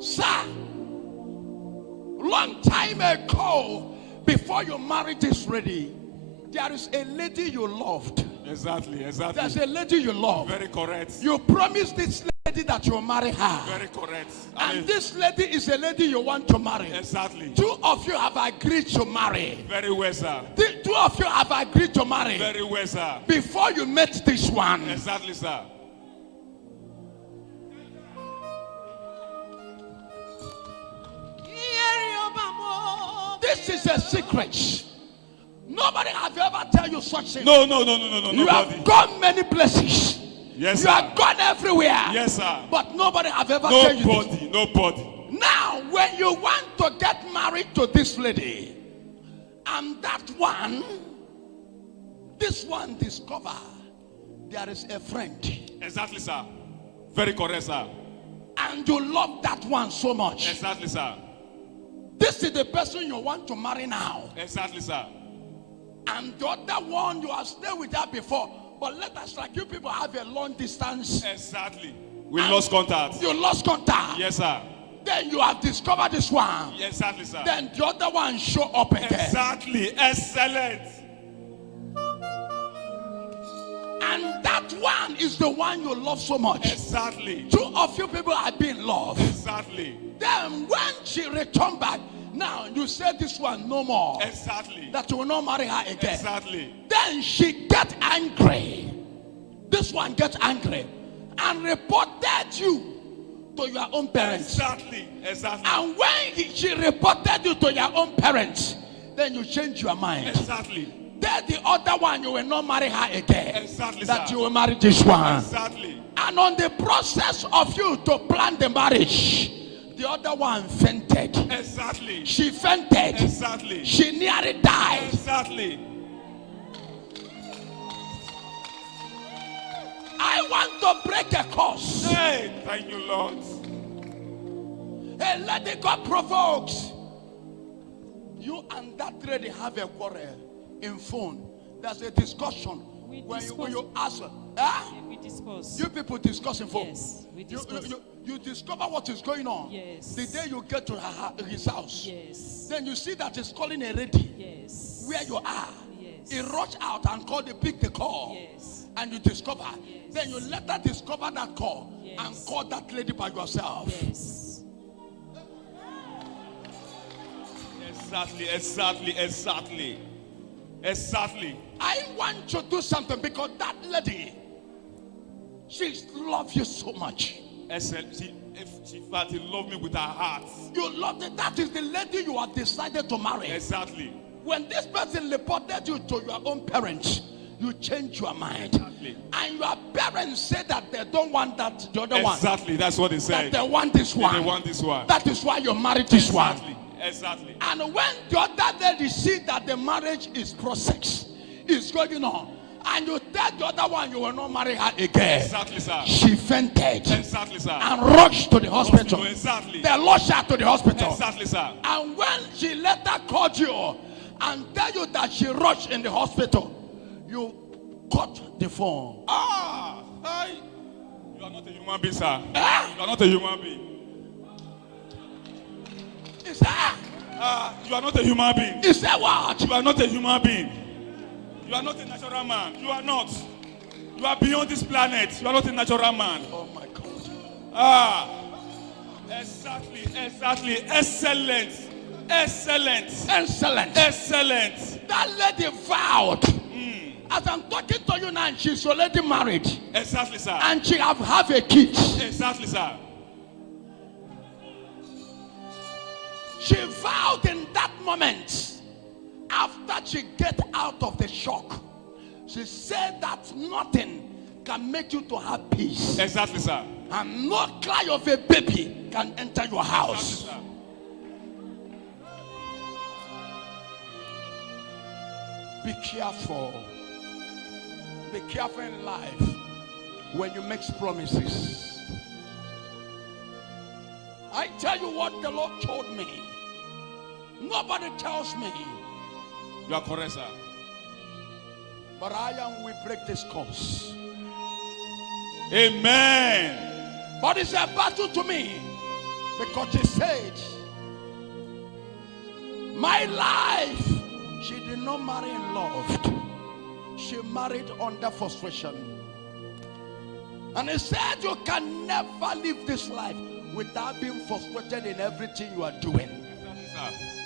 Sir, long time ago, before you married this lady, there is a lady you loved. Exactly. There's a lady you love. Very correct. You promised this lady that you'll marry her. Very correct. And this lady is a lady you want to marry. Exactly. Two of you have agreed to marry. Very well, sir. The two of you have agreed to marry. Very well, sir. Before you met this one. Exactly, sir. This is a secret. Nobody have ever tell you such thing. No. You have gone many places. Yes, you sir. have gone everywhere. Yes, sir. But nobody have ever tell you this. Nobody. Now, when you want to get married to this lady, and this one discover there is a friend. Exactly, sir. Very correct, sir. And you love that one so much. Exactly, sir. This is the person you want to marry now. Exactly, sir. And the other one, you have stayed with her before. But let us, like you people, have a long distance. Exactly. We lost contact. You lost contact. Yes, sir. Then you have discovered this one. Exactly, sir. Then the other one show up again. Exactly. Excellent. And that one is the one you love so much. Exactly. Two of you people have been in love. Exactly. Then when she returned back, now you say this one no more. Exactly. That you will not marry her again. Exactly. Then she get angry. This one get angry and reported you to your own parents. Exactly. And when she reported you to your own parents, then you change your mind. Exactly. Then the other one, you will not marry her again. Exactly, that sir. you will marry this one. Exactly. And on the process of you to plan the marriage, the other one fainted. Exactly. She fainted. Exactly. She nearly died. Exactly. I want to break a curse. Hey, thank you, Lord. A lady got provoked. You and that lady have a quarrel in phone. There's a discussion. When you ask her, we discuss. You people discuss in phone. Yes, we discuss. You discover what is going on. Yes. The day you get to his house. Yes. Then you see that he's calling a lady. Yes. Where you are. Yes. He rush out and pick the call. Yes. And you discover. Yes. Then you later discover that call. Yes. And call that lady by yourself. Yes. Exactly. I want to do something because that lady, she loves you so much. She loved me with her heart. You love it. That is the lady you have decided to marry. Exactly. When this person reported you to your own parents, you change your mind. Exactly. And your parents say that they don't want that the other one. Exactly. That's what they That said. they want this one. They want this one. That is why you married this one. Exactly. And when the other lady see that the marriage is process, is going on, and you tell the other one you will not marry her again. Exactly, sir. She fainted. Exactly, sir. And rushed to the hospital. Exactly. They rushed her to the hospital. Exactly, sir. And when she later called you and tell you that she rushed in the hospital, you cut the phone. Hi. You are not a human being, sir. You are not a human being. Is that? You are not a human being. Is that what? You are not a human being. You are not a natural man. You are not. You are beyond this planet. You are not a natural man. Oh my God. Exactly. Excellent. That lady vowed. As I'm talking to you now, she's already married. Exactly, sir. And she have a kid. Exactly, sir. She vowed in that moment, after she get out of the shock, she said that nothing can make you to have peace. Exactly, sir. And no cry of a baby can enter your house. Exactly, sir. Be careful. Be careful in life when you make promises. I tell you what the Lord told me. Nobody tells me. You are correct, sir. But we break this curse. Amen. But it's a battle to me because she said, my life, she did not marry in love. She married under frustration. And he said, you can never live this life without being frustrated in everything you are doing.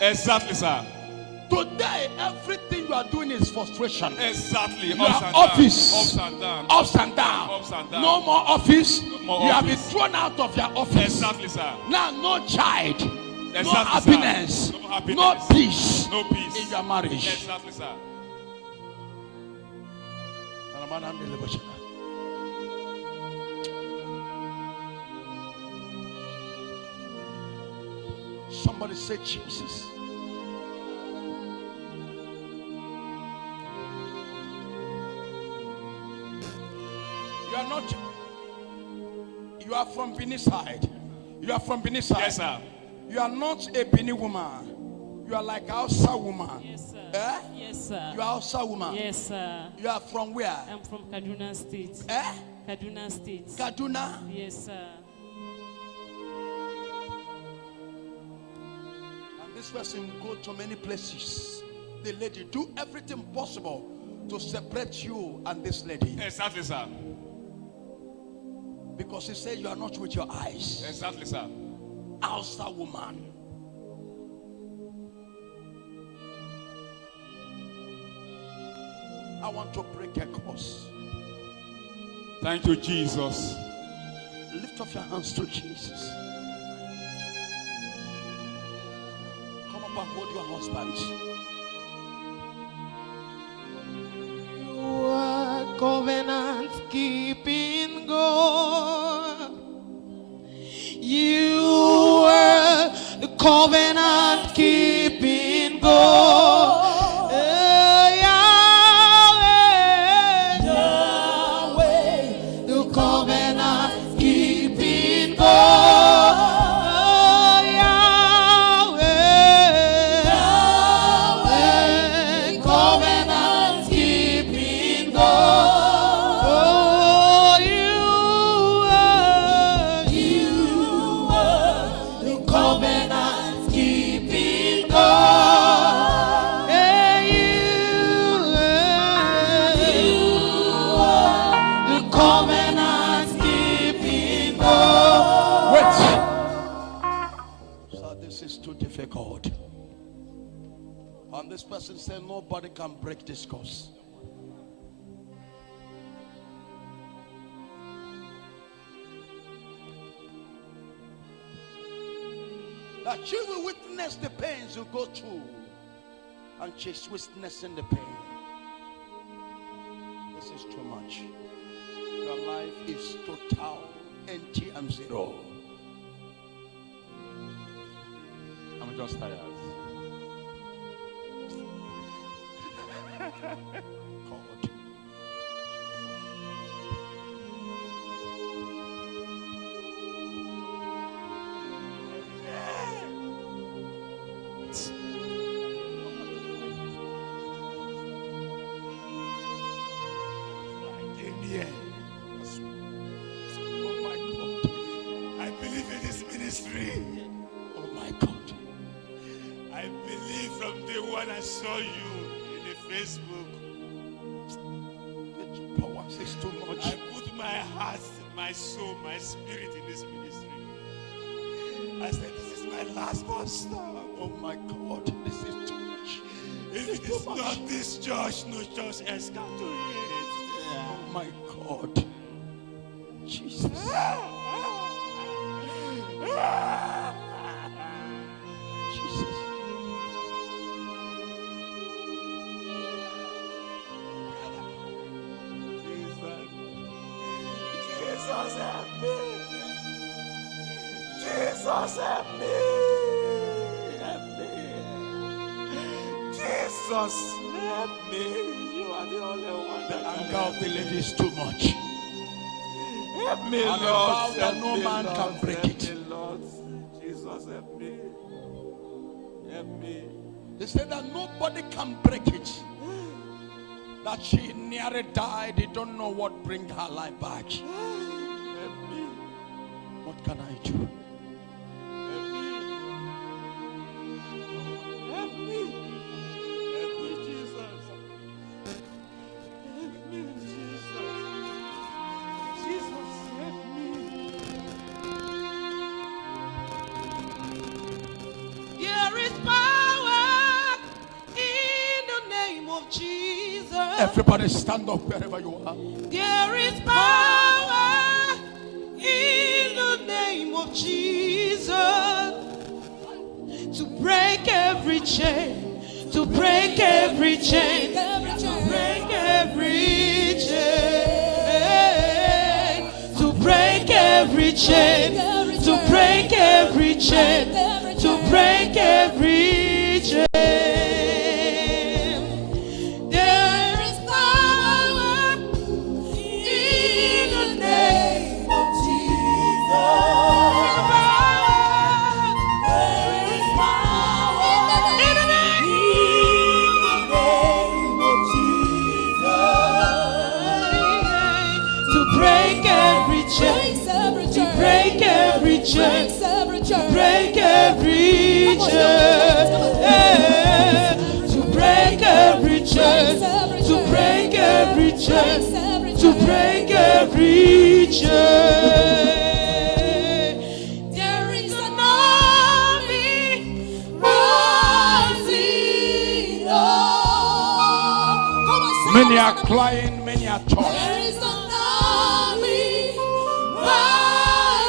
Exactly, sir. Today, everything you are doing is frustration. Exactly. Your office, ups and down. Ups and down. Ups and down. No more office. No more you office. have been thrown out of your office. Exactly, sir. Now, no child. Exactly, No happiness. Sir. No happiness. No peace. No peace. In your marriage. Exactly, sir. Somebody say Jesus. You are not. You are from Benin side. You are from Benin side. Yes, sir. You are not a Benin woman. You are like Hausa woman. Yes, sir. Eh? Yes, sir. You are Hausa woman. Yes, sir. You are from where? I'm from Kaduna State. Eh? Kaduna State. Kaduna. Yes, sir. And this person go to many places. The lady do everything possible to separate you and this lady. Exactly, sir. Because he said you are not with your eyes. Exactly, sir. Hausa woman. I want to break a curse. Thank you, Jesus. Lift up your hands to Jesus. Come up and hold your husband. You are covenant keeping God. You are the covenant keeping God. And this person said nobody can break this curse. That she will witness the pains you go through, and she's witnessing the pain. This is too much. Your life is total, empty and zero. I'm just tired. God. Oh my God. I believe in this ministry. Oh my God. I believe from day one I saw you in the Facebook. The power is too much. I put my heart, my soul, my spirit in this ministry. I said, this is my last pastor. Oh my God, this is too much. If it is not this church, no church else can do it. Oh my God. Jesus. Jesus. Jesus help me. Jesus help me. Help me. Jesus help me. You are the only one The that anger of the lady is too much. help me, And Lord. about that Help no me, man Lord. can break Help it. me, Lord. Jesus help me. Help me. They said that nobody can break it. That she nearly died. They don't know what bring her life back. Help me. What can I do? Help me, Jesus. Help me, Jesus. Jesus, help me. There is power in the name of Jesus. Everybody stand up wherever you are. There is power in the name of Jesus to break every chain, to break every chain, to break every chain, to break every chain, to break every chain, to break every chain. There is power in the name of Jesus. There is power in the name of Jesus to break every chain, to break every chain, to break every chain, to break every chain, to break every chain, to break every chain. There is an army rising up. Come on, sing Many it. are crying, many are There torn. is an army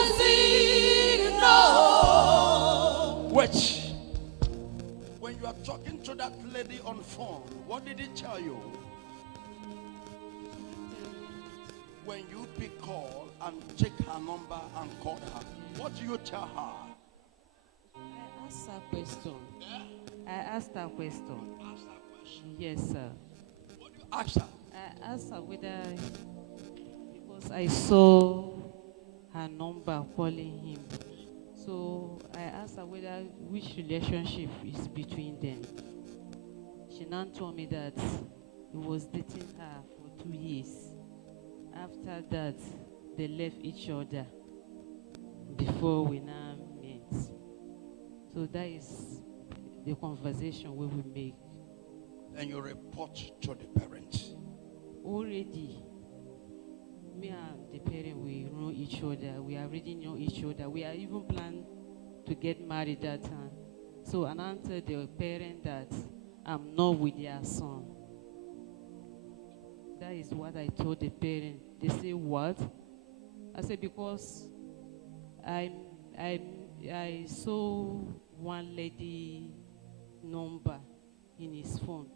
rising up. Wait. When you are talking to that lady on phone, what did he tell you? When you pick call and take her number and call her, what do you tell her? I asked her question. I asked her question. Yes, sir. What do you ask her? I asked her whether, because I saw her number calling him. So I asked her whether which relationship is between them. She now told me that he was dating her for 2 years. After that, they left each other before we now met. So that is the conversation we will make. And you report to the parents. Already, me and the parent, we know each other. We already know each other. We are even planning to get married that time. So I answered the parent that I'm not with their son. That is what I told the parent. They say, what? I said, because I saw one lady number in his phone.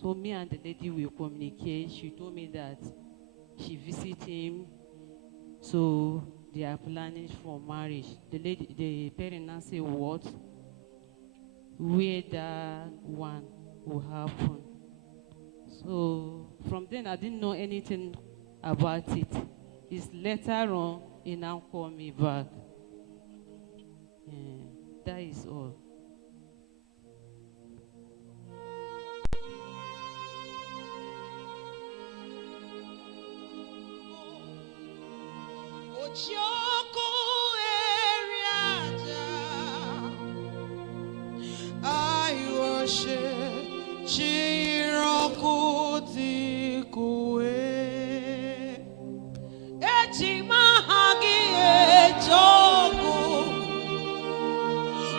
So me and the lady will communicate. She told me that she visited him. So they are planning for marriage. The parent now say, what? Where that one will happen. So from then I didn't know anything about it. It's later on he now called me back. That is all. Ochioko eriaja, I worship Chirokoti kue. Echimahagi ejoku,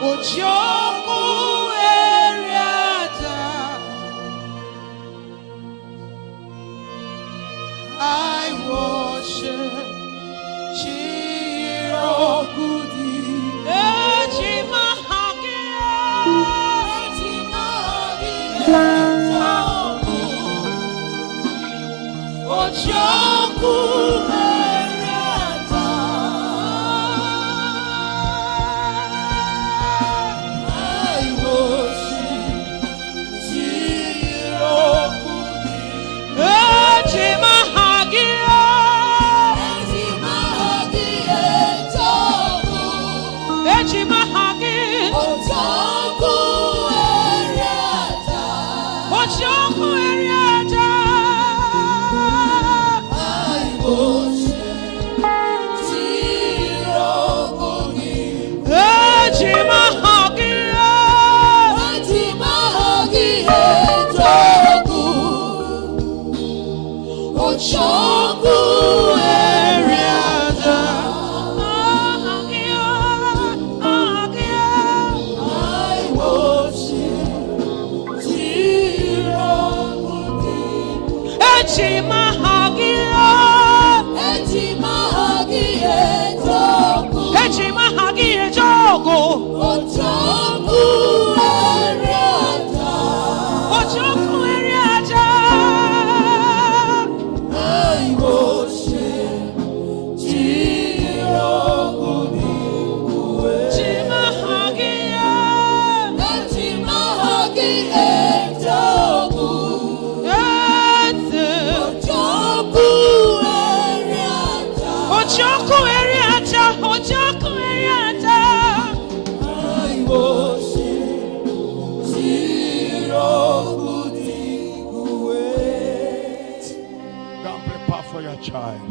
Ochioko eriaja, I worship Chirokudi, Echimahagi, Ejoku, Ojoku Eriata, I Prepare for your child.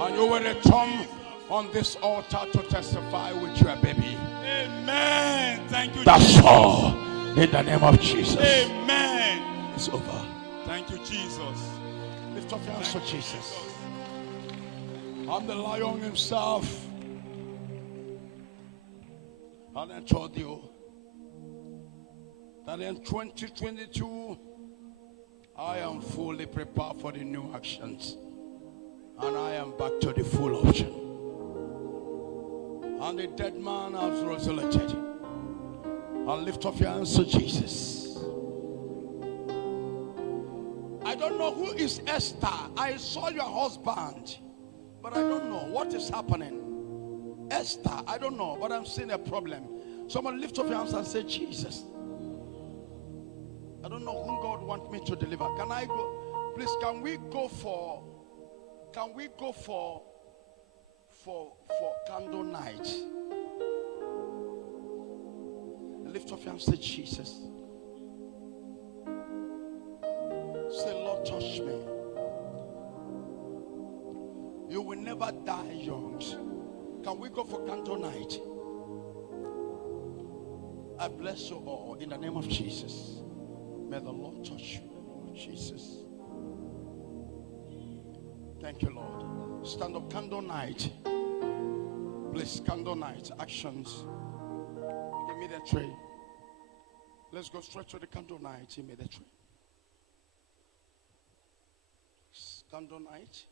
And you will return on this altar to testify with your baby. Amen. Thank you, That's Jesus. all. In the name of Jesus. Amen. It's over. Thank you, Jesus. Lift up your hands to Jesus. I'm the lion himself. And I told you that in 2022, I am fully prepared for the new actions. And I am back to the full option. And the dead man has resurrected. And lift up your hands to Jesus. I don't know who is Esther. I saw your husband, but I don't know what is happening. Esther, I don't know, but I'm seeing a problem. Someone lift up your hands and say, Jesus. I don't know whom God wants me to deliver. Can I go? Please, can we go for candle night? Lift up your hands and say, Jesus. Say, Lord, touch me. You will never die young. Can we go for candle night? I bless you all in the name of Jesus. May the Lord touch you in the name of Jesus. Thank you, Lord. Stand up, candle night. Please, candle night. Actions. Give me the tray. Let's go straight to the candle night. Give me the tray. Candle night.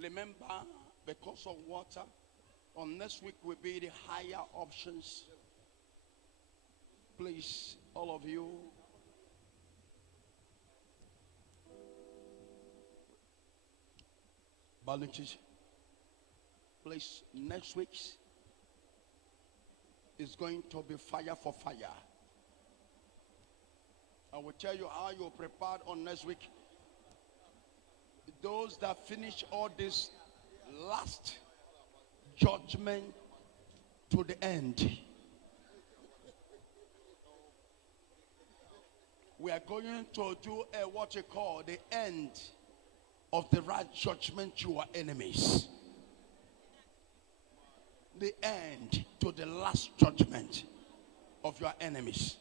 Remember, because of water, on next week will be the higher options. Please, all of you. Volunteers. Please, next week is going to be fire for fire. I will tell you how you're prepared on next week. Those that finish all this last judgment to the end. We are going to do what you call the end of the right judgment to our enemies. The end to the last judgment of your enemies.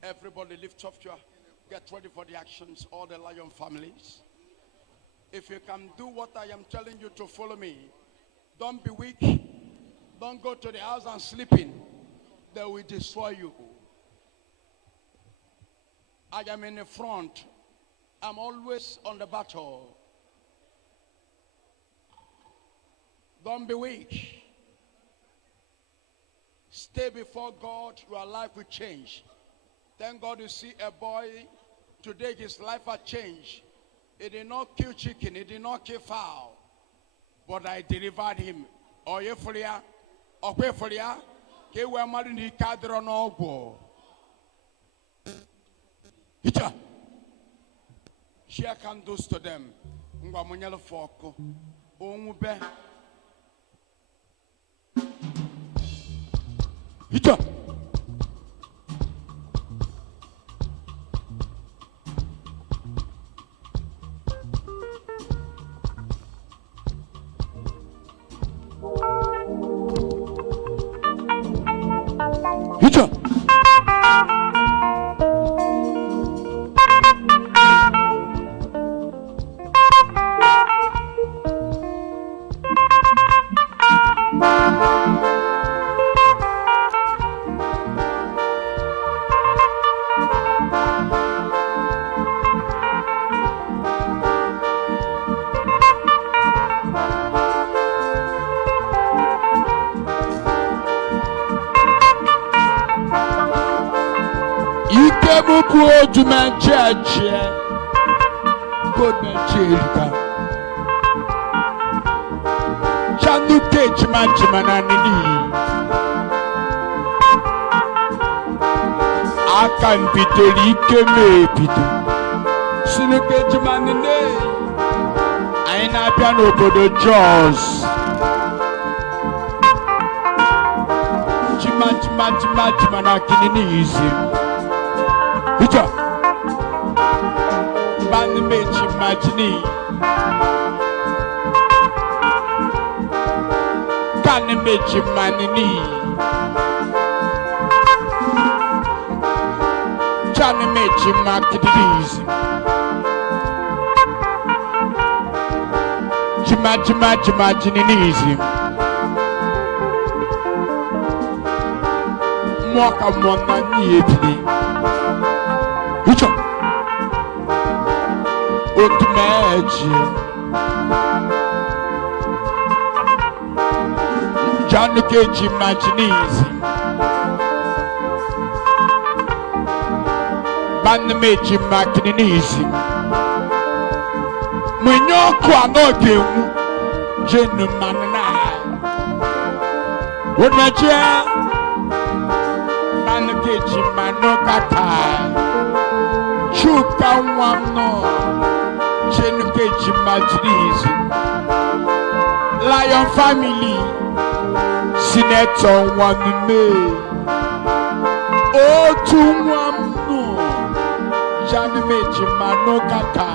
Everybody lift up your, get ready for the actions, all the lion families. If you can do what I am telling you to follow me, don't be weak. Don't go to the house and sleep in. They will destroy you. I am in the front. I'm always on the battle. Don't be weak. Stay before God, your life will change. Thank God you see a boy, today his life has changed. He did not kill chicken, he did not kill fowl. But I delivered him. Oyefolia, Okwefolia, Kewa Marini Kadron Ogo. Hita. Share candles to them. Ngwamunyalo Foko. Omube. Hita. Hita. Odumeje, Odumeje, Chandu Kechman Chimanani. aka m bidoro ike m ebido Chineke jimanine anyị na-abịa n'obodo Jos jima na kinini izi Ucha bani mechi majini kani mechi manini chani mechi makidirizi jima jininizi mwaka mwana nyebili Ucha Odumeje Janukeji Majinizi Banmeji Makininizi Mwenyoku anogemu Jenu manana Odumeje Banukeji manokata Chuka wano Chenukeji Majinizi Lion family Senator Ohanemere Otu wano Janumeji manokata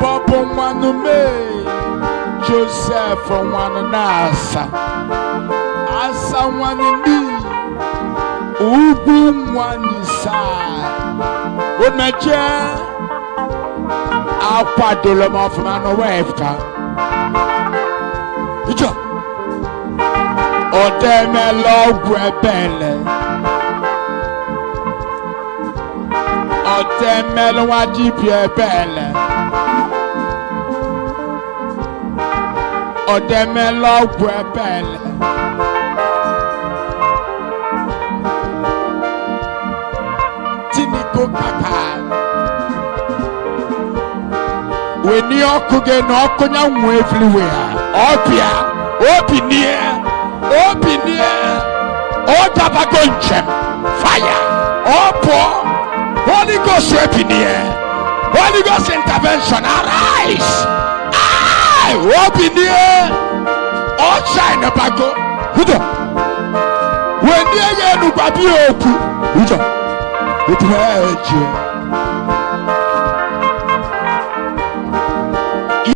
Bobo Ohanemere Joseph wananasa Asa wanini Ugu wanisa Odumeje Akwadolo mafumano wefka Ijo Odemelo gwebele Odemelo wajibie bele Odemelo gwebele Tiniko kaka When you are cooking, no conya everywhere. Opinie, Otabagonchem, fire, Opo, Holy Ghost opinie, Holy Ghost intervention, arise. Opinie, Ochina Bago, Hudo. When you are Babi Opu, Hudo, Odumeje.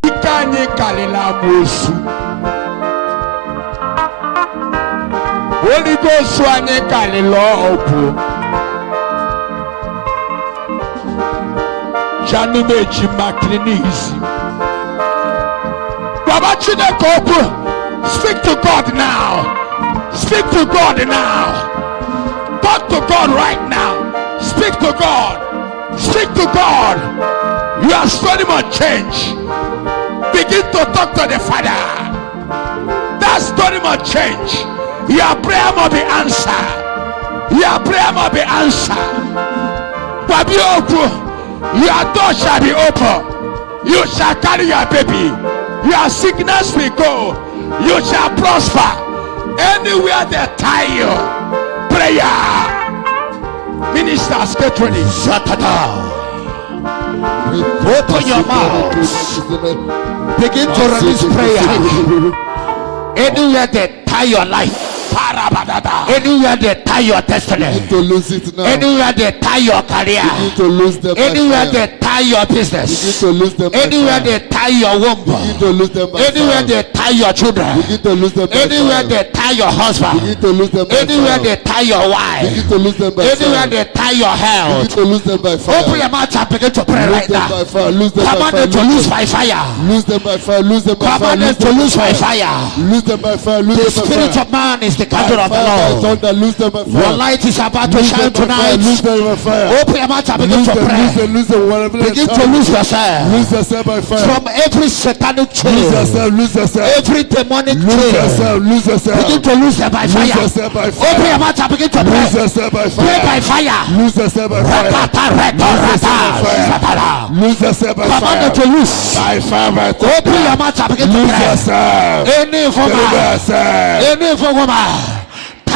Ikanye kalela mosu Holy Ghost anye kalelo opu Janumeji Makininizi Baba Chineke opu Speak to God now. Speak to God now. Talk to God right now. Speak to God. Speak to God. Your story must change. Begin to talk to the Father. That story must change. Your prayer must be answered. Your prayer must be answered. Your door shall be open. You shall carry your baby. Your sickness will go. You shall prosper. Anywhere they tie you. Prayer. Ministers, get ready. Open your mouth. Begin to release prayer. Anywhere they tie your life. Anywhere they tie your destiny. Anywhere they tie your career. Anywhere they tie your business. Anywhere they tie your womb. Anywhere they tie your children. Anywhere they tie your husband. Anywhere they tie your wife. Anywhere they tie your health. Open your mouth and begin to pray right now. Command them to lose by fire. Command them to lose by fire. The spirit of man is the candle of the Lord. Your light is about to shine tonight. Open your mouth and begin to pray. Begin to lose yourself from every satanic chain, every demonic chain. Begin to lose them by fire. Open your mouth and begin to pray. Pray by fire. Command them to lose. Open your mouth and begin to pray. Any woman